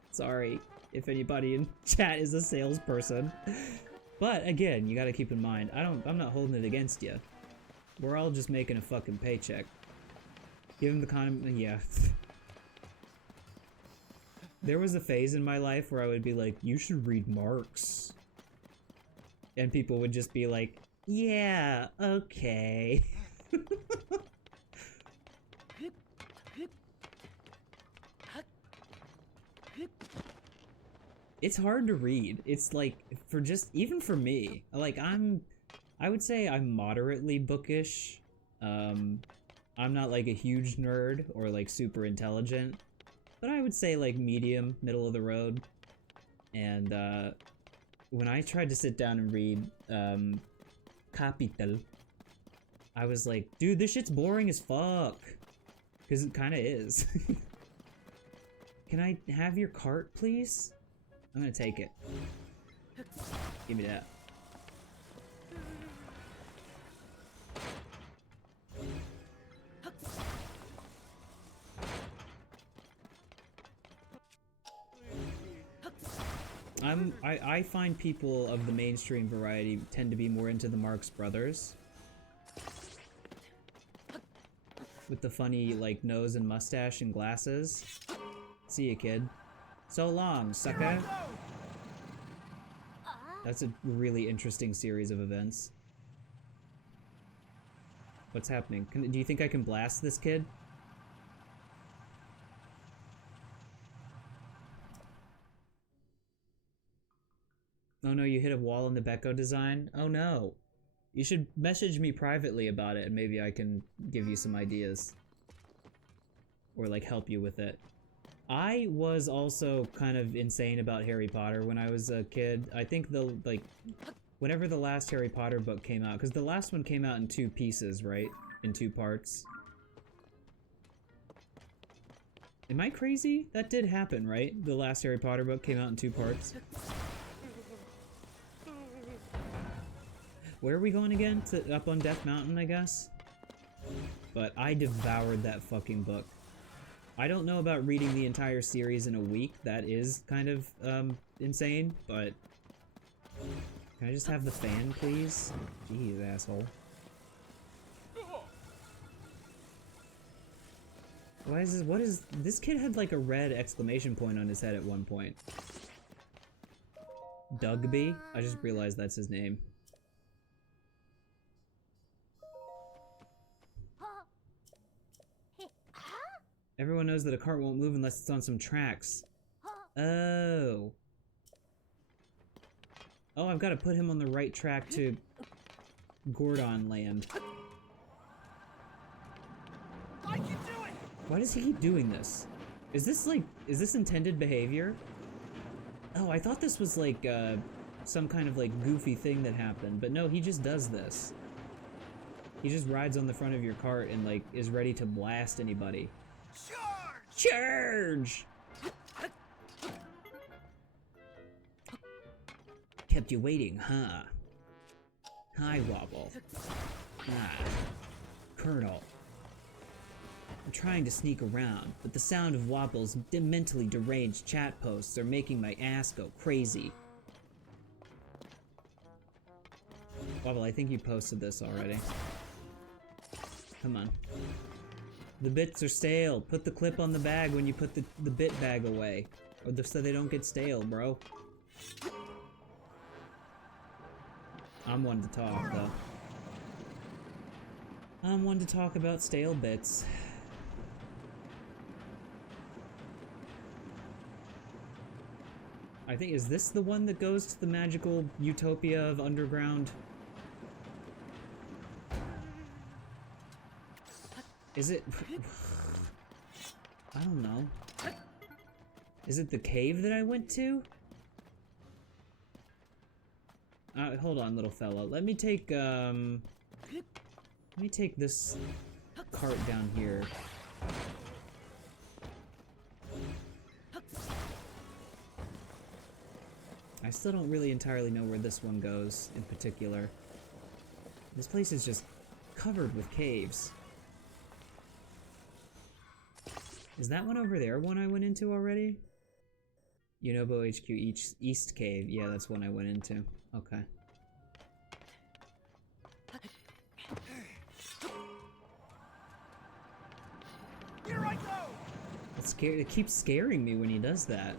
Sorry if anybody in chat is a salesperson. But again, you gotta keep in mind, I'm not holding it against you. We're all just making a fucking paycheck. Give him the kind of, yeah. There was a phase in my life where I would be like, you should read Marx. And people would just be like, yeah, okay. It's hard to read. It's like, for just, even for me, like I would say I'm moderately bookish. I'm not like a huge nerd or like super intelligent, but I would say like medium, middle of the road. And when I tried to sit down and read Capital, I was like, dude, this shit's boring as fuck. Because it kind of is. Can I have your cart, please? I'm gonna take it. Give me that. I find people of the mainstream variety tend to be more into the Marx Brothers. With the funny, like, nose and mustache and glasses. See ya, kid. So long, sucker! That's a really interesting series of events. What's happening? Do you think I can blast this kid? Oh no, you hit a wall in the Becco design? Oh no! You should message me privately about it and maybe I can give you some ideas. Or like help you with it. I was also kind of insane about Harry Potter when I was a kid. I think whenever the last Harry Potter book came out, because the last one came out in 2 pieces, right? In 2 parts. Am I crazy? That did happen, right? The last Harry Potter book came out in 2 parts. Where are we going again? Up on Death Mountain, I guess? But I devoured that fucking book. I don't know about reading the entire series in a week. That is kind of, insane, but... Can I just have the fan, please? Jeez, asshole. What is... This kid had like a red exclamation point on his head at one point. Dugby? I just realized that's his name. Everyone knows that a cart won't move unless it's on some tracks. Oh. Oh, I've got to put him on the right track to Gordon land. I can do it! Why does he keep doing this? Is this intended behavior? Oh, I thought this was like, some kind of like goofy thing that happened, but no, he just does this. He just rides on the front of your cart and like, is ready to blast anybody. Charge! Kept you waiting, huh? Hi, Wobble. Ah. Colonel. I'm trying to sneak around, but the sound of Wobble's mentally deranged chat posts are making my ass go crazy. Wobble, I think you posted this already. Come on. The bits are stale. Put the clip on the bag when you put the bit bag away. Or so they don't get stale, bro. I'm one to talk, though. I'm one to talk about stale bits. I think, is this the one that goes to the magical utopia of underground? Is it... I don't know. Is it the cave that I went to? Hold on, little fella. Let me take this cart down here. I still don't really entirely know where this one goes, in particular. This place is just covered with caves. Is that one over there one I went into already? Unobo HQ East Cave. Yeah, that's one I went into. Okay. Here I go! It keeps scaring me when he does that.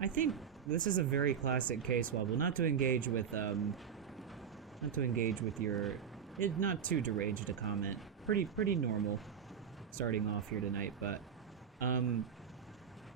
I think this is a very classic case, Wobble. Not to engage with your... not too deranged a comment. Pretty normal starting off here tonight, but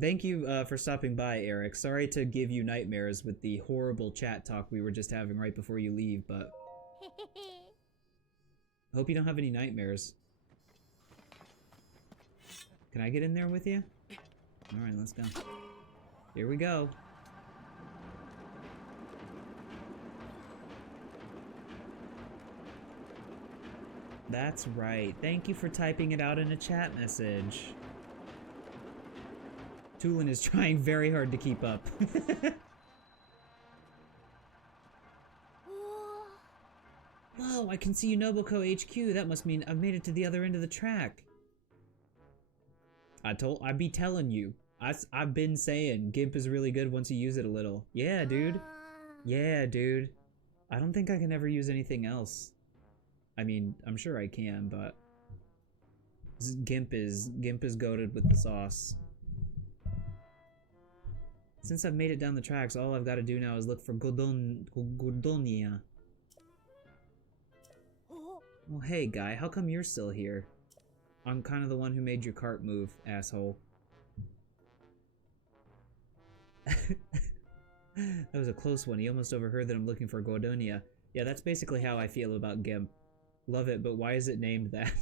Thank you for stopping by, Eric. Sorry to give you nightmares with the horrible chat talk we were just having right before you leave, but hope you don't have any nightmares. Can I get in there with you? Alright, let's go. Here we go. That's right. Thank you for typing it out in a chat message. Tulin is trying very hard to keep up. Whoa, I can see Unoboko HQ. That must mean I've made it to the other end of the track. I'd be telling you. I've been saying GIMP is really good once you use it a little. Yeah, dude. Yeah, dude. I don't think I can ever use anything else. I mean, I'm sure I can, but GIMP is goated with the sauce. Since I've made it down the tracks, all I've got to do now is look for Godonia. Well, hey, guy, how come you're still here? I'm kind of the one who made your cart move, asshole. That was a close one. He almost overheard that I'm looking for Godonia. Yeah, that's basically how I feel about GIMP. Love it, but why is it named that?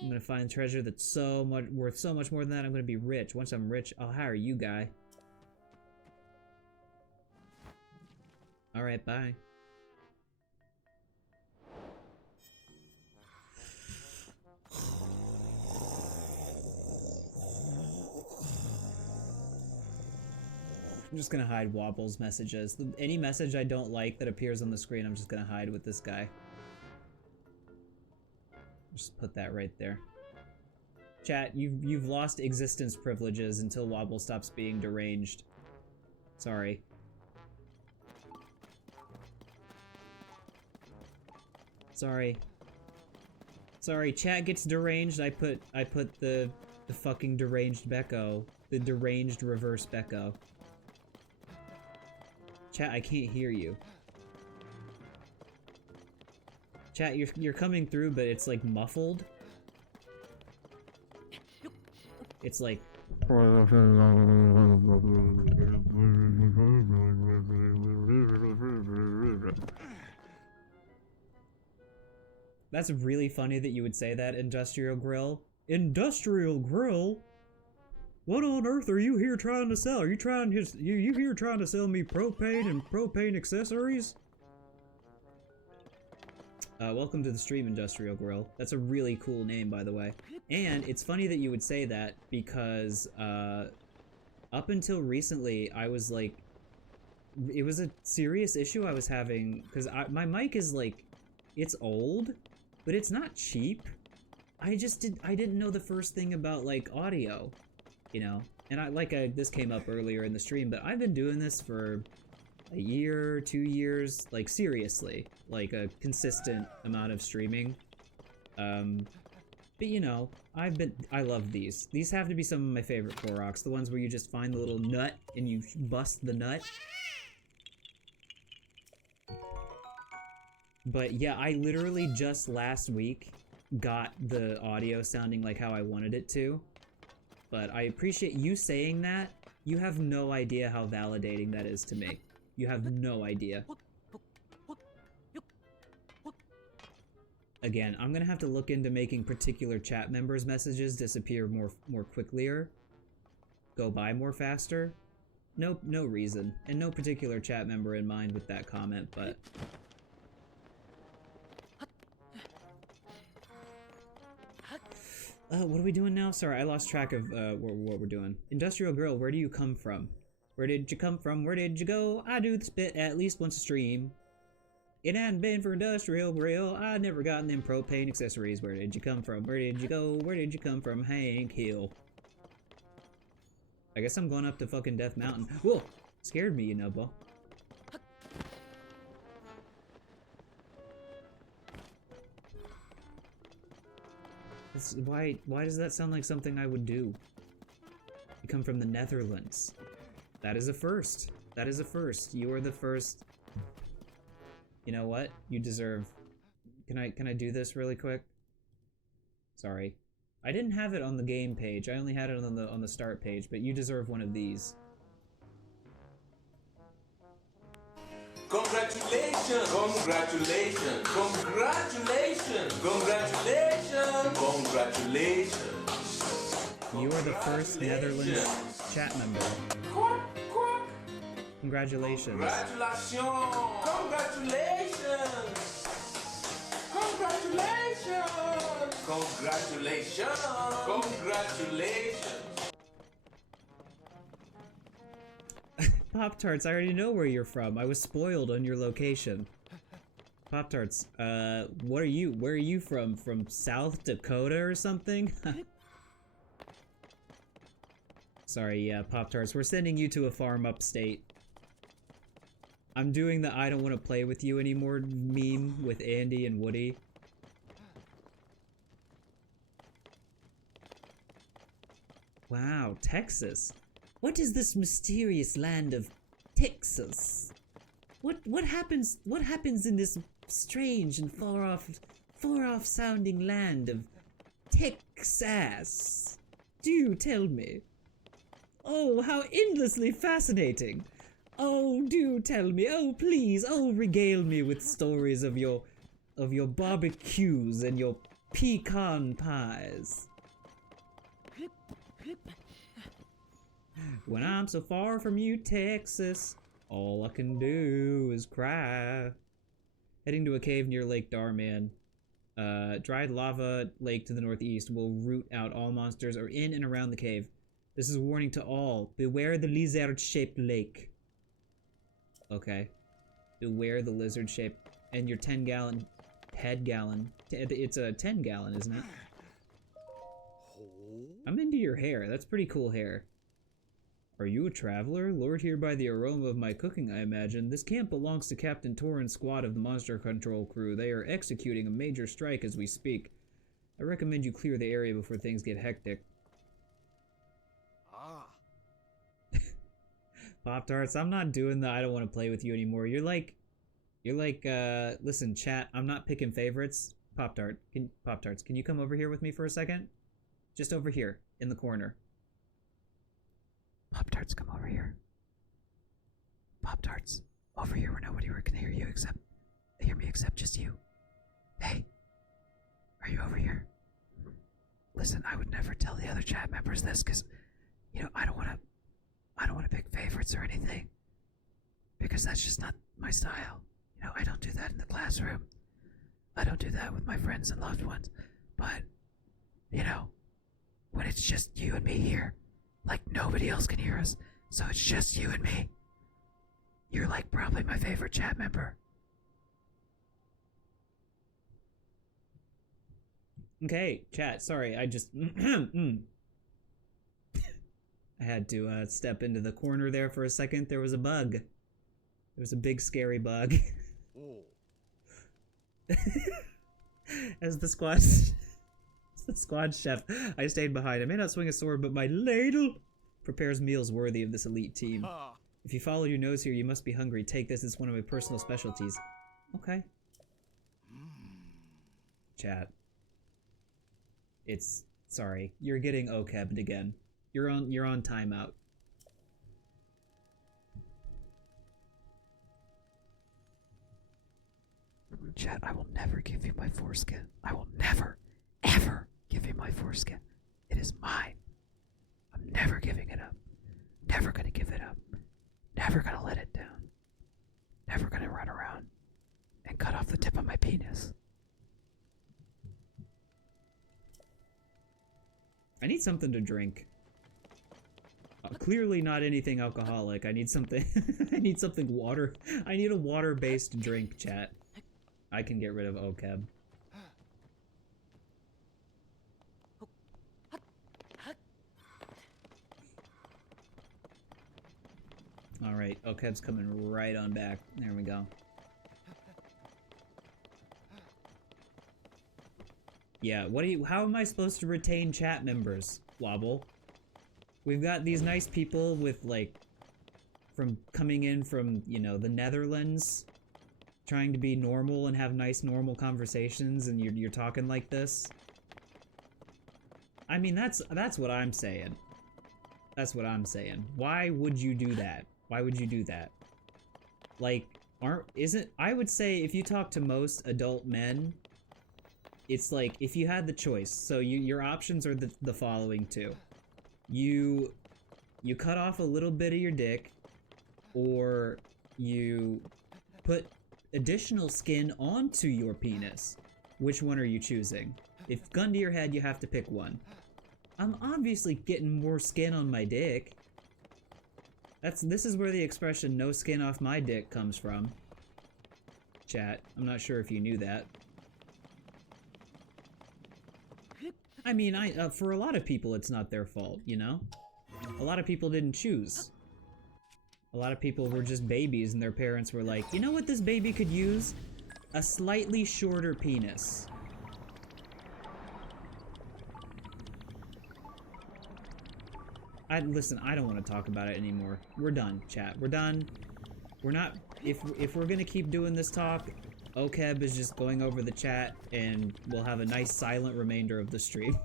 I'm gonna find treasure that's worth so much more than that. I'm gonna be rich. Once I'm rich, I'll hire you, guy. Alright, bye. I'm just gonna hide Wobble's messages. Any message I don't like that appears on the screen, I'm just gonna hide with this guy. Just put that right there. Chat, you've lost existence privileges until Wobble stops being deranged. Sorry. Sorry. Sorry, chat gets deranged. I put the fucking deranged Becco. The deranged reverse Becco. Chat, I can't hear you. Chat, you're coming through, but it's like muffled. It's like... That's really funny that you would say that, Industrial Grill. Industrial Grill? What on earth are you here trying to sell? Are you you here trying to sell me propane and propane accessories? Welcome to the stream, Industrial Grill. That's a really cool name, by the way. And it's funny that you would say that because, up until recently, I was like... It was a serious issue I was having, because my mic is like... It's old, but it's not cheap. I didn't know the first thing about, like, audio, you know? And this came up earlier in the stream, but I've been doing this for a year, 2 years, like, seriously. Like, a consistent amount of streaming. But, you know, I love these. These have to be some of my favorite Koroks. The ones where you just find the little nut and you bust the nut. But yeah, I literally just last week got the audio sounding like how I wanted it to. But I appreciate you saying that. You have no idea how validating that is to me. You have no idea. Again, I'm gonna have to look into making particular chat members' messages disappear more quicklier. Go by more faster. No reason. And no particular chat member in mind with that comment, but... what are we doing now? Sorry, I lost track of what we're doing. Industrial Girl, where do you come from? Where did you come from? Where did you go? I do this bit at least once a stream. It hadn't been for Industrial Grill, I'd never gotten them propane accessories. Where did you come from? Where did you go? Where did you come from? Hank Hill. I guess I'm going up to fucking Death Mountain. Whoa! Scared me, you know, Bo. Why does that sound like something I would do? You come from the Netherlands. That is a first. That is a first. You are the first. You know what? You deserve... Can I do this really quick? Sorry. I didn't have it on the game page. I only had it on the start page, but you deserve one of these. Congratulations! Congratulations! Congratulations! Congratulations! Congratulations! You are the first Netherlands chat member. Congratulations. Congratulations! Congratulations! Congratulations! Congratulations! Congratulations! Pop-Tarts, I already know where you're from. I was spoiled on your location. Pop-Tarts, what are you? Where are you from? From South Dakota or something? Sorry, yeah, Pop-Tarts, we're sending you to a farm upstate. I'm doing the I don't want to play with you anymore meme with Andy and Woody. Wow, Texas. What is this mysterious land of Texas? What happens in this strange and far off sounding land of Texas? Do tell me. Oh, how endlessly fascinating. Oh, do tell me. Oh, please. Oh, regale me with stories of your barbecues and your pecan pies. When I'm so far from you, Texas, all I can do is cry. Heading to a cave near Lake Darman. Dried lava lake to the northeast will root out all monsters or in and around the cave. This is a warning to all. Beware the lizard-shaped lake. Okay. Beware the lizard-shaped... And your 10-gallon... It's a 10-gallon, isn't it? I'm into your hair. That's pretty cool hair. Are you a traveler? Lured here by the aroma of my cooking, I imagine. This camp belongs to Captain Torrin's squad of the Monster Control crew. They are executing a major strike as we speak. I recommend you clear the area before things get hectic. Pop-Tarts, I'm not doing the I don't want to play with you anymore. You're like, listen, chat, I'm not picking favorites. Pop-Tarts, can you come over here with me for a second? Just over here, in the corner. Pop-Tarts, come over here. Pop-Tarts, over here where nobody can hear you except just you. Hey, are you over here? Listen, I would never tell the other chat members this because, you know, I don't want to pick favorites or anything. Because that's just not my style. You know, I don't do that in the classroom. I don't do that with my friends and loved ones. But, you know, when it's just you and me here, like nobody else can hear us, so it's just you and me. You're like probably my favorite chat member. Okay, chat, sorry, I just... I had to step into the corner there for a second. There was a bug. There was a big scary bug. As the squad chef, I stayed behind. I may not swing a sword, but my ladle prepares meals worthy of this elite team. If you follow your nose here, you must be hungry. Take this, it's one of my personal specialties. Okay. Chat. Sorry, you're getting OKEB'd again. You're on timeout. Chat, I will never give you my foreskin. I will never, ever give you my foreskin. It is mine. I'm never giving it up. Never gonna give it up. Never gonna let it down. Never gonna run around and cut off the tip of my penis. I need something to drink. Clearly not anything alcoholic. I need something. I need something water. I need a water-based drink, chat. I can get rid of OKEB. Alright, OKEB's coming right on back. There we go. Yeah, how am I supposed to retain chat members, Wobble? We've got these nice people with, like, coming in from, you know, the Netherlands, trying to be normal and have nice, normal conversations, and you're talking like this. I mean, that's what I'm saying. That's what I'm saying. Why would you do that? Why would you do that? Like, I would say if you talk to most adult men, it's like, if you had the choice, so your options are the following two. You cut off a little bit of your dick, or you put additional skin onto your penis. Which one are you choosing? If gun to your head, you have to pick one. I'm obviously getting more skin on my dick. This is where the expression "no skin off my dick" comes from. Chat, I'm not sure if you knew that. I mean, for a lot of people, it's not their fault, you know? A lot of people didn't choose. A lot of people were just babies and their parents were like, you know what this baby could use? A slightly shorter penis. Listen, I don't want to talk about it anymore. We're done, chat. We're done. We're not... If we're gonna keep doing this talk, Okeb is just going over the chat, and we'll have a nice silent remainder of the stream.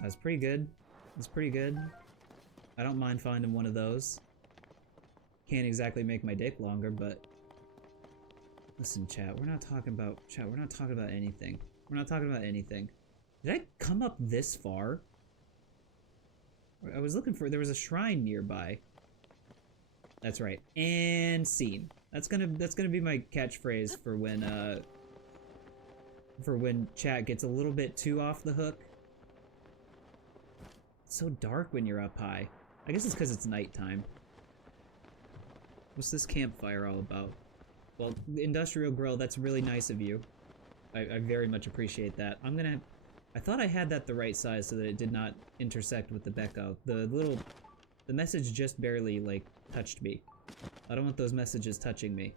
That's pretty good. That's pretty good. I don't mind finding one of those. Can't exactly make my dick longer, but... Listen, chat, we're not talking about... Chat, we're not talking about anything. We're not talking about anything. Did I come up this far? I was looking for... There was a shrine nearby. That's right. And scene. That's gonna be my catchphrase for when chat gets a little bit too off the hook. It's so dark when you're up high. I guess it's because it's nighttime. What's this campfire all about? Well, Industrial Grill, that's really nice of you. I very much appreciate that. I thought I had that the right size so that it did not intersect with the Becco. The message just barely, like, touched me. I don't want those messages touching me.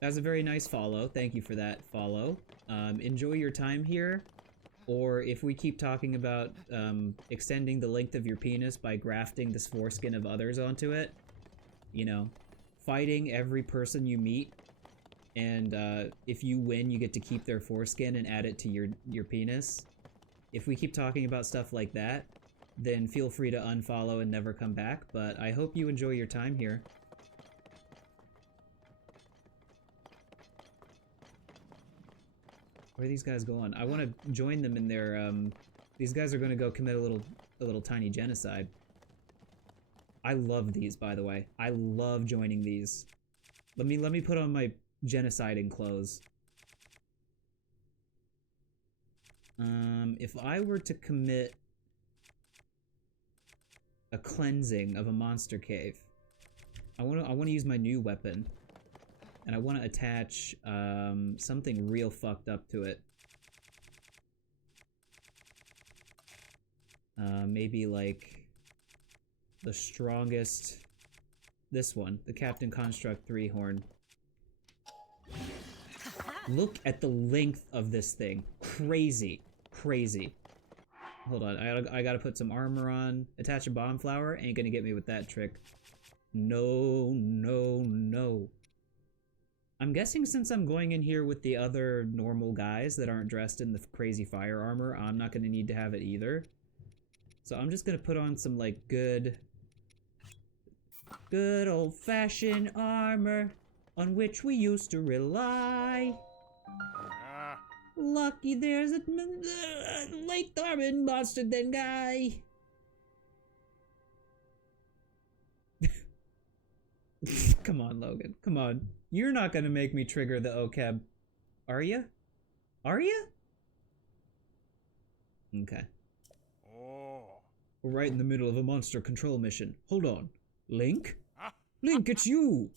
That was a very nice follow. Thank you for that follow. Enjoy your time here. Or if we keep talking about extending the length of your penis by grafting this foreskin of others onto it, you know, fighting every person you meet, and if you win, you get to keep their foreskin and add it to your penis. If we keep talking about stuff like that, then feel free to unfollow and never come back, but I hope you enjoy your time here. Where are these guys going? I want to join them in their, these guys are going to go commit a little tiny genocide. I love these, by the way. I love joining these. Let me put on my genociding clothes. If I were to commit a cleansing of a monster cave, I want to use my new weapon. And I want to attach something real fucked up to it. Maybe like the strongest... This one, the Captain Construct 3 horn. Look at the length of this thing. Crazy. Crazy. Hold on, I gotta put some armor on. Attach a bomb flower, ain't gonna get me with that trick. No, no, no. I'm guessing since I'm going in here with the other normal guys that aren't dressed in the crazy fire armor, I'm not gonna need to have it either. So I'm just gonna put on some, like, good old-fashioned armor on which we used to rely. Lucky there's a late Thurman monster then guy. Come on, Logan. Come on. You're not gonna make me trigger the OCAB. Are ya? Are ya? Okay. We're right in the middle of a monster control mission. Hold on. Link? Link, it's you!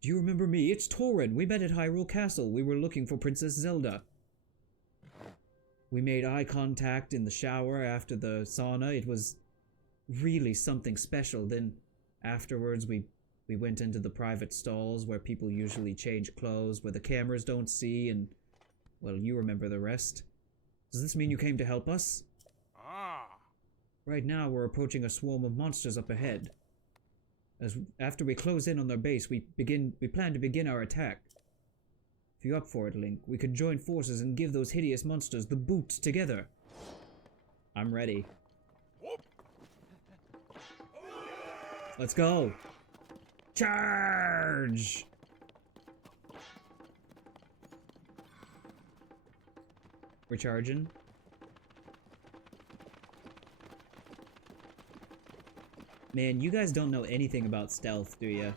Do you remember me? It's Torin. We met at Hyrule Castle. We were looking for Princess Zelda. We made eye contact in the shower after the sauna. It was really something special. Then afterwards we went into the private stalls where people usually change clothes, where the cameras don't see, and, well, you remember the rest. Does this mean you came to help us? Right now, we're approaching a swarm of monsters up ahead. After we close in on their base, we plan to begin our attack. If you're up for it, Link, we could join forces and give those hideous monsters the boot together. I'm ready. Let's go! Charge! We're charging. Man, you guys don't know anything about stealth, do ya?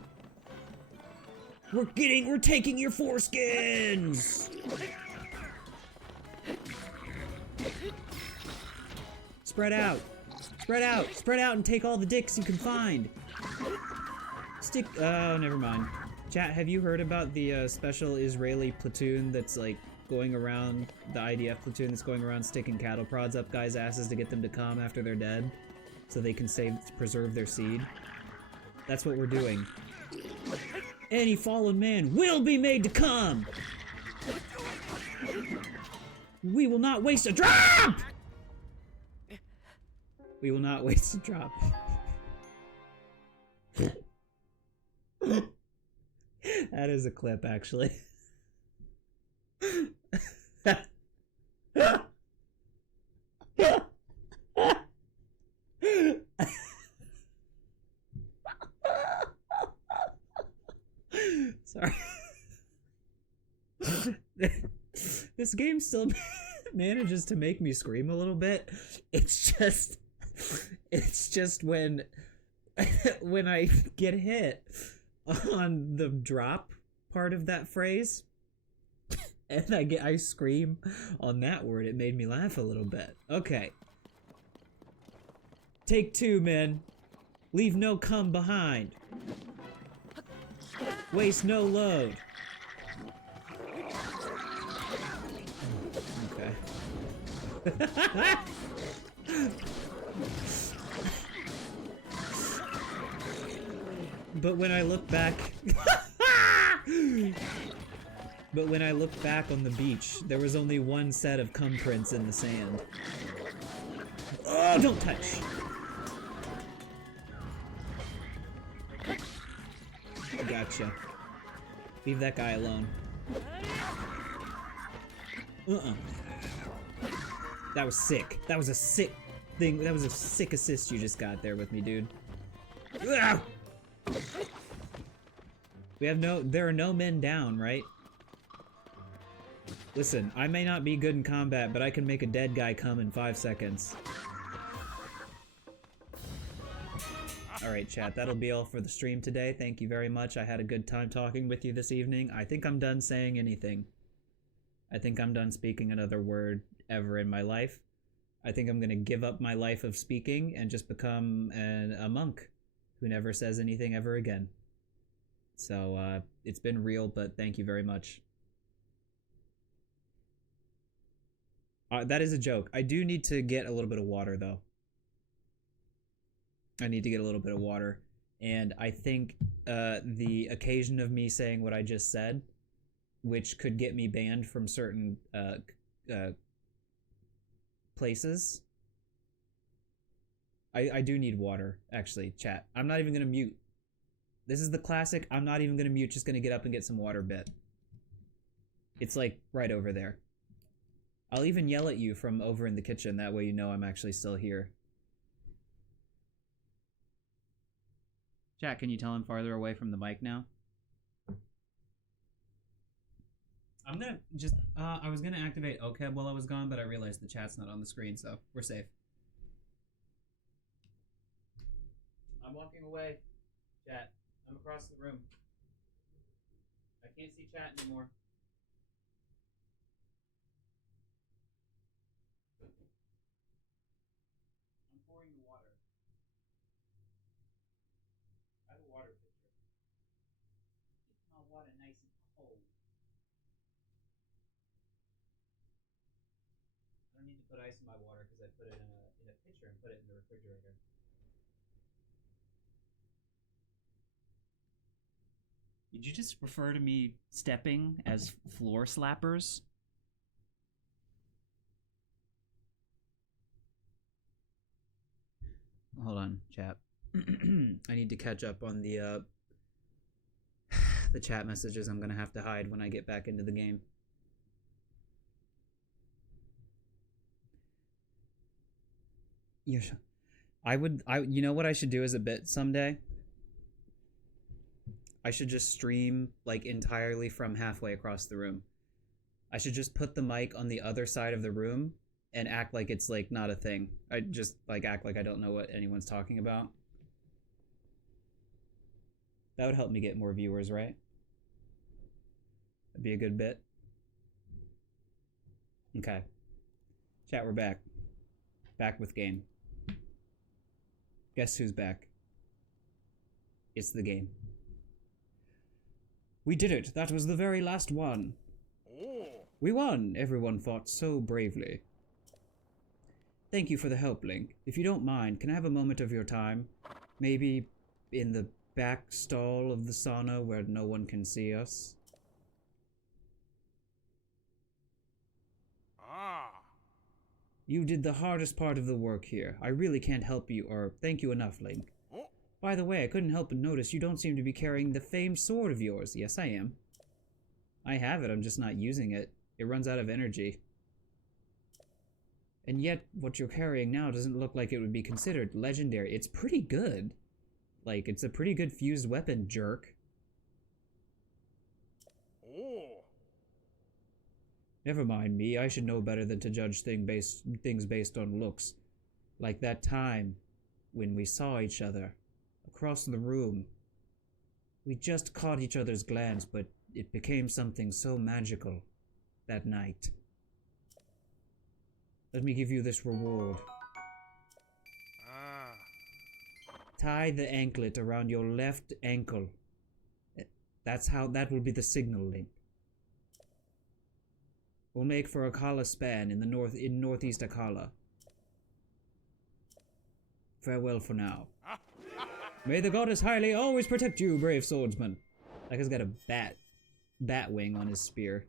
We're taking your foreskins! Spread out! Spread out! Spread out and take all the dicks you can find! Oh, never mind. Chat, have you heard about the special Israeli platoon that's like going around, the IDF platoon that's going around sticking cattle prods up guys' asses to get them to come after they're dead? So they can preserve their seed? That's what we're doing. Any fallen man will be made to come! We will not waste a drop! We will not waste a drop. That is a clip, actually. Sorry. This game still manages to make me scream a little bit. It's just when I get hit on the drop part of that phrase and I scream on that word, it made me laugh a little bit. Okay. Take 2, men. Leave no cum behind. Waste no load. Okay. But when I look back... But when I look back on the beach, there was only one set of cum prints in the sand. Oh, don't touch! Gotcha. Leave that guy alone. That was sick. That was a sick thing. That was a sick assist you just got there with me, dude. There are no men down, right? Listen, I may not be good in combat, but I can make a dead guy come in 5 seconds. Alright, chat, that'll be all for the stream today. Thank you very much. I had a good time talking with you this evening. I think I'm done saying anything. I think I'm done speaking another word ever in my life. I think I'm gonna give up my life of speaking and just become a monk who never says anything ever again. So, it's been real, but thank you very much. That is a joke. I do need to get a little bit of water, though. I need to get a little bit of water. And I think the occasion of me saying what I just said, which could get me banned from certain places. I do need water, actually, chat. I'm not even going to mute. This is the classic, I'm not even going to mute, just going to get up and get some water bit. It's like right over there. I'll even yell at you from over in the kitchen, that way you know I'm actually still here. Chat, can you tell I'm farther away from the mic now? I'm gonna just, I was gonna activate OKEB while I was gone, but I realized the chat's not on the screen, so we're safe. I'm walking away, chat. I'm across the room. I can't see chat anymore. I'm pouring the water. I have a water pitcher. Keep my water nice and cold. I don't need to put ice in my water because I put it in a pitcher and put it in the refrigerator. Did you just refer to me stepping as floor slappers? Hold on, chap. I need to catch up on the the chat messages I'm gonna have to hide when I get back into the game. Yes. You know what I should do as a bit someday? I should just stream, like, entirely from halfway across the room. I should just put the mic on the other side of the room and act like it's, like, not a thing. I just, like, act like I don't know what anyone's talking about. That would help me get more viewers, right? That'd be a good bit. Okay. Chat, we're back. Back with game. Guess who's back? It's the game. We did it! That was the very last one! We won! Everyone fought so bravely. Thank you for the help, Link. If you don't mind, can I have a moment of your time? Maybe in the back stall of the sauna where no one can see us? You did the hardest part of the work here. I really can't help you or thank you enough, Link. By the way, I couldn't help but notice you don't seem to be carrying the famed sword of yours. Yes, I am. I have it, I'm just not using it. It runs out of energy. And yet, what you're carrying now doesn't look like it would be considered legendary. It's pretty good. Like, it's a pretty good fused weapon, jerk. Never mind me, I should know better than to judge things based on looks. Like that time when we saw each other across the room. We just caught each other's glance, but it became something so magical that night. Let me give you this reward. Tie the anklet around your left ankle. That will be the signal, Link. We'll make for Akala span in northeast Akala. Farewell for now. May the goddess highly always protect you, brave swordsman. That guy's got a bat wing on his spear.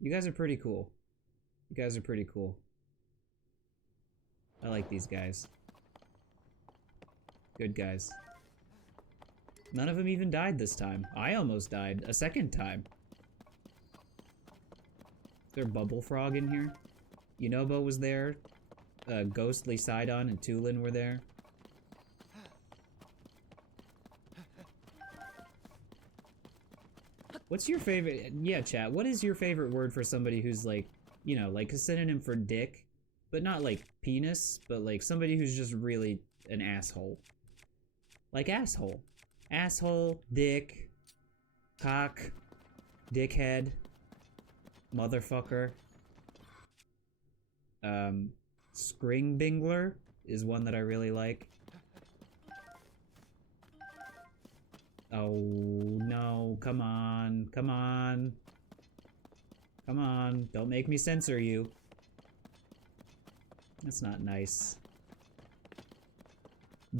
You guys are pretty cool. You guys are pretty cool. I like these guys. Good guys. None of them even died this time. I almost died a second time. Is there Bubble Frog in here? Yunobo was there. Ghostly Sidon and Tulin were there. What's your favorite? Yeah, chat. What is your favorite word for somebody who's like, you know, like a synonym for dick, but not like penis, but like somebody who's just really an asshole? Like asshole. Asshole, dick, cock, dickhead, motherfucker. Scringbingler is one that I really like. Oh no, come on, come on. Come on, don't make me censor you. That's not nice.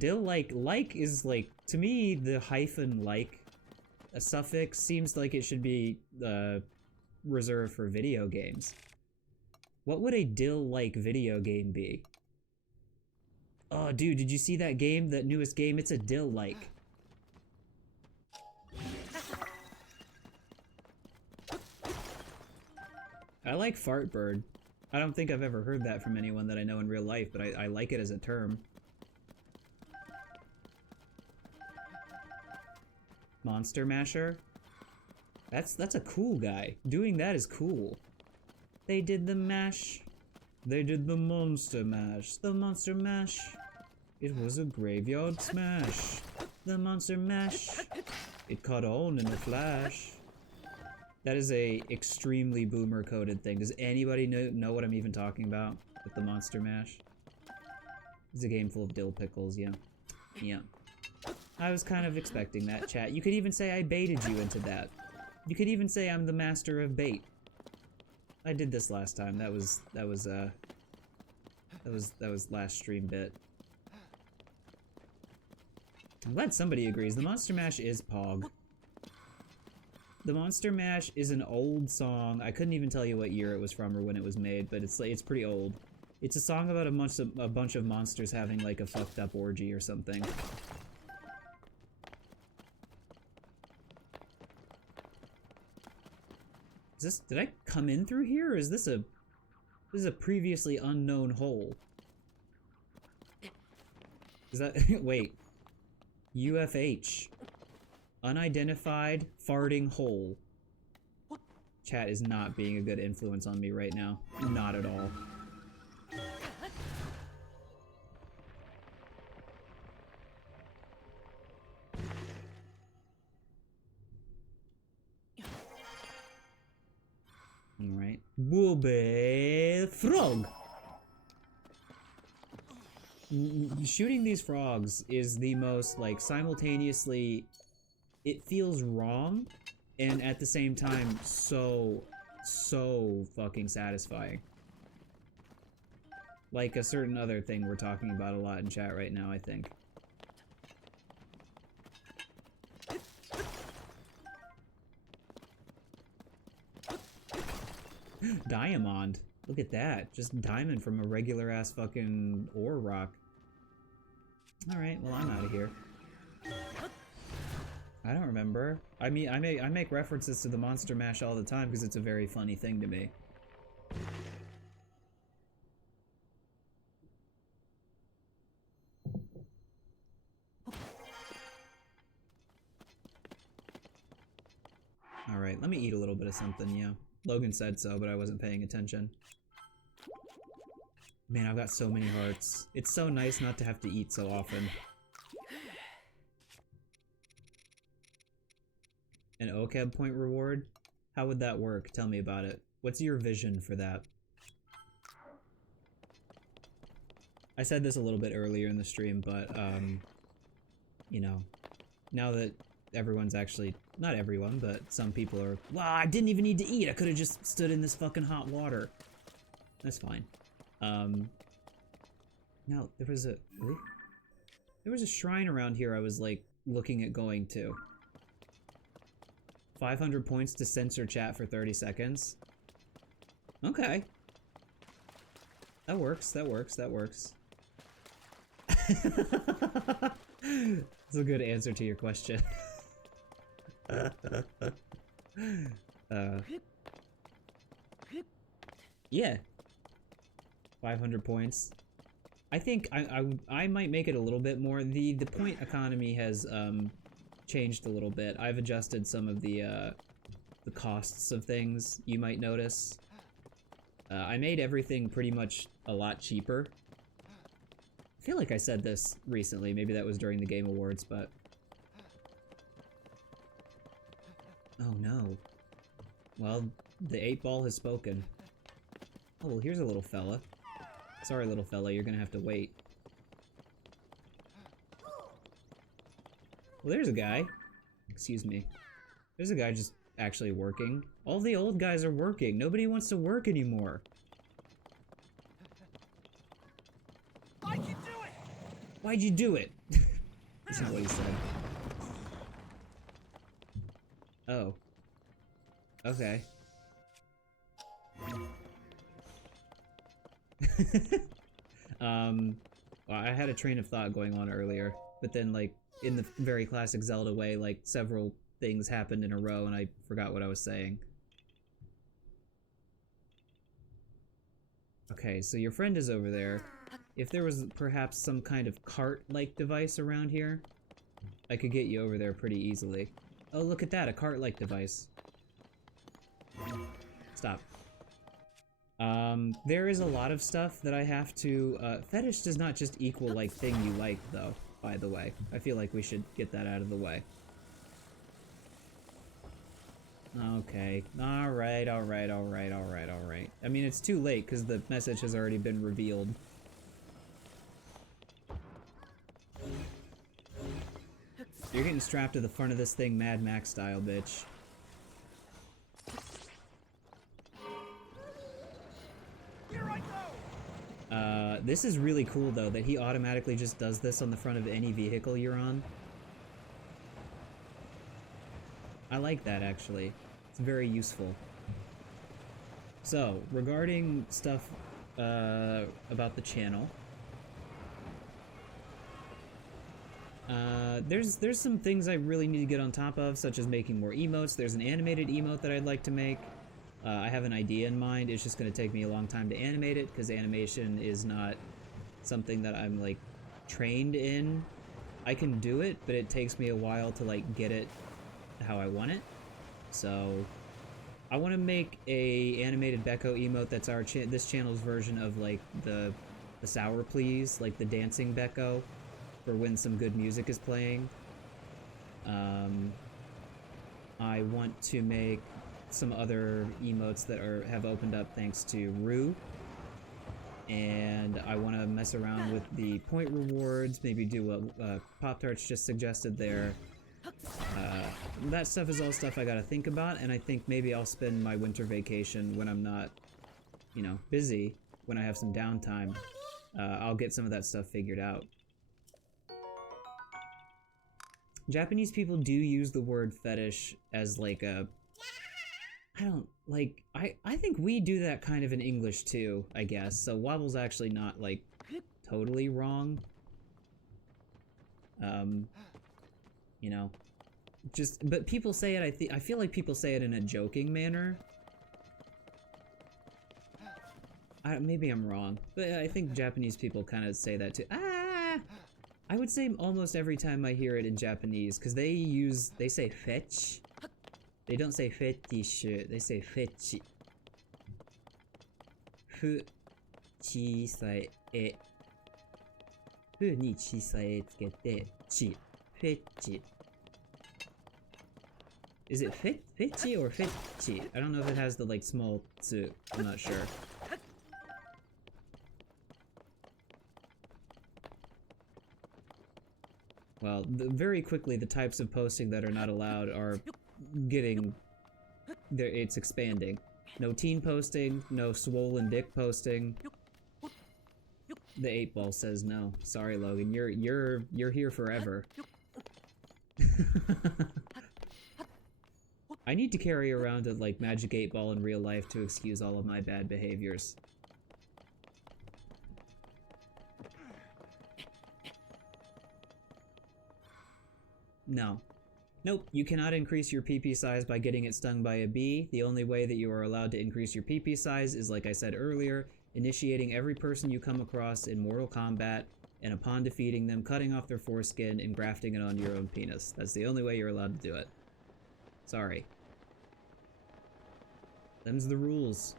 Like is like, to me, the hyphen like, a suffix, seems like it should be reserved for video games. What would a dill-like video game be? Oh, dude, did you see that game? That newest game? It's a dill-like. I like Fartbird. I don't think I've ever heard that from anyone that I know in real life, but I like it as a term. Monster Masher? That's a cool guy. Doing that is cool. They did the mash. They did the monster mash. The monster mash. It was a graveyard smash. The monster mash. It caught on in a flash. That is a extremely boomer coded thing. Does anybody know what I'm even talking about with the monster mash? It's a game full of dill pickles, yeah. Yeah. I was kind of expecting that, chat. You could even say I baited you into that. You could even say I'm the master of bait. I did this last time. That was last stream bit. I'm glad somebody agrees. The Monster Mash is Pog. The Monster Mash is an old song. I couldn't even tell you what year it was from or when it was made, but it's pretty old. It's a song about a bunch of monsters having like a fucked up orgy or something. Did I come in through here, or is this a previously unknown hole? Is that, wait. UFH. Unidentified farting hole. Chat is not being a good influence on me right now. Not at all. Alright. Booby frog! Shooting these frogs is the most, like, simultaneously... It feels wrong, and at the same time, so fucking satisfying. Like a certain other thing we're talking about a lot in chat right now, I think. Diamond. Look at that. Just diamond from a regular ass fucking ore rock. Alright, well I'm out of here. I don't remember. I mean, I make references to the Monster Mash all the time because it's a very funny thing to me. Alright, let me eat a little bit of something, yeah. Logan said so, but I wasn't paying attention. Man, I've got so many hearts. It's so nice not to have to eat so often. An OCAB point reward? How would that work? Tell me about it. What's your vision for that? I said this a little bit earlier in the stream, but, you know, now that everyone's actually, not everyone, but some people are, wow, I didn't even need to eat, I could have just stood in this fucking hot water. That's fine. Now, there was a shrine around here I was, like, looking at going to. 500 points to censor chat for 30 seconds. Okay. That works, that works, that works. That's a good answer to your question. Yeah. 500 points. I think I might make it a little bit more. The point economy has changed a little bit. I've adjusted some of the costs of things, you might notice. I made everything pretty much a lot cheaper. I feel like I said this recently, maybe that was during the Game Awards, but... Oh no. Well, the 8-ball has spoken. Oh, well, here's a little fella. Sorry, little fella, you're gonna have to wait. Well, there's a guy. Excuse me. There's a guy just actually working. All the old guys are working. Nobody wants to work anymore. I can do it! Why'd you do it? That's not what he said. Oh. Okay. Well, I had a train of thought going on earlier, but then, like, in the very classic Zelda way, like, several things happened in a row and I forgot what I was saying. Okay, so your friend is over there. If there was perhaps some kind of cart-like device around here, I could get you over there pretty easily. Oh, look at that, a cart-like device. Stop. There is a lot of stuff that I have to, fetish does not just equal, like, thing you like, though, by the way. I feel like we should get that out of the way. Okay. Alright, alright, alright, alright, alright. I mean, it's too late, because the message has already been revealed. You're getting strapped to the front of this thing Mad Max style, bitch. Here I go! This is really cool, though, that he automatically just does this on the front of any vehicle you're on. I like that, actually. It's very useful. So, regarding stuff, about the channel... there's some things I really need to get on top of, such as making more emotes. There's an animated emote that I'd like to make. I have an idea in mind. It's just going to take me a long time to animate it, because animation is not something that I'm, like, trained in. I can do it, but it takes me a while to, like, get it how I want it. So, I want to make a animated Becco emote that's this channel's version of, like, the Sour Please, like the dancing Becco, for when some good music is playing. I want to make some other emotes that have opened up thanks to Rue. And I want to mess around with the point rewards, maybe do what Pop-Tarts just suggested there. That stuff is all stuff I gotta think about, and I think maybe I'll spend my winter vacation when I'm not, you know, busy, when I have some downtime. I'll get some of that stuff figured out. Japanese people do use the word fetish as like a... I don't, like, I think we do that kind of in English too, I guess, so Wobble's actually not, like, totally wrong. You know, but people say it, I feel like people say it in a joking manner. Maybe I'm wrong, but I think Japanese people kind of say that too. I would say almost every time I hear it in Japanese, because they say fetch. They don't say fetish, they say fetch. Fu chi sai e. Fu ni chi sai e tsukete chi. Fetch. Is it fetchy or fetchy? I don't know if it has the, like, small tsu. I'm not sure. Well, very quickly, the types of posting that are not allowed are getting... it's expanding. No teen posting, no swollen dick posting. The 8-ball says no. Sorry, Logan. You're here forever. I need to carry around a, like, magic 8-ball in real life to excuse all of my bad behaviors. No. Nope, you cannot increase your PP size by getting it stung by a bee. The only way that you are allowed to increase your PP size is, like I said earlier, initiating every person you come across in Mortal Kombat, and upon defeating them, cutting off their foreskin and grafting it onto your own penis. That's the only way you're allowed to do it. Sorry. Them's the rules.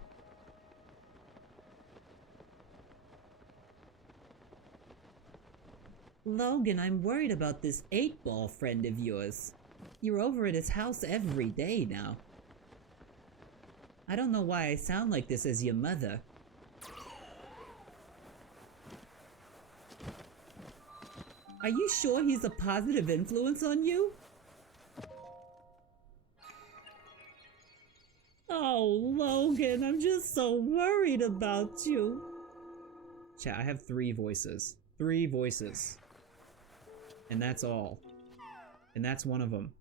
Logan, I'm worried about this 8-ball friend of yours. You're over at his house every day now. I don't know why I sound like this as your mother. Are you sure he's a positive influence on you? Oh, Logan, I'm just so worried about you. Chat, I have 3 voices. 3 voices. And that's all. And that's one of them.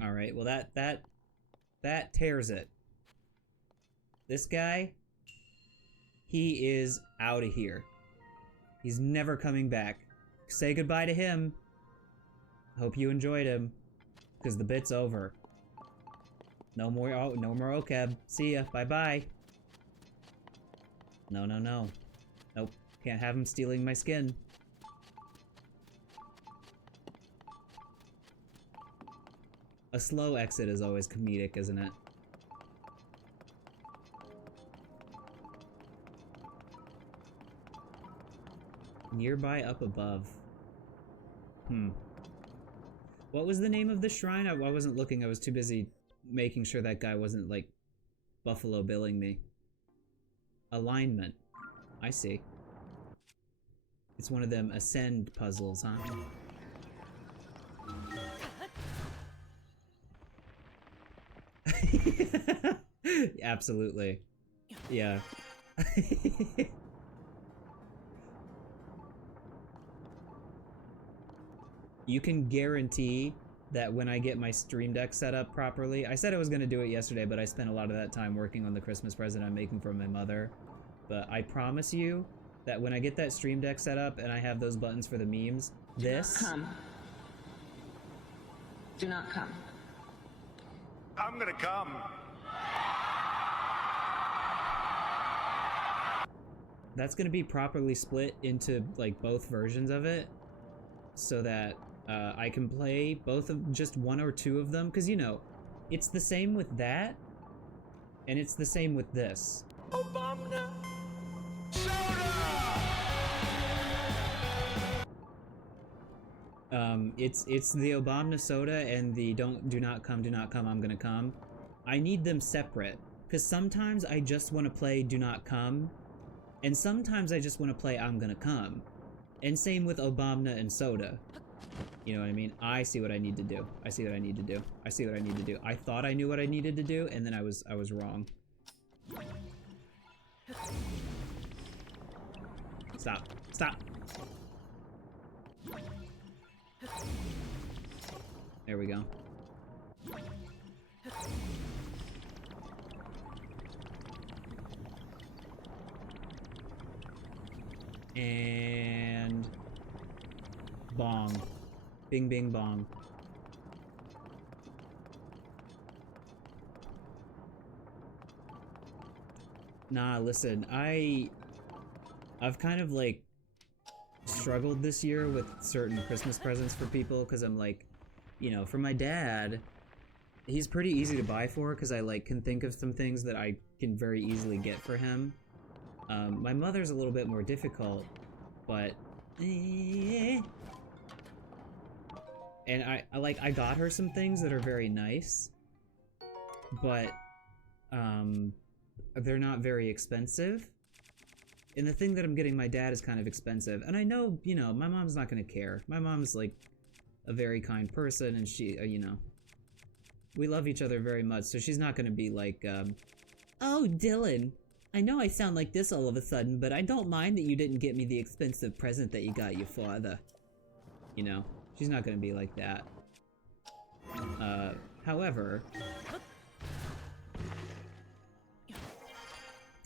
Alright, well that tears it. This guy, he is out of here. He's never coming back. Say goodbye to him. Hope you enjoyed him. Because the bit's over. No more Okeb. See ya. Bye-bye. No. Nope. Can't have him stealing my skin. A slow exit is always comedic, isn't it? Nearby up above. What was the name of the shrine? I wasn't looking, I was too busy making sure that guy wasn't, like, Buffalo Billing me. Alignment. I see. It's one of them ascend puzzles, huh? Absolutely. Yeah. You can guarantee that when I get my Stream Deck set up properly, I said I was going to do it yesterday, but I spent a lot of that time working on the Christmas present I'm making for my mother. But I promise you that when I get that Stream Deck set up and I have those buttons for the memes, this... Come. Do not come. I'm gonna come. That's gonna be properly split into, like, both versions of it, so that I can play both of, just one or two of them, because, you know, it's the same with that, and it's the same with this. Obama. It's the Obama soda and the do not come, I'm gonna come. I need them separate, because sometimes I just want to play do not come, and sometimes I just want to play I'm gonna come. And same with Obama and soda. You know what I mean? I see what I need to do. I see what I need to do. I see what I need to do. I thought I knew what I needed to do, and then I was wrong. Stop. Stop! There we go. And... bong. Bing bing bong. Nah, listen, I've kind of, like, struggled this year with certain Christmas presents for people, because I'm like, you know, for my dad, he's pretty easy to buy for, because I, like, can think of some things that I can very easily get for him. My mother's a little bit more difficult, but... and I got her some things that are very nice, but, they're not very expensive. And the thing that I'm getting my dad is kind of expensive. And I know, you know, my mom's not gonna care. My mom's, like, a very kind person, and she, you know, we love each other very much, so she's not gonna be like, oh, Dylan, I know I sound like this all of a sudden, but I don't mind that you didn't get me the expensive present that you got your father. You know, she's not gonna be like that. However,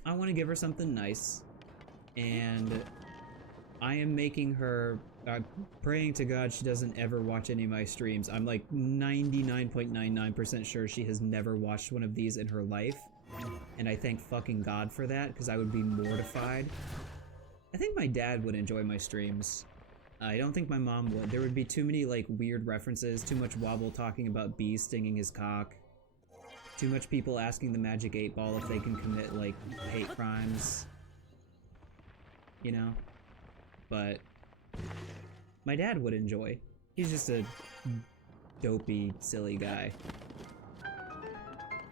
I want to give her something nice, and I am making her, praying to God she doesn't ever watch any of my streams. I'm like 99.99% sure she has never watched one of these in her life, and I thank fucking God for that, because I would be mortified. I think my dad would enjoy my streams. I don't think my mom would. There would be too many, like, weird references, too much Wobble talking about bees stinging his cock, too much people asking the Magic 8 Ball if they can commit, like, hate crimes. You know? But my dad would enjoy. He's just a dopey, silly guy.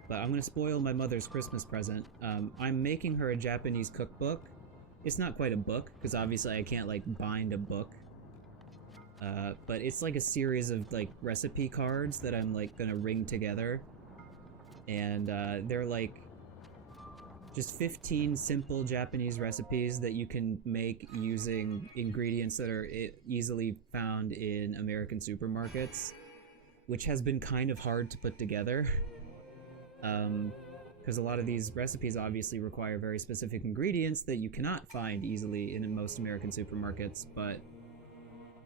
But I'm gonna spoil my mother's Christmas present. I'm making her a Japanese cookbook. It's not quite a book, because obviously I can't, like, bind a book. But it's like a series of, like, recipe cards that I'm, like, gonna ring together. And, they're, like, just 15 simple Japanese recipes that you can make using ingredients that are easily found in American supermarkets, which has been kind of hard to put together. Because a lot of these recipes obviously require very specific ingredients that you cannot find easily in most American supermarkets, but...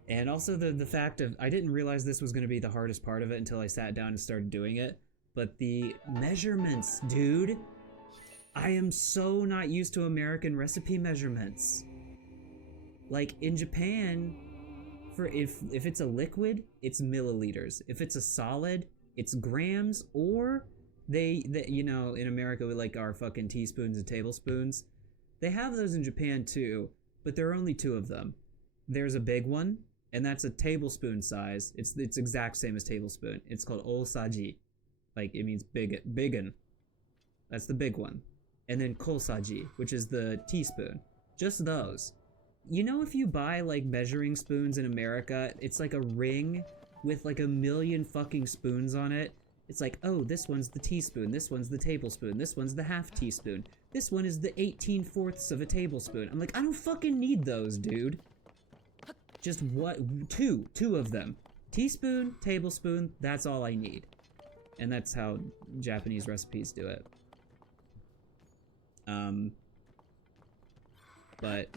And also the fact of, I didn't realize this was going to be the hardest part of it until I sat down and started doing it, but the measurements, dude! I am so not used to American recipe measurements. Like, in Japan, for if it's a liquid, it's milliliters. If it's a solid, it's grams, or they you know, in America we like our fucking teaspoons and tablespoons. They have those in Japan too, but there are only two of them. There's a big one, and that's a tablespoon size. It's exact same as tablespoon. It's called osaji. Like, it means biggin. That's the big one. And then kosaji, which is the teaspoon. Just those. You know, if you buy, like, measuring spoons in America, it's like a ring with, like, a million fucking spoons on it. It's like, oh, this one's the teaspoon, this one's the tablespoon, this one's the half teaspoon, this one is the 18/4 of a tablespoon. I'm like, I don't fucking need those, dude. Just what? Two of them. Teaspoon, tablespoon, that's all I need. And that's how Japanese recipes do it. But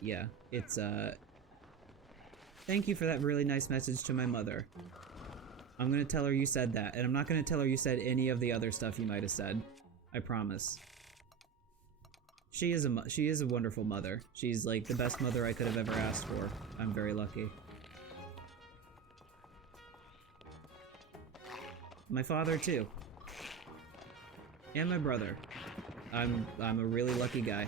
yeah, it's thank you for that really nice message to my mother. I'm gonna tell her you said that, and I'm not gonna tell her you said any of the other stuff you might have said. I promise. She is a wonderful mother. She's like the best mother I could have ever asked for. I'm very lucky. My father too. And my brother. I'm a really lucky guy.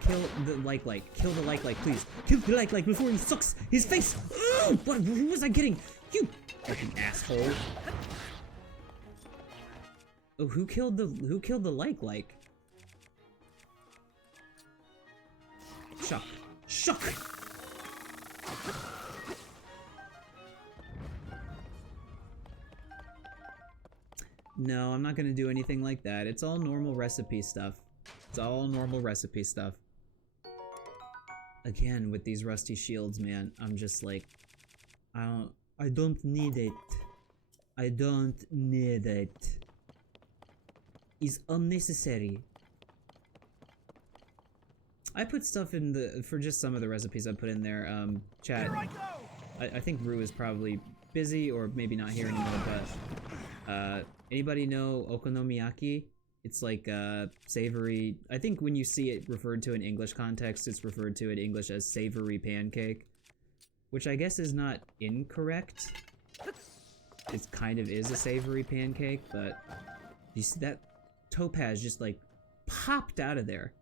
Kill the like. Kill the like, please. Kill the like before he sucks his face. Ugh! What? Who was I getting? You fucking asshole. Oh, who killed the like? Shuck. Shuck! No, I'm not gonna do anything like that. It's all normal recipe stuff. It's all normal recipe stuff. Again, with these rusty shields, man, I'm just like, I don't need it. I don't need it. It's unnecessary. I put stuff in for just some of the recipes I put in there, chat. I think Rue is probably busy or maybe not here anymore, but, anybody know okonomiyaki? It's like savory. I think when you see it referred to in English context, it's referred to in English as savory pancake, which I guess is not incorrect. It kind of is a savory pancake, but you see that topaz just like popped out of there.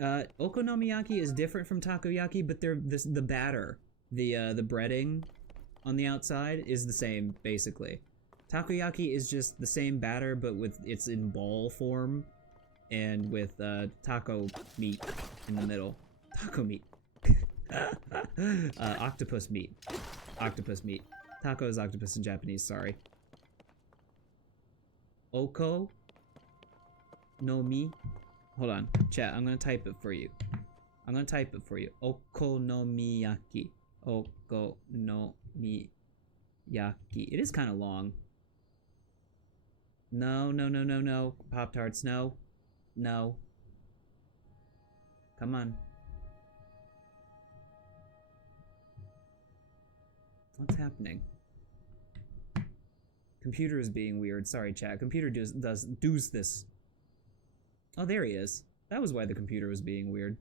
Okonomiyaki is different from takoyaki, but the batter, the breading on the outside is the same basically. Takoyaki is just the same batter, but it's in ball form, and with taco meat in the middle. Taco meat. Octopus meat. Octopus meat. Taco is octopus in Japanese, sorry. Oko no mi. Hold on, chat, I'm gonna type it for you. Okonomiyaki. Okonomiyaki. It is kind of long. No. Pop-Tarts, no. No. Come on. What's happening? Computer is being weird. Sorry, chat. Computer does this. Oh, there he is. That was why the computer was being weird.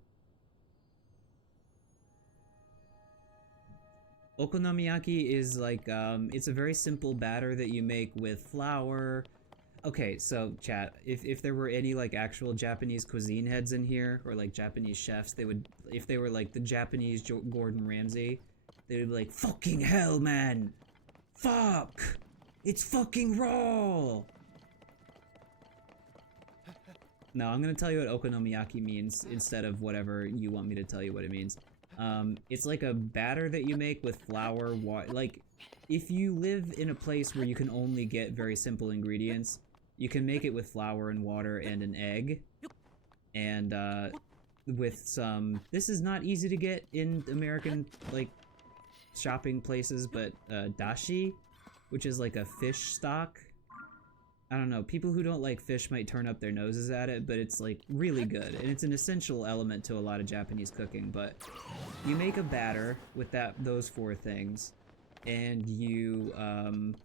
Okonomiyaki is like, it's a very simple batter that you make with flour. Okay, so chat, if there were any like actual Japanese cuisine heads in here, or like Japanese chefs, they would, if they were like the Japanese Gordon Ramsay, they would be like, fucking hell, man! Fuck! It's fucking raw! No, I'm gonna tell you what okonomiyaki means instead of whatever you want me to tell you what it means. It's like a batter that you make with flour, like, if you live in a place where you can only get very simple ingredients, you can make it with flour and water and an egg, and, with some, this is not easy to get in American, like, shopping places, but, dashi, which is like a fish stock. I don't know, people who don't like fish might turn up their noses at it, but it's like really good, and it's an essential element to a lot of Japanese cooking. But you make a batter with those four things, and you, hold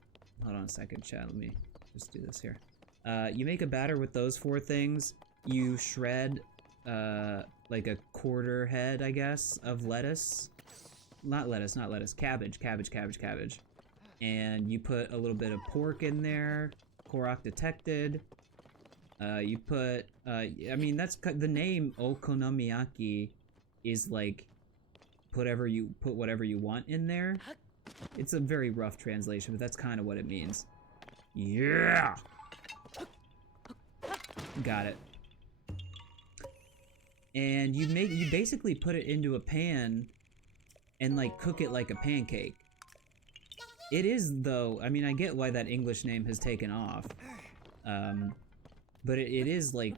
on a second, chat, let me just do this here. You make a batter with those four things, you shred, like a quarter head, I guess, of lettuce. Not lettuce, cabbage. And you put a little bit of pork in there, Korok detected. You put, I mean, that's the name okonomiyaki is like, put whatever you want in there. It's a very rough translation, but that's kind of what it means. Yeah! Got it. And you basically put it into a pan and like cook it like a pancake. It is, though, I mean, I get why that English name has taken off, but it is like,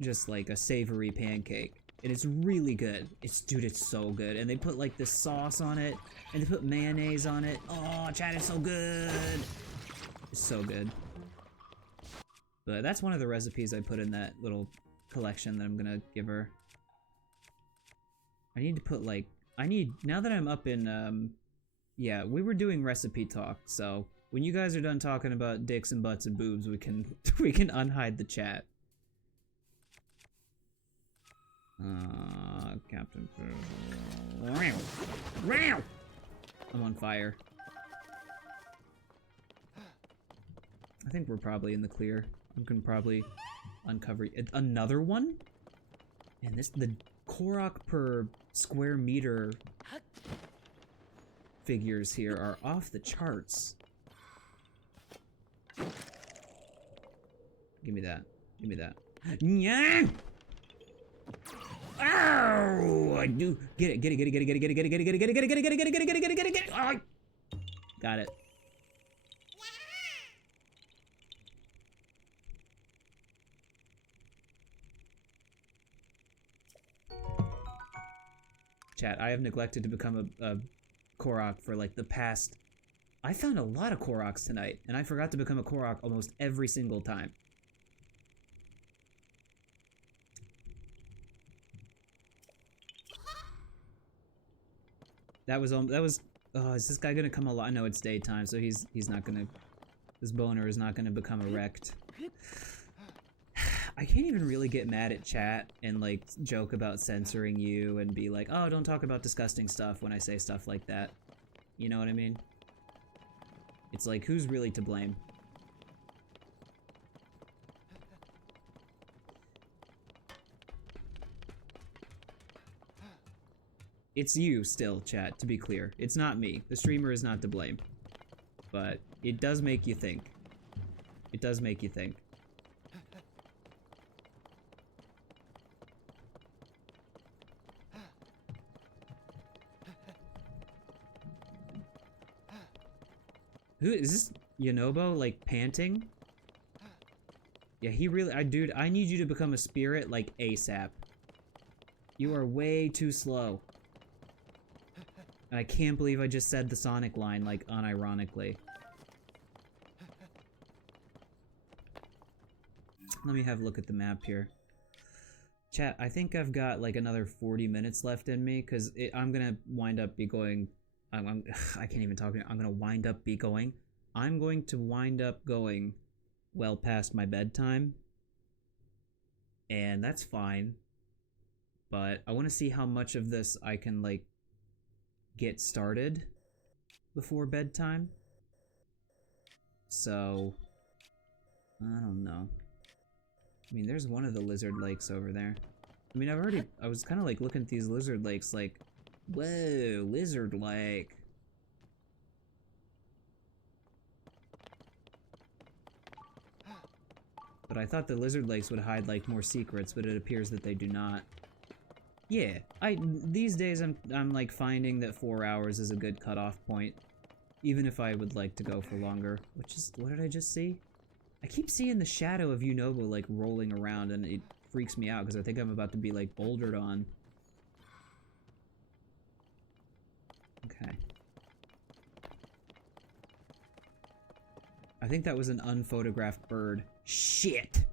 just like a savory pancake, and it's really good. Dude, it's so good, and they put like this sauce on it, and they put mayonnaise on it. Oh, chat, it's so good! is so good. But that's one of the recipes I put in that little collection that I'm gonna give her. I need to put like, now that I'm up in, yeah, we were doing recipe talk, so when you guys are done talking about dicks and butts and boobs, we can unhide the chat. Captain. I'm on fire. I think we're probably in the clear. We can probably uncover another one. And the Korok per square meter figures here are off the charts. Give me that. Give me that. Yeah. Ow! I do get it. Get it. Get it. Get it. Get it. Get it. Get it. Get it. Get it. Get it. Get it. Get it. Get it. Get it. Get it. Get it. Get it. Get it. Get it. Oh, got it. Chat, I have neglected to become a Korok for like the past... I found a lot of Koroks tonight, and I forgot to become a Korok almost every single time. That was, oh, is this guy gonna come alive? No, it's daytime, so he's not gonna, this boner is not gonna become erect. I can't even really get mad at chat and like joke about censoring you and be like, oh, don't talk about disgusting stuff when I say stuff like that. You know what I mean? It's like, who's really to blame? It's you still, chat, to be clear. It's not me. The streamer is not to blame. But it does make you think. It does make you think. Who is this? Yonobo, like, panting? Yeah, he really... dude, I need you to become a spirit, like, ASAP. You are way too slow. And I can't believe I just said the Sonic line, like, unironically. Let me have a look at the map here. Chat, I think I've got, like, another 40 minutes left in me, because I'm gonna wind up be going... I can't even talk. I'm gonna wind up be going. I'm going to wind up going well past my bedtime. And that's fine. But I want to see how much of this I can, like, get started before bedtime. So, I don't know. I mean, there's one of the lizard lakes over there. I mean, I was kind of like looking at these lizard lakes like, whoa, lizard lake. But I thought the lizard lakes would hide like more secrets, but it appears that they do not. Yeah, these days I'm like finding that 4 hours is a good cutoff point, even if I would like to go for longer. Which is, what did I just see? I keep seeing the shadow of Yunobo like rolling around, and it freaks me out because I think I'm about to be like bouldered on. Okay. I think that was an unphotographed bird. Shit!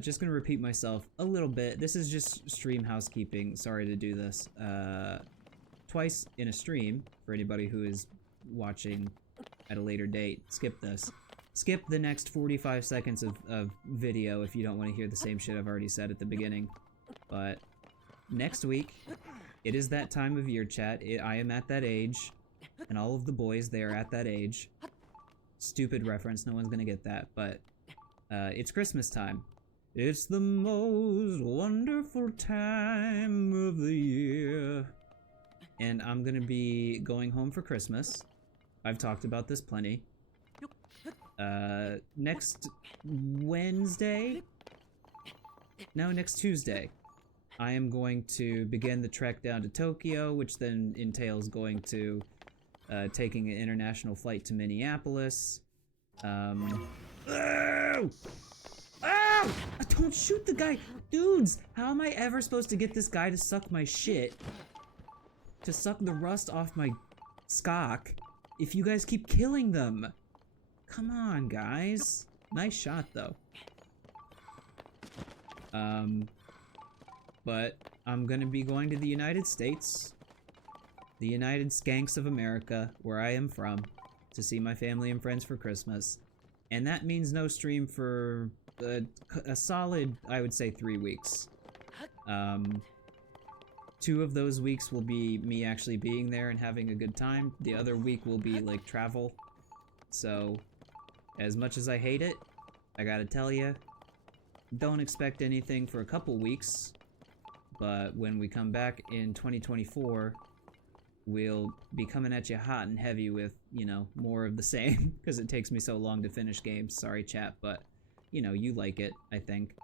Just gonna repeat myself a little bit. This is just stream housekeeping. Sorry to do this. Twice in a stream, for anybody who is watching at a later date. Skip this. Skip the next 45 seconds of video if you don't want to hear the same shit I've already said at the beginning. But next week, it is that time of year, chat. I am at that age, and all of the boys, they are at that age. Stupid reference, no one's gonna get that, but it's Christmas time. It's the most wonderful time of the year. And I'm gonna be going home for Christmas. I've talked about this plenty. Next Wednesday? No, next Tuesday. I am going to begin the trek down to Tokyo, which then entails going to, taking an international flight to Minneapolis. Oh! Oh! Don't shoot the guy! Dudes! How am I ever supposed to get this guy to suck my shit? To suck the rust off my Skok if you guys keep killing them. Come on, guys. Nice shot, though. But I'm gonna be going to the United States, the United Skanks of America, where I am from, to see my family and friends for Christmas. And that means no stream for a solid, I would say, 3 weeks. 2 of those weeks will be me actually being there and having a good time. The other week will be, like, travel. So, as much as I hate it, I gotta tell ya, don't expect anything for a couple weeks. But when we come back in 2024, we'll be coming at you hot and heavy with, you know, more of the same, because it takes me so long to finish games. Sorry, chat, but, you know, you like it, I think.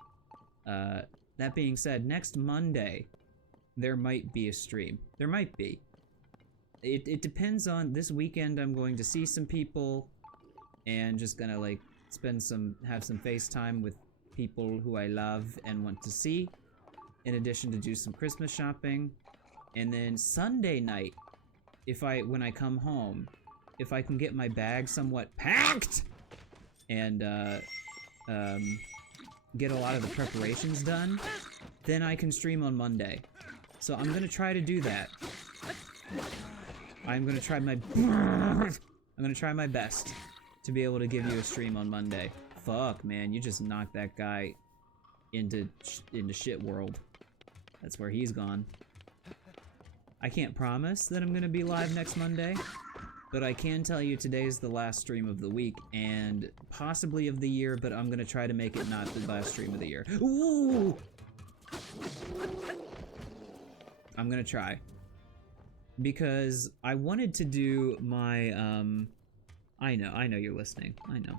That being said, next Monday, there might be a stream. There might be. It depends on, this weekend I'm going to see some people, and just gonna, like, have some FaceTime with people who I love and want to see, in addition to do some Christmas shopping. And then Sunday night, when I come home, if I can get my bag somewhat packed and get a lot of the preparations done, then I can stream on Monday. So I'm gonna try to do that. I'm gonna try my best to be able to give you a stream on Monday. Fuck, man, you just knocked that guy into shit world. That's where he's gone. I can't promise that I'm gonna be live next Monday, but I can tell you today's the last stream of the week, and possibly of the year, but I'm gonna try to make it not the last stream of the year. Ooh! I'm gonna try. Because I wanted to do my, I know you're listening. I know.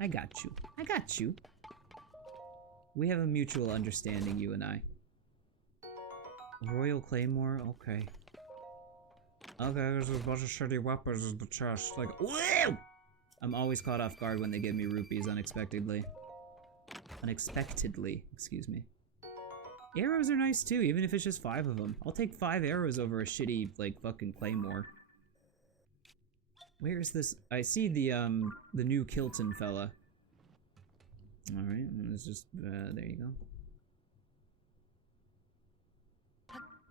I got you. We have a mutual understanding, you and I. Royal Claymore? Okay. Okay, there's a bunch of shitty weapons in the chest. Like, whoa! I'm always caught off guard when they give me rupees unexpectedly. Unexpectedly, excuse me. Arrows are nice too, even if it's just 5 of them. I'll take 5 arrows over a shitty, like, fucking Claymore. Where is this? I see the new Kilton fella. Alright, let's just, there you go.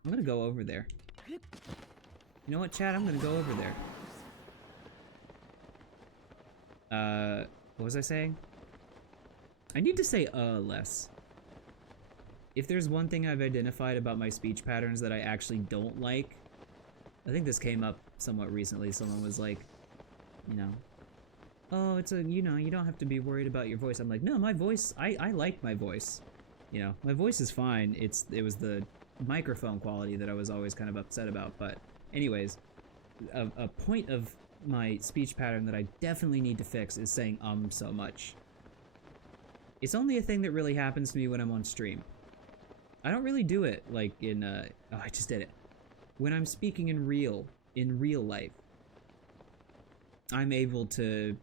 I'm gonna go over there. You know what, chat? I'm gonna go over there. What was I saying? I need to say, less. If there's one thing I've identified about my speech patterns that I actually don't like, I think this came up somewhat recently. Someone was like, you know, oh, it's a, you know, you don't have to be worried about your voice. I'm like, no, my voice, I like my voice. You know, my voice is fine. It was the microphone quality that I was always kind of upset about. But anyways, a point of my speech pattern that I definitely need to fix is saying so much. It's only a thing that really happens to me when I'm on stream. I don't really do it like in oh, I just did it. When I'm speaking in real life, I'm able to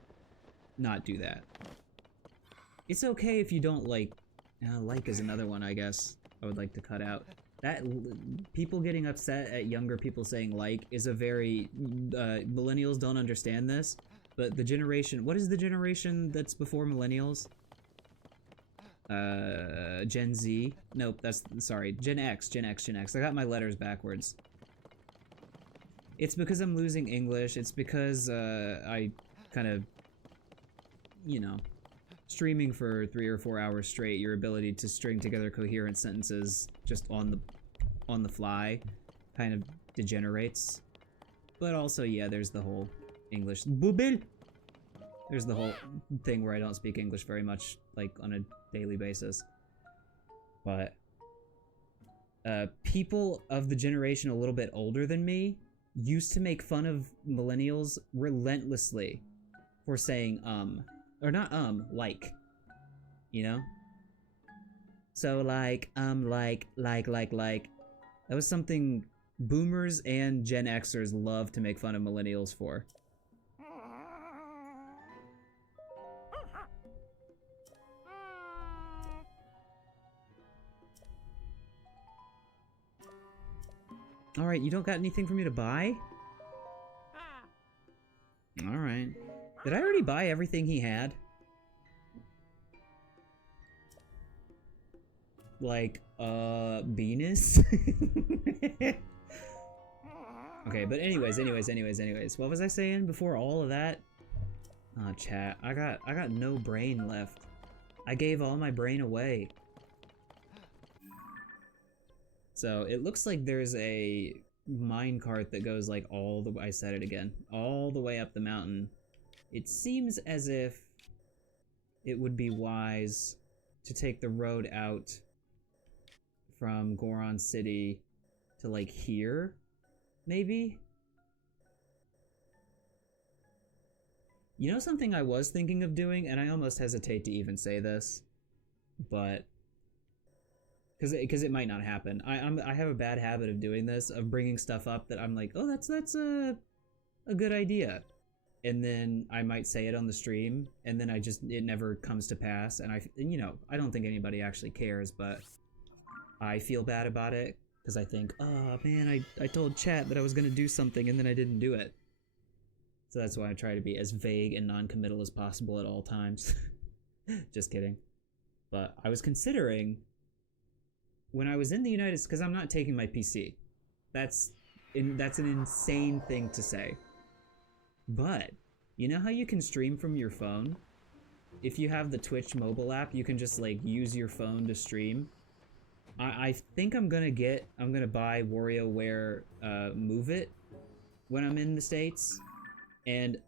not do that. It's okay if you don't like is another one, I guess, I would like to cut out. That people getting upset at younger people saying like is a very millennials don't understand this, but the generation, what is the generation that's before millennials? Gen Z? Nope, that's, sorry, Gen X. I got my letters backwards. It's because I'm losing English, it's because, I kind of, you know, streaming for 3 or 4 hours straight, your ability to string together coherent sentences just on the fly kind of degenerates. But also, yeah, there's the whole English boobil. There's the whole thing where I don't speak English very much, like, on a daily basis. But people of the generation a little bit older than me used to make fun of millennials relentlessly for saying or not like, you know? So like that was something boomers and Gen Xers love to make fun of millennials for. Alright, you don't got anything for me to buy? Alright. Did I already buy everything he had? Like, Venus? Okay, but anyways, what was I saying before all of that? Oh, chat, I got no brain left. I gave all my brain away. So, it looks like there's a minecart that goes like all the way, I said it again, all the way up the mountain. It seems as if it would be wise to take the road out from Goron City to like here, maybe? You know something I was thinking of doing, and I almost hesitate to even say this, but because it might not happen. I have a bad habit of doing this, of bringing stuff up that I'm like, oh, that's a good idea, and then I might say it on the stream, and then it never comes to pass, and you know, I don't think anybody actually cares, but I feel bad about it because I think, oh man, I told chat that I was gonna do something and then I didn't do it. So that's why I try to be as vague and non-committal as possible at all times. Just kidding. But I was considering, when I was in the United States, because I'm not taking my PC. That's an insane thing to say. But, you know how you can stream from your phone? If you have the Twitch mobile app, you can just like use your phone to stream. I think I'm gonna buy WarioWare Move It when I'm in the States. And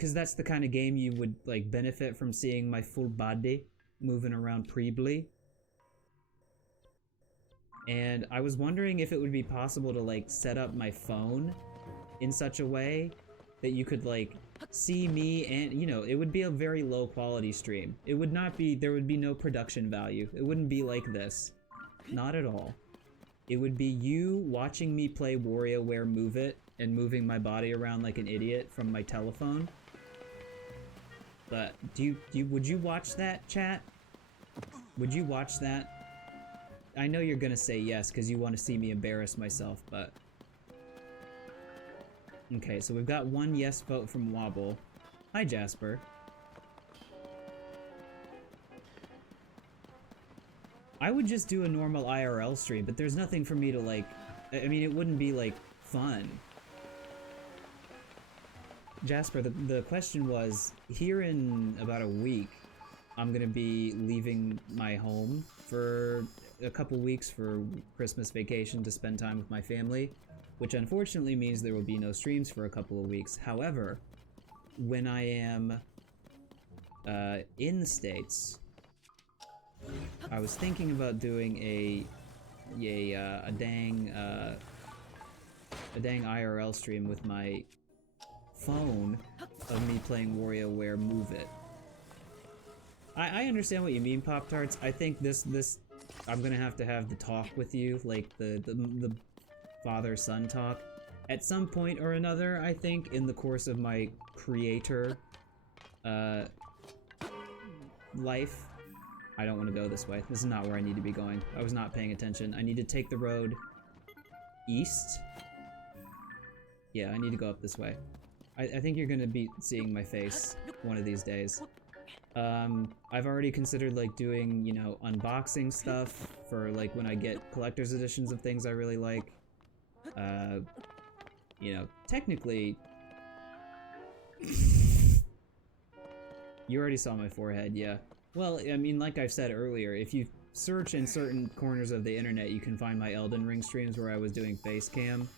cause that's the kind of game you would like benefit from seeing my full body moving around preebly. And I was wondering if it would be possible to like set up my phone in such a way that you could like see me, and you know, it would be a very low quality stream. It would not be, there would be no production value. It wouldn't be like this. Not at all. It would be you watching me play WarioWare Move It and moving my body around like an idiot from my telephone. But would you watch that, chat? Would you watch that? I know you're gonna say yes because you want to see me embarrass myself, but okay, so we've got one yes vote from Wobble. Hi, Jasper. I would just do a normal IRL stream, but there's nothing for me to like, I mean, it wouldn't be like fun. Jasper, the question was, here in about a week, I'm gonna be leaving my home for a couple weeks for Christmas vacation to spend time with my family, which unfortunately means there will be no streams for a couple of weeks. However, when I am in the States, I was thinking about doing a dang IRL stream with my phone of me playing WarioWare Move It. I understand what you mean, Pop-Tarts. I think this I'm gonna have to have the talk with you, like the father-son talk, at some point or another, I think, in the course of my creator life. I don't want to go this way. This is not where I need to be going. I was not paying attention. I need to take the road east. Yeah, I need to go up this way. I think you're gonna be seeing my face one of these days. I've already considered like doing, you know, unboxing stuff for like when I get collector's editions of things I really like. You know, technically... You already saw my forehead, yeah. Well, I mean, like I've said earlier, if you search in certain corners of the internet, you can find my Elden Ring streams where I was doing face cam.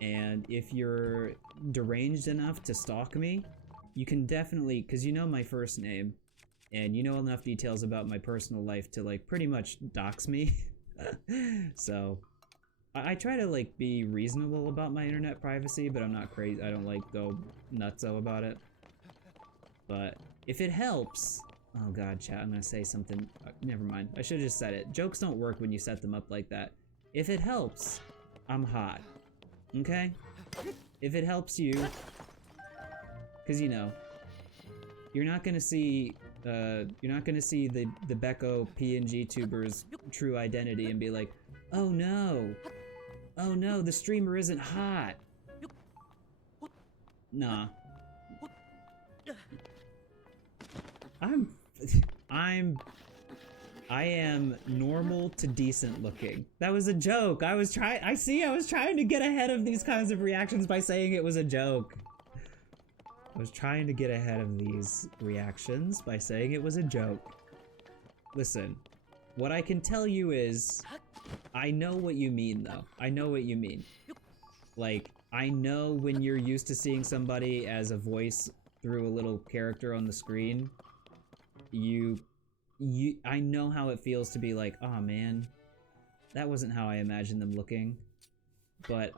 And if you're deranged enough to stalk me, you can definitely, because you know my first name, and you know enough details about my personal life to, like, pretty much dox me. So, I try to, like, be reasonable about my internet privacy, but I'm not crazy. I don't, like, go nutso about it. But if it helps... Oh god, chat, I'm gonna say something. Never mind. I should've just said it. Jokes don't work when you set them up like that. If it helps, I'm hot. Okay? If it helps you... Because, you know, you're not gonna see the Becco PNG tuber's true identity and be like, oh no, the streamer isn't hot. Nah, I am normal to decent looking. That was a joke. I was trying to get ahead of these kinds of reactions by saying it was a joke. I was trying to get ahead of these reactions by saying it was a joke. Listen, what I can tell you is, I know what you mean though. I know what you mean. Like, I know when you're used to seeing somebody as a voice through a little character on the screen, I know how it feels to be like, oh man, that wasn't how I imagined them looking. But,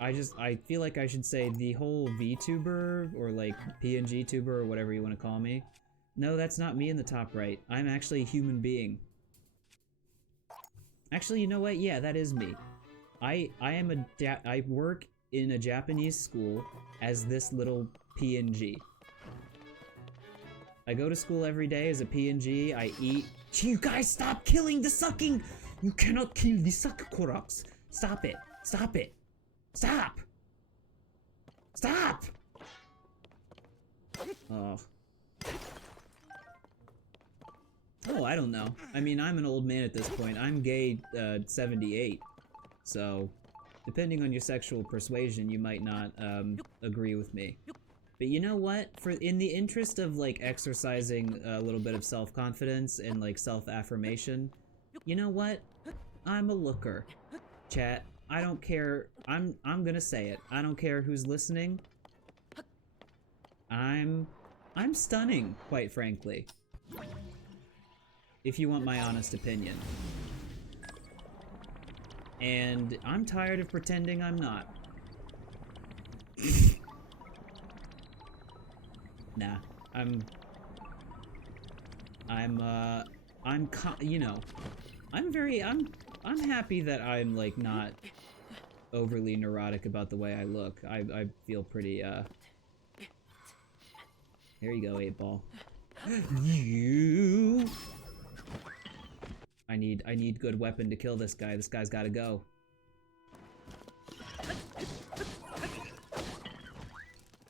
I feel like I should say the whole VTuber, or like PNG tuber, or whatever you want to call me. No, that's not me in the top right. I'm actually a human being. Actually, you know what? Yeah, that is me. I work in a Japanese school as this little PNG. I go to school every day as a PNG, I eat— You guys, stop killing the sucking! You cannot kill the suck Koroks! Stop it! Stop it! Stop! Stop! Oh. Oh, I don't know. I mean, I'm an old man at this point. I'm gay, 78. So, depending on your sexual persuasion, you might not, agree with me. But you know what? In the interest of, like, exercising a little bit of self-confidence and, like, self-affirmation, you know what? I'm a looker. Chat, I don't care. I'm gonna say it. I don't care who's listening. I'm stunning, quite frankly. If you want my honest opinion. And I'm tired of pretending I'm not. Nah, you know, I'm happy that I'm, like, not overly neurotic about the way I look. I feel pretty, There you go, 8-ball. You! I need good weapon to kill this guy. This guy's gotta go.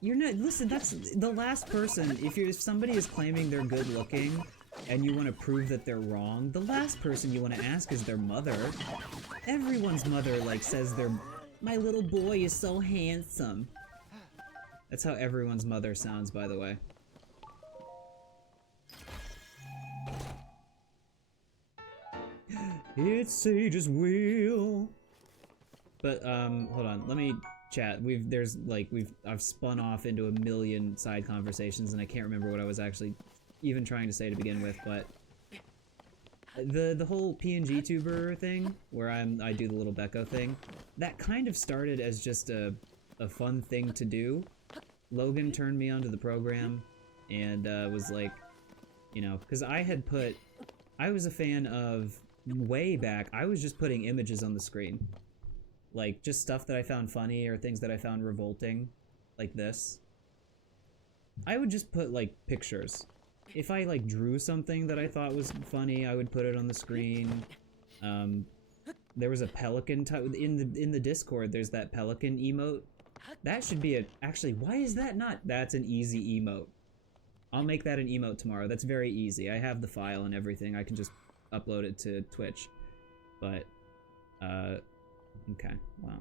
You're not— listen, that's the last person— if somebody is claiming they're good looking and you want to prove that they're wrong, the last person you want to ask is their mother. Everyone's mother, like, says my little boy is so handsome. That's how everyone's mother sounds, by the way. It's Sage's will. But, hold on, let me chat. I've spun off into a million side conversations and I can't remember what I was actually even trying to say to begin with, but the whole PNG tuber thing, where I do the little Becco thing, that kind of started as just a fun thing to do. Logan turned me onto the program and was like, you know, because I was a fan of, way back, I was just putting images on the screen. Like, just stuff that I found funny or things that I found revolting, like this. I would just put, like, pictures. If I, like, drew something that I thought was funny, I would put it on the screen. There was a pelican in the Discord, there's that pelican emote. That should be actually, why is that not? That's an easy emote. I'll make that an emote tomorrow. That's very easy. I have the file and everything. I can just upload it to Twitch. But, okay, wow.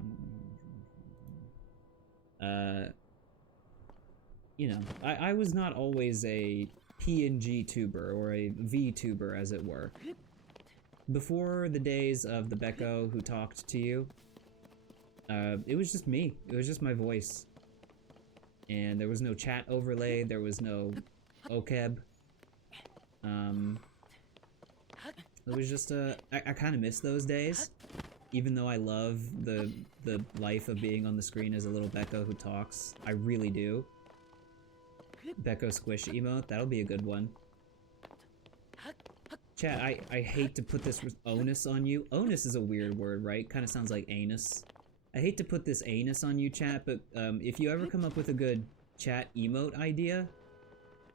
You know, I was not always a PNG tuber, or a VTuber, as it were. Before the days of the Becco who talked to you, it was just me. It was just my voice. And there was no chat overlay, there was no OKEB. It was just I kind of miss those days, even though I love the life of being on the screen as a little Becco who talks. I really do. Becco Squish emote, that'll be a good one. Chat, I hate to put this onus on you. Onus is a weird word, right? Kind of sounds like anus. I hate to put this anus on you, chat, but if you ever come up with a good chat emote idea,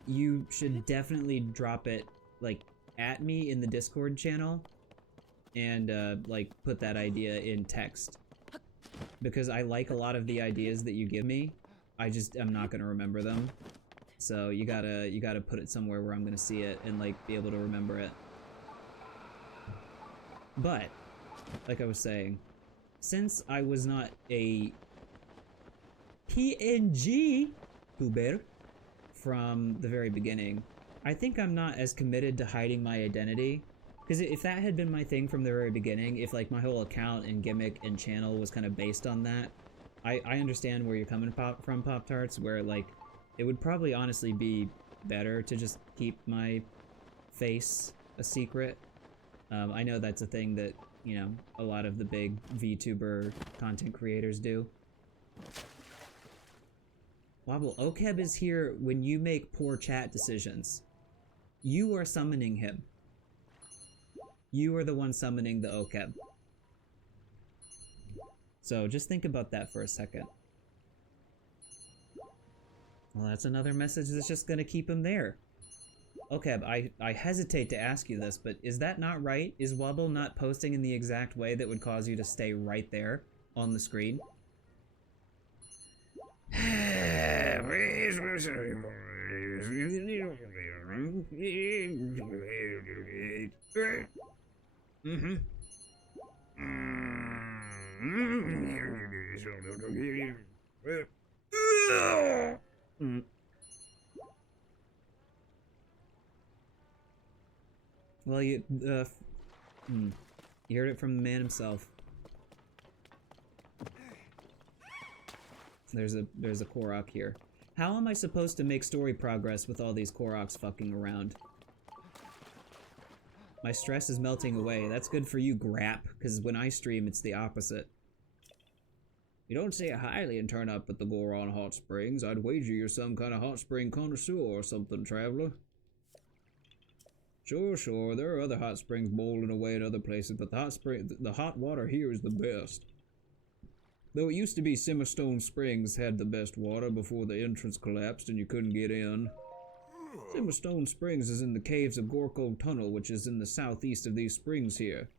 you should definitely drop it, like, at me in the Discord channel, and, like, put that idea in text. Because I like a lot of the ideas that you give me, I'm not gonna remember them. So you gotta put it somewhere where I'm gonna see it and like be able to remember it. But, like I was saying, since I was not a PNG Uber from the very beginning, I think I'm not as committed to hiding my identity. Because if that had been my thing from the very beginning, if like my whole account and gimmick and channel was kind of based on that, I understand where you're coming from, Pop-Tarts, where like it would probably honestly be better to just keep my face a secret. I know that's a thing that, you know, a lot of the big VTuber content creators do. Wobble, Okeb is here when you make poor chat decisions. You are summoning him. You are the one summoning the Okeb. So just think about that for a second. Well, that's another message that's just gonna keep him there. Okeb, I hesitate to ask you this, but is that not right? Is Wobble not posting in the exact way that would cause you to stay right there on the screen? Well, you heard it from the man himself. There's a Korok here. How am I supposed to make story progress with all these Koroks fucking around? My stress is melting away. That's good for you, Grap, because when I stream, it's the opposite. You don't say it highly and turn up at the Goron Hot Springs. I'd wager you're some kind of hot spring connoisseur or something, traveler. Sure, there are other hot springs bowling away at other places, but the hot water here is the best. Though it used to be Simmerstone Springs had the best water before the entrance collapsed and you couldn't get in. Simmerstone Springs is in the caves of Gorko Tunnel, which is in the southeast of these springs here.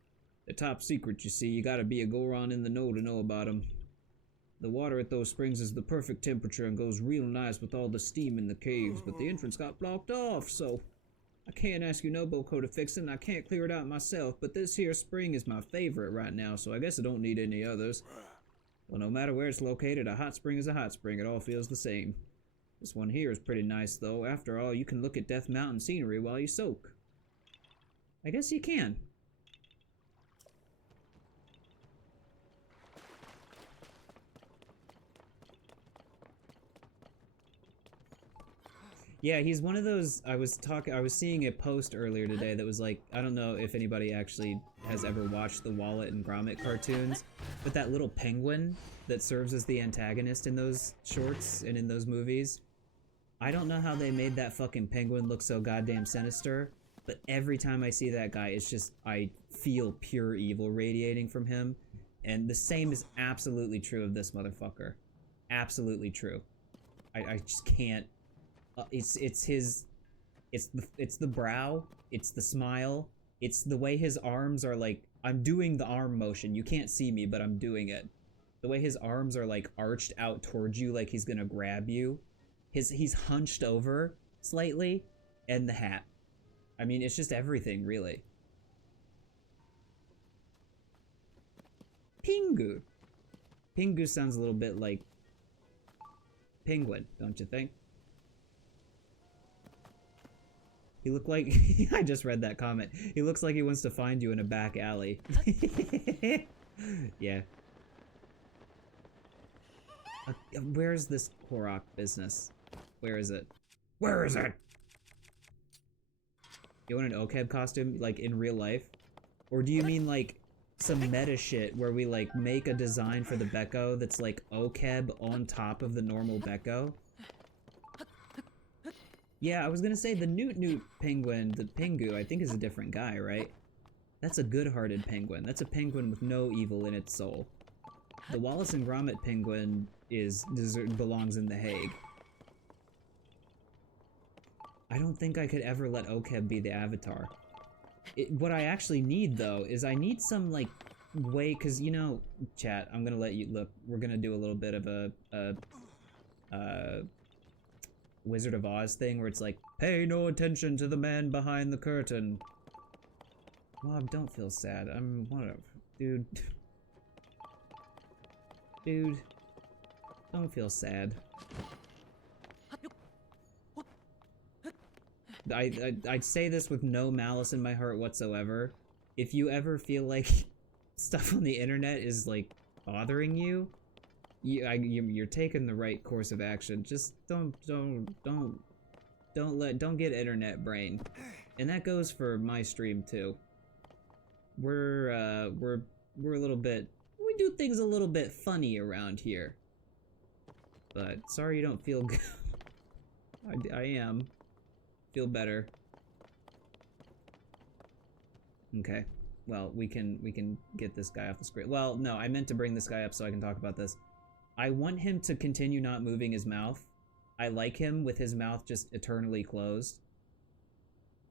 The top secret, you see. You gotta be a Goron in the know to know about them. The water at those springs is the perfect temperature and goes real nice with all the steam in the caves, but the entrance got blocked off, so I can't ask you Noboko to fix it and I can't clear it out myself, but this here spring is my favorite right now, so I guess I don't need any others. Well, no matter where it's located, a hot spring is a hot spring. It all feels the same. This one here is pretty nice, though. After all, you can look at Death Mountain scenery while you soak. I guess you can. Yeah, he's one of those. I was seeing a post earlier today that was like, I don't know if anybody actually has ever watched the Wallet and Gromit cartoons, but that little penguin that serves as the antagonist in those shorts and in those movies, I don't know how they made that fucking penguin look so goddamn sinister, but every time I see that guy, it's just, I feel pure evil radiating from him, and the same is absolutely true of this motherfucker. Absolutely true. I just can't. It's the brow, it's the smile, it's the way his arms are like, I'm doing the arm motion, you can't see me, but I'm doing it. The way his arms are like arched out towards you like he's gonna grab you. He's hunched over slightly, and the hat. I mean, it's just everything, really. Pingu. Pingu sounds a little bit like penguin, don't you think? He looked like, I just read that comment. He looks like he wants to find you in a back alley. Yeah. Where's this Korok business? Where is it? Where is it? You want an Okeb costume, like in real life? Or do you mean like some meta shit where we like make a design for the Becco that's like Okeb on top of the normal Becco? Yeah, I was gonna say the Newt penguin, the Pingu, I think is a different guy, right? That's a good-hearted penguin. That's a penguin with no evil in its soul. The Wallace and Gromit penguin belongs in The Hague. I don't think I could ever let Okeb be the avatar. What I actually need, though, is I need some, like, way, because, you know, chat, I'm gonna let you look. We're gonna do a little bit of Wizard of Oz thing where it's like, pay no attention to the man behind the curtain. Mob, don't feel sad. I'm whatever. Dude. Dude. Don't feel sad. I'd say this with no malice in my heart whatsoever. If you ever feel like stuff on the internet is like bothering you, you're taking the right course of action. Just don't get internet brain, and that goes for my stream too. We're a little bit, we do things a little bit funny around here. But sorry you don't feel good. I am. Feel better. Okay. Well, we can get this guy off the screen. Well, no, I meant to bring this guy up so I can talk about this. I want him to continue not moving his mouth. I like him with his mouth just eternally closed.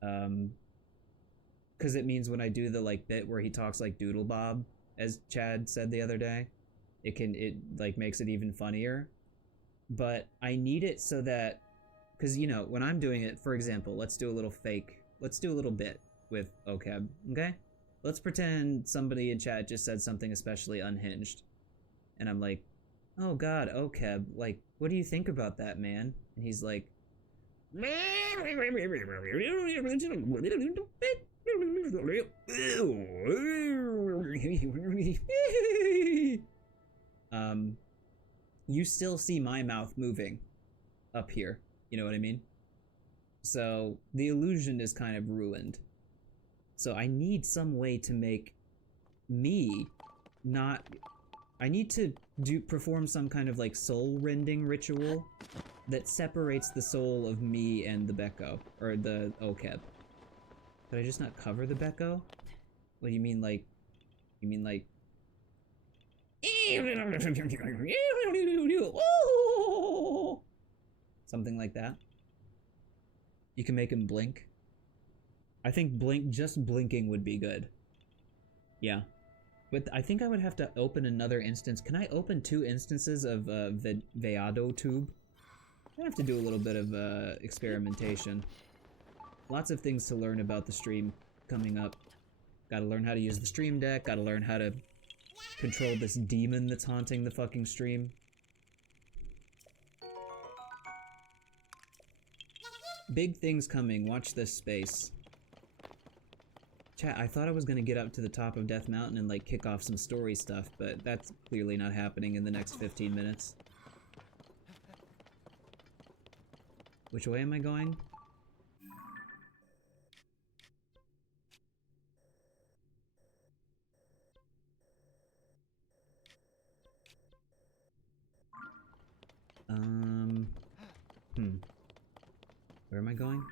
Because it means when I do the like bit where he talks like Doodle Bob, as Chad said the other day, it like makes it even funnier. But I need it so that, because you know, when I'm doing it, for example, let's do a little bit with OCAB, okay? Let's pretend somebody in chat just said something especially unhinged. And I'm like, oh god, OCAB, like, what do you think about that, man? And he's like, you still see my mouth moving up here. You know what I mean? So the illusion is kind of ruined. So I need some way to make me not... I need to perform some kind of like soul rending ritual that separates the soul of me and the Becco, or the OCAB. Did I just not cover the Becco? What do you mean like... You mean like... Something like that. You can make him blink. I think just blinking would be good. Yeah. But I think I would have to open another instance. Can I open 2 instances of the Veado tube? I have to do a little bit of experimentation. Lots of things to learn about the stream coming up. Gotta learn how to use the stream deck, gotta learn how to control this demon that's haunting the fucking stream. Big things coming, watch this space. Chat, I thought I was gonna get up to the top of Death Mountain and like kick off some story stuff, but that's clearly not happening in the next 15 minutes. Which way am I going? Where am I going?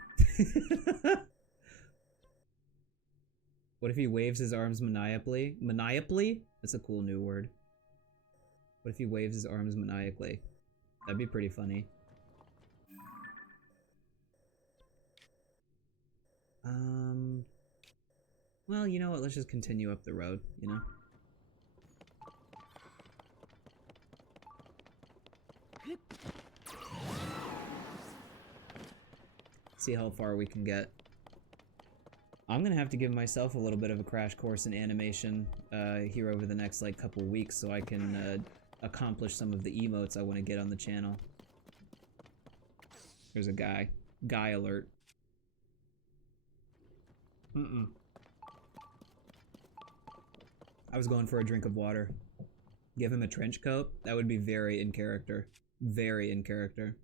What if he waves his arms maniacally? Maniacally? That's a cool new word. What if he waves his arms maniacally? That'd be pretty funny. Well, you know what? Let's just continue up the road, you know? See how far we can get. I'm gonna have to give myself a little bit of a crash course in animation here over the next like couple weeks so I can accomplish some of the emotes I want to get on the channel. There's a guy. Guy alert. I was going for a drink of water. Give him a trench coat? That would be very in character. Very in character.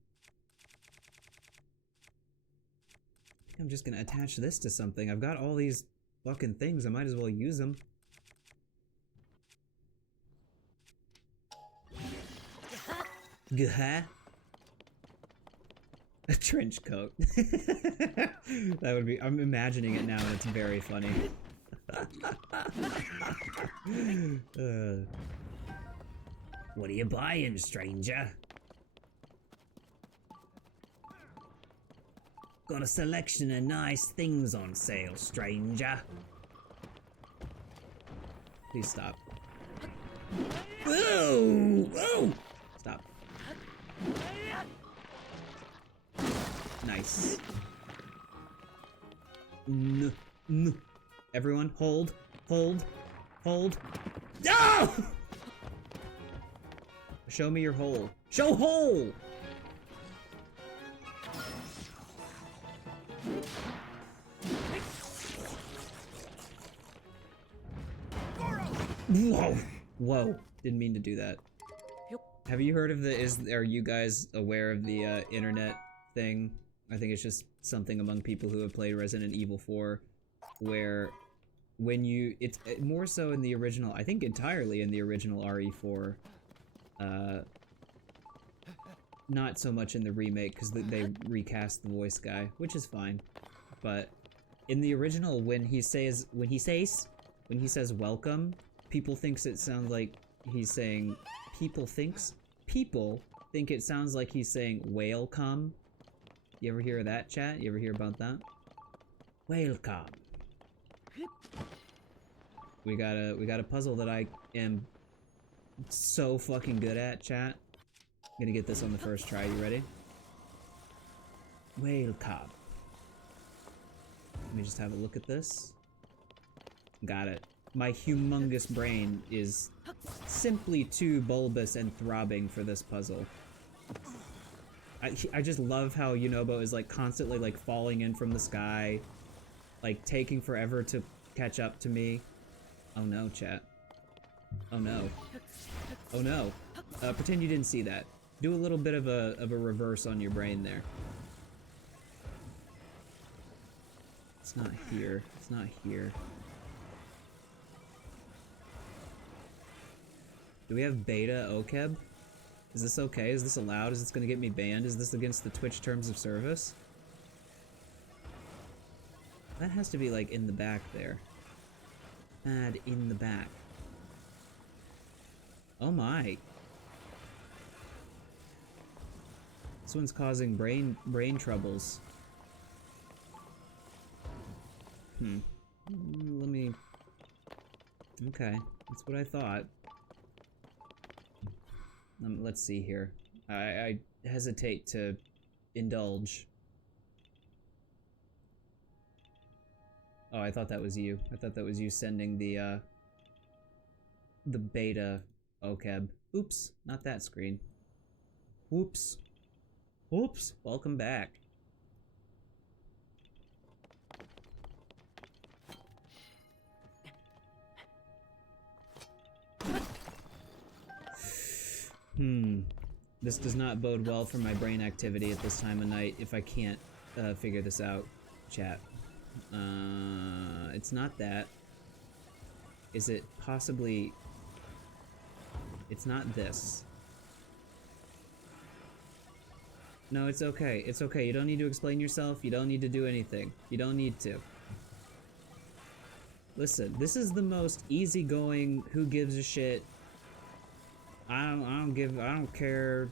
I think I'm just gonna attach this to something. I've got all these fucking things. I might as well use them. Gah. A trench coat. That would be... I'm imagining it now and it's very funny. What are you buying, stranger? Got a selection of nice things on sale, stranger. Please stop. Whoa! Whoa! Stop. Nice. Everyone, hold, hold, hold. No! Show me your hole. Show hole! Whoa! Whoa! Didn't mean to do that. Have you heard of the? Are you guys aware of the internet thing? I think it's just something among people who have played Resident Evil 4, where when you it's more so in the original. I think entirely in the original RE4. Not so much in the remake because they recast the voice guy, which is fine. But in the original, when he says welcome, people thinks it sounds like he's saying people think it sounds like he's saying whale come. You ever hear of that, chat? You ever hear about that? Whale come. We got a puzzle that I am so fucking good at, chat. I'm gonna get this on the first try. You ready? Whale come. Let me just have a look at this. Got it. My humongous brain is simply too bulbous and throbbing for this puzzle. I just love how Yunobo is like constantly like falling in from the sky, like taking forever to catch up to me. Oh no, chat. Oh no. Oh no. Pretend you didn't see that. Do a little bit of a reverse on your brain there. It's not here. It's not here. Do we have beta OKEB? Is this okay? Is this allowed? Is this gonna get me banned? Is this against the Twitch terms of service? That has to be like in the back there. Add in the back. Oh my. This one's causing brain troubles. Let me... Okay, that's what I thought. Let's see here. I hesitate to indulge. Oh, I thought that was you. I thought that was you sending the beta OKEB. Oops, not that screen. Whoops. Oops, welcome back. This does not bode well for my brain activity at this time of night if I can't figure this out, chat. It's not that. Is it possibly... It's not this. No, it's okay. It's okay. You don't need to explain yourself. You don't need to do anything. You don't need to. Listen, this is the most easygoing, who gives a shit, I don't care,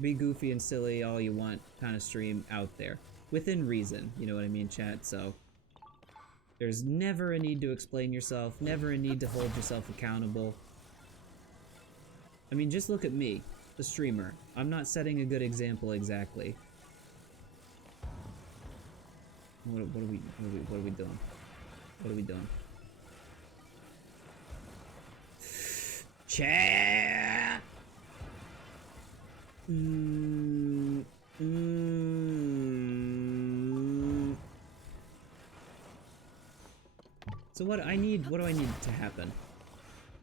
be goofy and silly all you want kind of stream out there. Within reason, you know what I mean, chat? So, there's never a need to explain yourself, never a need to hold yourself accountable. I mean, just look at me, the streamer. I'm not setting a good example exactly. What are we doing? What are we doing? Chat! So what do I need to happen?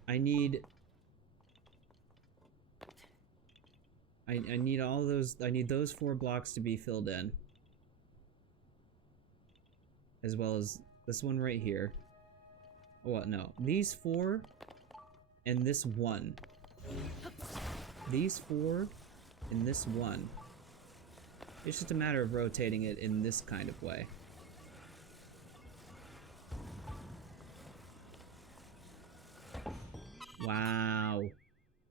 I need all those, I need those 4 blocks to be filled in. As well as this one right here. Oh, what? No. These 4 and this 1. These 4 and this 1. It's just a matter of rotating it in this kind of way. Wow.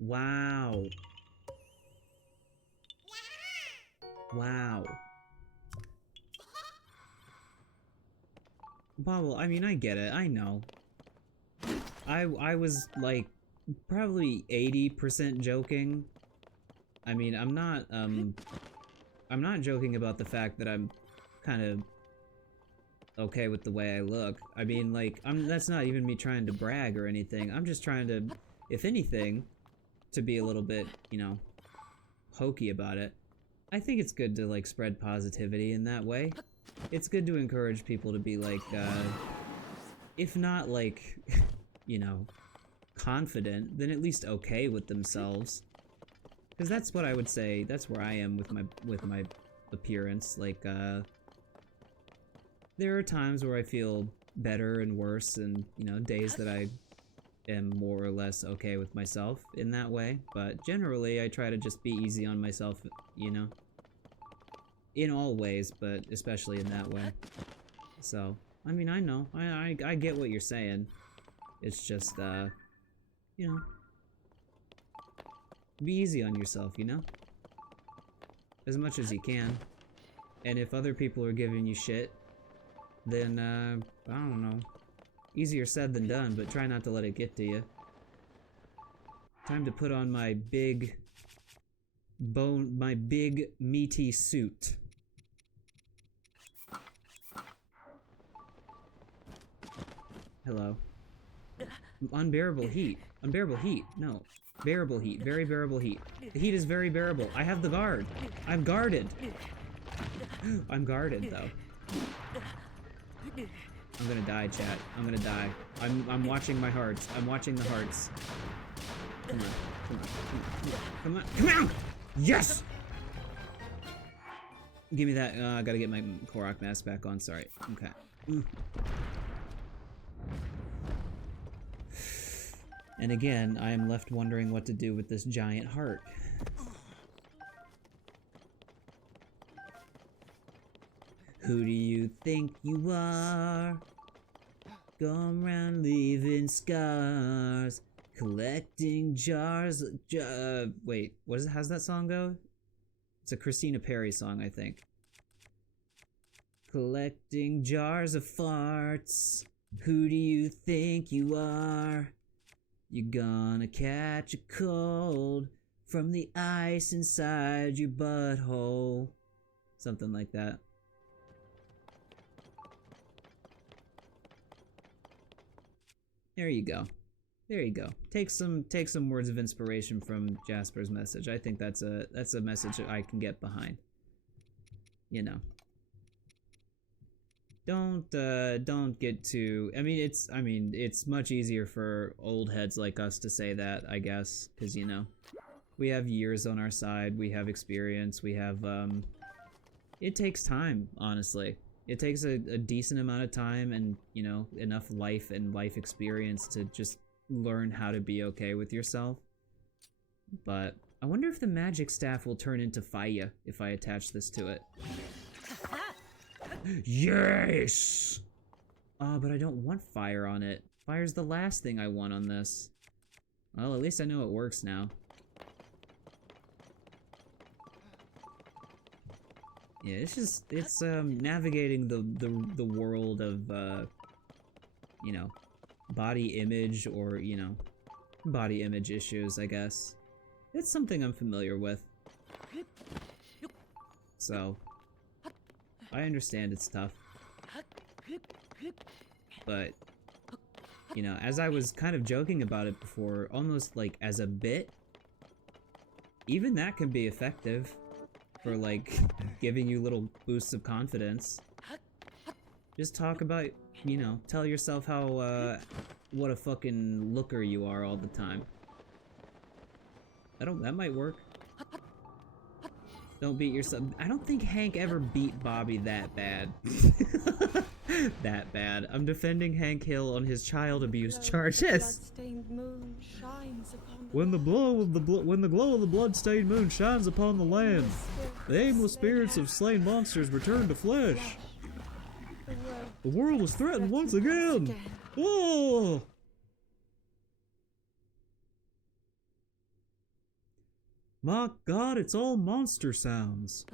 Wow. Wow. Bobble, I mean, I get it. I know. I was, like, probably 80% joking. I mean, I'm not, I'm not joking about the fact that I'm kind of okay with the way I look. I mean, like, that's not even me trying to brag or anything. I'm just trying to, if anything, to be a little bit, you know, hokey about it. I think it's good to, like, spread positivity in that way. It's good to encourage people to be, like, if not, like, you know, confident, then at least okay with themselves. Because that's what I would say, that's where I am with my appearance. Like, there are times where I feel better and worse, and, you know, days that I am more or less okay with myself in that way, but generally I try to just be easy on myself, you know? In all ways, but especially in that way. So, I mean, I know, I get what you're saying. It's just, you know, be easy on yourself, you know? As much as you can. And if other people are giving you shit, then, I don't know. Easier said than done, but try not to let it get to you. Time to put on my big meaty suit. Hello. Unbearable heat. Unbearable heat. No. Bearable heat. Very bearable heat. The heat is very bearable. I have the guard. I'm guarded. I'm guarded, though. I'm gonna die, chat. I'm gonna die. I'm watching my hearts. I'm watching the hearts. Come on. Come on. Come on. Come on. Come on! Yes! Give me that. I gotta get my Korok mask back on. Sorry. Okay. And again, I am left wondering what to do with this giant heart. Who do you think you are? Going around leaving scars, collecting jars. Wait, how's that song go? It's a Christina Perri song, I think. Collecting jars of farts. Who do you think you are? You're gonna catch a cold from the ice inside your butthole. Something like that. There you go. There you go. Take some words of inspiration from Jasper's message. I think that's a message that I can get behind. You know. Don't get too. I mean, it's much easier for old heads like us to say that, I guess, because you know, we have years on our side, we have experience, we have it takes time, honestly. It takes a decent amount of time and, you know, enough life and life experience to just learn how to be okay with yourself. But I wonder if the magic staff will turn into fire if I attach this to it. Yes! But I don't want fire on it. Fire's the last thing I want on this. Well, at least I know it works now. Yeah, it's navigating the world of, you know, body image or, you know, body image issues, I guess. It's something I'm familiar with. So, I understand it's tough. But, you know, as I was kind of joking about it before, almost like as a bit, even that can be effective for, like, giving you little boosts of confidence. Just talk about, you know, tell yourself how, what a fucking looker you are all the time. That might work. Don't beat yourself. I don't think Hank ever beat Bobby that bad. That bad. I'm defending Hank Hill on his child abuse charges. When the glow of the blood-stained moon shines upon the land, the aimless spirits of slain monsters return to flesh. The world is threatened once again. Oh! My God, it's all monster sounds.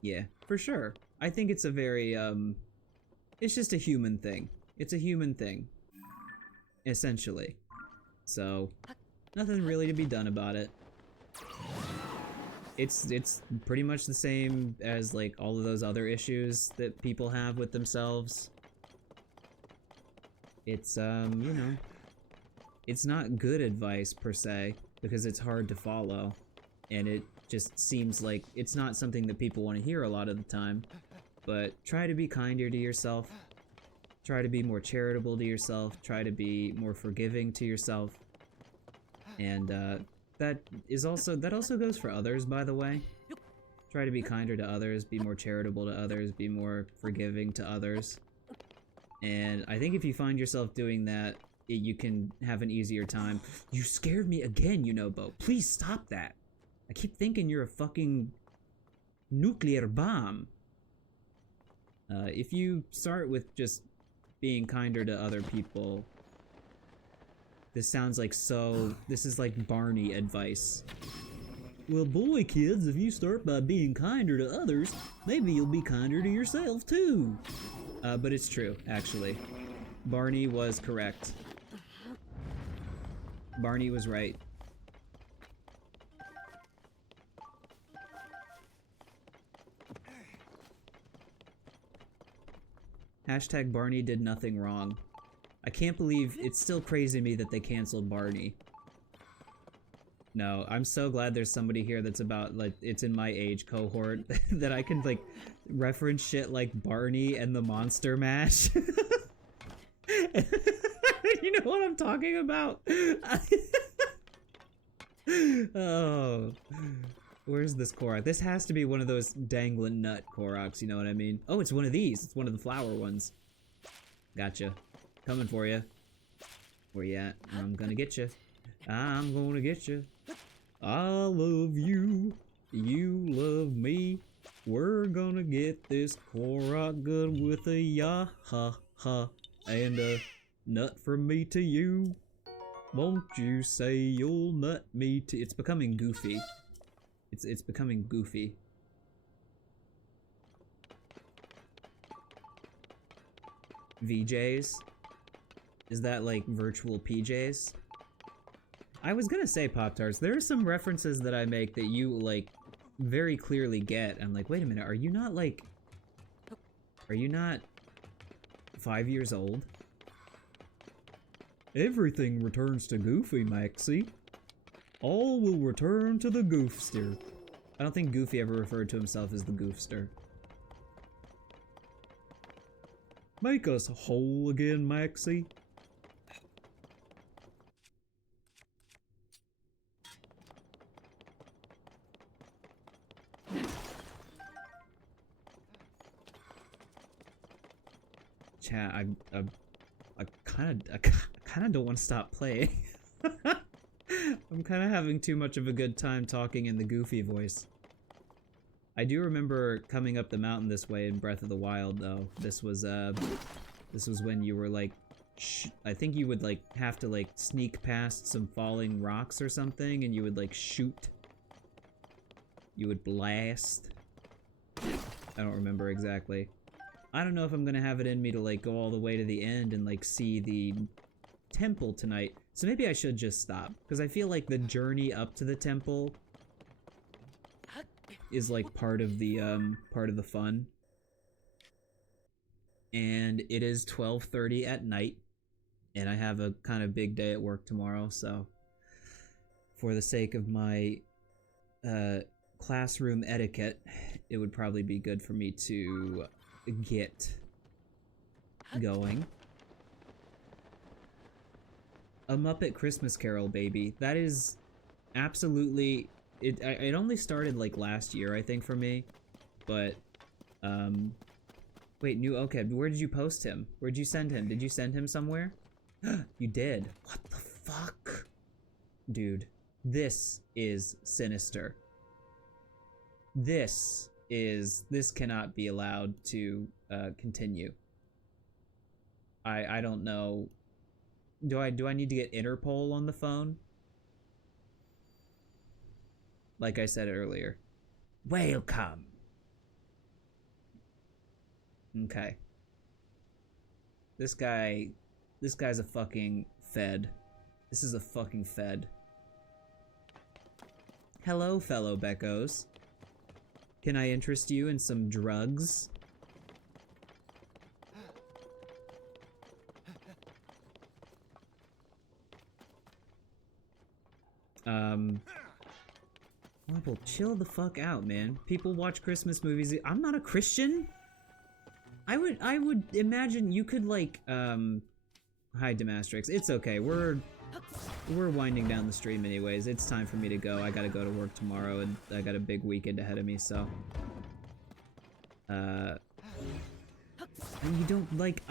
Yeah, for sure. I think it's a very, it's just a human thing. It's a human thing. Essentially. So, Nothing really to be done about it. It's pretty much the same as like all of those other issues that people have with themselves. It's you know, it's not good advice per se because it's hard to follow, and it just seems like it's not something that people want to hear a lot of the time. But try to be kinder to yourself. Try to be more charitable to yourself. Try to be more forgiving to yourself. And that also goes for others, by the way. Try to be kinder to others, be more charitable to others, be more forgiving to others. And I think if you find yourself doing that, you can have an easier time. You scared me again, Yunobo. Please stop that. I keep thinking you're a fucking nuclear bomb. If you start with just being kinder to other people, this sounds like this is like Barney advice. Well, boy, kids, if you start by being kinder to others, maybe you'll be kinder to yourself, too. But it's true, actually. Barney was correct. Barney was right. Hashtag Barney did nothing wrong. I can't believe it's still crazy to me that they canceled Barney. No, I'm so glad there's somebody here that's about, like, it's in my age cohort that I can, like, reference shit like Barney and the Monster Mash. You know what I'm talking about? Oh. Where's this Korok? This has to be one of those dangling nut Koroks, you know what I mean? Oh, it's one of these. It's one of the flower ones. Gotcha. Coming for you. Where you at? I'm gonna get you. I'm gonna get you. I love you. You love me. We're gonna get this Korok good with a ya-ha-ha. And a nut from me to you. Won't you say you'll nut me to... It's becoming goofy. It's becoming goofy. VJs? Is that like virtual PJs? I was gonna say Pop-Tarts. There are some references that I make that you like very clearly get. I'm like, wait a minute, are you not 5 years old? Everything returns to Goofy, Maxie. All will return to the Goofster. I don't think Goofy ever referred to himself as the Goofster. Make us whole again, Maxie. Chat, I kind of don't want to stop playing. I'm kind of having too much of a good time talking in the Goofy voice. I do remember coming up the mountain this way in Breath of the Wild, though. This was when you were like, I think you would like have to like sneak past some falling rocks or something, and you would like shoot. You would blast. I don't remember exactly. I don't know if I'm gonna have it in me to like go all the way to the end and like see the temple tonight. So maybe I should just stop, because I feel like the journey up to the temple is like part of the fun. And it is 12:30 at night, and I have a kind of big day at work tomorrow, so for the sake of my classroom etiquette, it would probably be good for me to get going. A Muppet Christmas Carol, baby. That is absolutely... It only started like last year, I think, for me. But, wait, okay, where did you post him? Where'd you send him? Did you send him somewhere? You did. What the fuck? Dude, this is sinister. This cannot be allowed to continue. I don't know. Do I need to get Interpol on the phone? Like I said earlier. Welcome. Okay. This guy's a fucking fed. This is a fucking fed. Hello, fellow Beckos. Can I interest you in some drugs? Well, chill the fuck out, man. People watch Christmas movies. I'm not a Christian. I would imagine you could like, hi Demastrix. It's okay. We're winding down the stream anyways. It's time for me to go. I gotta go to work tomorrow, and I got a big weekend ahead of me, so. And you don't like,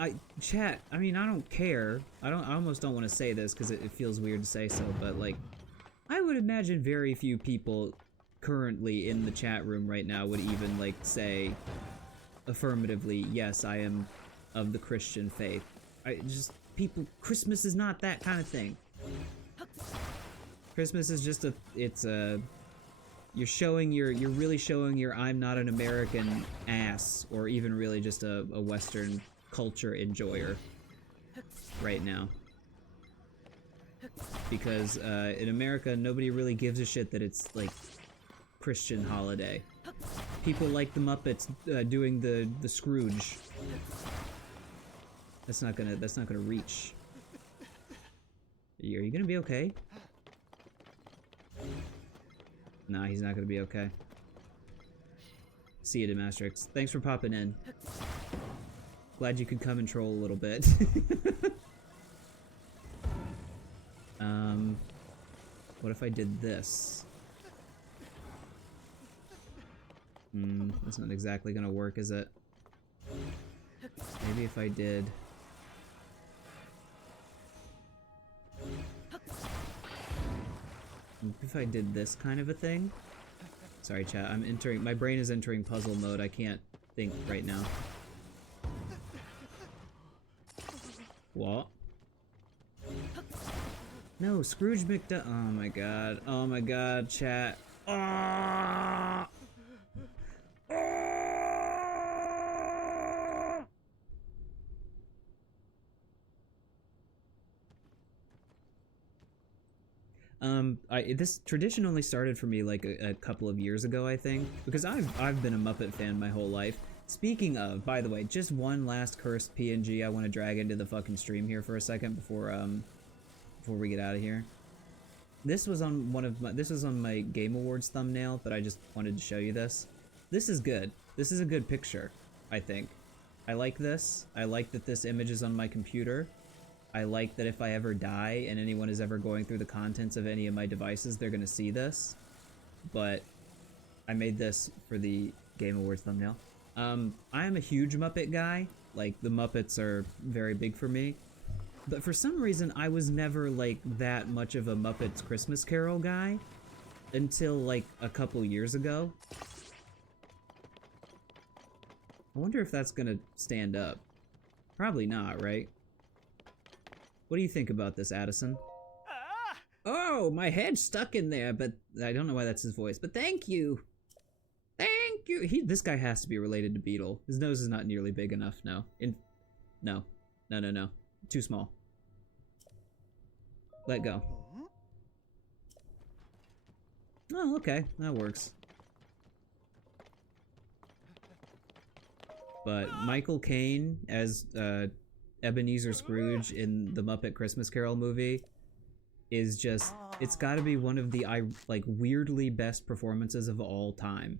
chat, I mean, I don't care. I almost don't want to say this because it feels weird to say so, but like, I would imagine very few people currently in the chat room right now would even like say affirmatively, yes, I am of the Christian faith. Christmas is not that kind of thing. Christmas is just you're really showing your I'm not an American ass, or even really just a Western culture enjoyer right now. Because in America, nobody really gives a shit that it's like Christian holiday. People like the Muppets doing the Scrooge. That's not gonna reach. Are you gonna be okay? Nah, he's not gonna be okay. See you, Demastrix. Thanks for popping in. Glad you could come and troll a little bit. What if I did this? That's not exactly gonna work, is it? Maybe if I did... If I did this kind of a thing? Sorry, chat, my brain is entering puzzle mode. I can't think right now. What? No, Scrooge McDuck. Oh my god, chat. Ah! This tradition only started for me like a couple of years ago, I think, because I've been a Muppet fan my whole life. Speaking of, by the way, just one last cursed PNG I want to drag into the fucking stream here for a second before we get out of here. This was on my Game Awards thumbnail, but I just wanted to show you this. This is good. This is a good picture, I think. I like this. I like that this image is on my computer. I like that if I ever die and anyone is ever going through the contents of any of my devices, they're gonna see this. But I made this for the Game Awards thumbnail. I am a huge Muppet guy. Like, the Muppets are very big for me. But for some reason, I was never, like, that much of a Muppets Christmas Carol guy until, like, a couple years ago. I wonder if that's gonna stand up. Probably not, right? What do you think about this, Addison? Oh, my head's stuck in there, but I don't know why that's his voice, but thank you. Thank you. This guy has to be related to Beetle. His nose is not nearly big enough, no. No. Too small. Let go. Oh, okay. That works. But Michael Caine as Ebenezer Scrooge in the Muppet Christmas Carol movie is just, it's gotta be one of the like weirdly best performances of all time.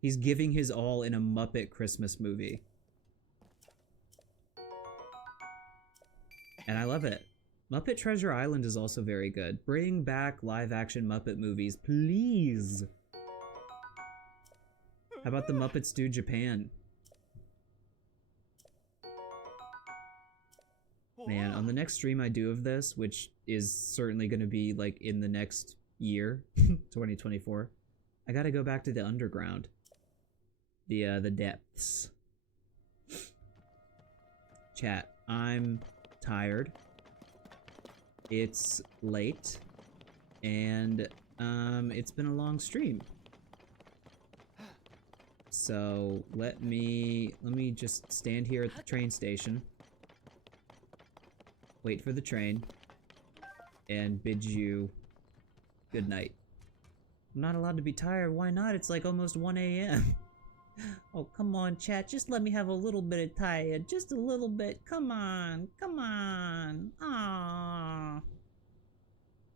He's giving his all in a Muppet Christmas movie. And I love it. Muppet Treasure Island is also very good. Bring back live-action Muppet movies, please! How about the Muppets do Japan? Man, on the next stream I do of this, which is certainly going to be like in the next year, 2024, I gotta go back to the underground. The depths. Chat, I'm tired. It's late, and it's been a long stream. So let me just stand here at the train station wait for the train, and bid you good night. I'm not allowed to be tired. Why not? It's like almost 1 a.m. Oh, come on, chat. Just let me have a little bit of tired. Just a little bit. Come on. Come on. Aww.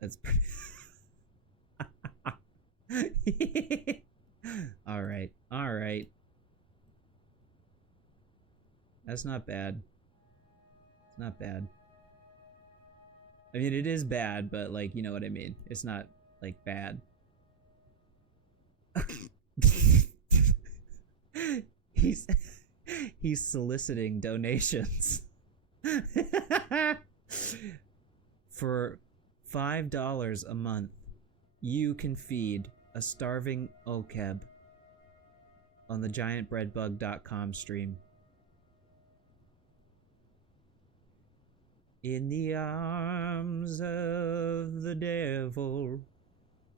That's pretty... Alright. Alright. That's not bad. It's not bad. I mean, it is bad, but, like, you know what I mean. It's not, like, bad. He's soliciting donations. For $5 a month, you can feed a starving Okeb on the GiantBreadbug.com stream. In the arms of the devil,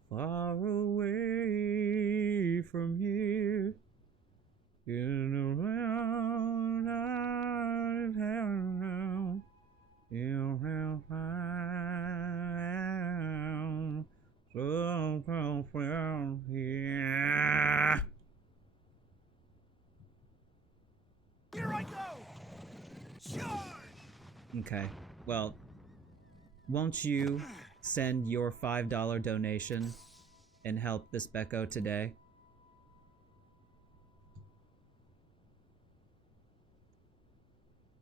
far away from here, in around town, around from here. Here I go! Charge! Okay, well, won't you send your $5 donation and help this Becco today?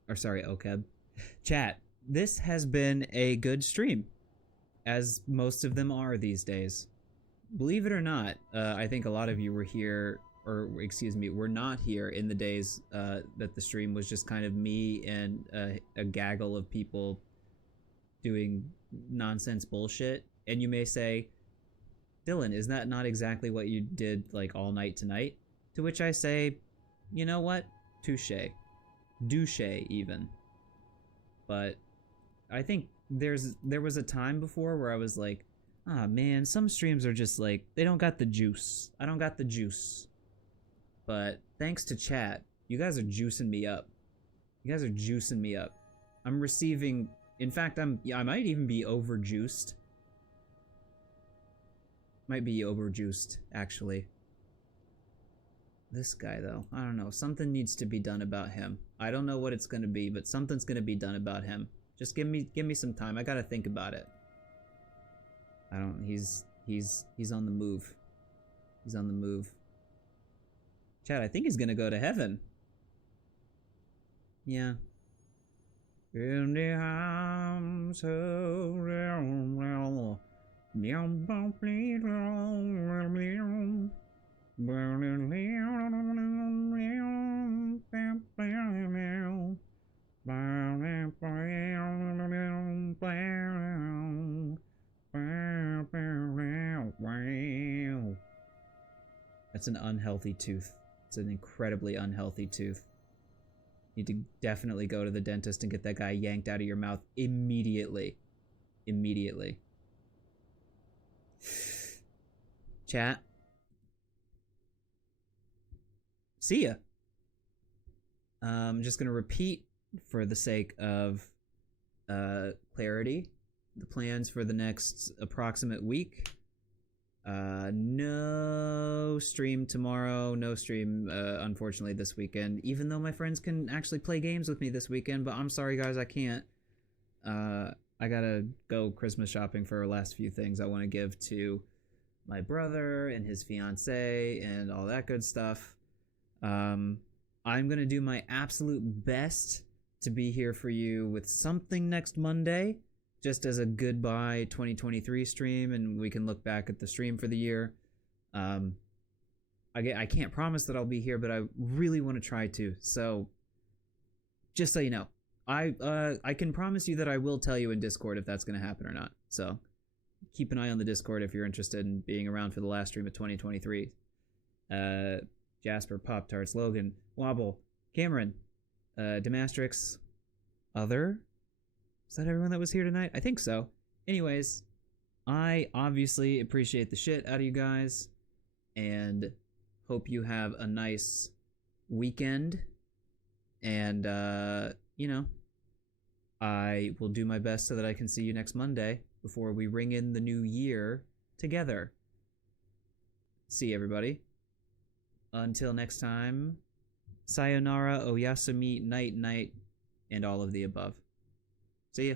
Or sorry, Okeb. Chat, this has been a good stream, as most of them are these days. Believe it or not, I think a lot of you were here, or excuse me, were not here in the days that the stream was just kind of me and a gaggle of people doing nonsense bullshit. And you may say, Dylan, is that not exactly what you did like all night tonight? To which I say, you know what? Touche. Douche even. But I think there was a time before where I was like, ah man, some streams are just like, they don't got the juice. I don't got the juice. But thanks to chat, you guys are juicing me up. You guys are juicing me up. I'm receiving, in fact, I might even be overjuiced. Might be overjuiced, actually. This guy, though, I don't know. Something needs to be done about him. I don't know what it's gonna be, but something's gonna be done about him. Just give me some time. I gotta think about it. I don't. He's on the move. He's on the move. Chad, I think he's gonna go to heaven. Yeah. In the arms of That's an unhealthy tooth. It's an incredibly unhealthy tooth. You need to definitely go to the dentist and get that guy yanked out of your mouth immediately. Immediately. Chat. See ya. I'm just gonna repeat for the sake of clarity the plans for the next approximate week. No stream tomorrow, no stream unfortunately this weekend, even though my friends can actually play games with me this weekend, but I'm sorry guys, I can't. I gotta go Christmas shopping for our last few things I want to give to my brother and his fiance and all that good stuff. I'm gonna do my absolute best to be here for you with something next Monday, just as a goodbye 2023 stream, and we can look back at the stream for the year. I can't promise that I'll be here, but I really want to try to. So, just so you know, I can promise you that I will tell you in Discord if that's going to happen or not. So, keep an eye on the Discord if you're interested in being around for the last stream of 2023. Jasper, Pop Tarts, Logan, Wobble, Cameron, Demastrix, other. Is that everyone that was here tonight? I think so. Anyways, I obviously appreciate the shit out of you guys and hope you have a nice weekend. And, you know, I will do my best so that I can see you next Monday before we ring in the new year together. See everybody. Until next time, sayonara, oyasumi, night, night, and all of the above. See ya.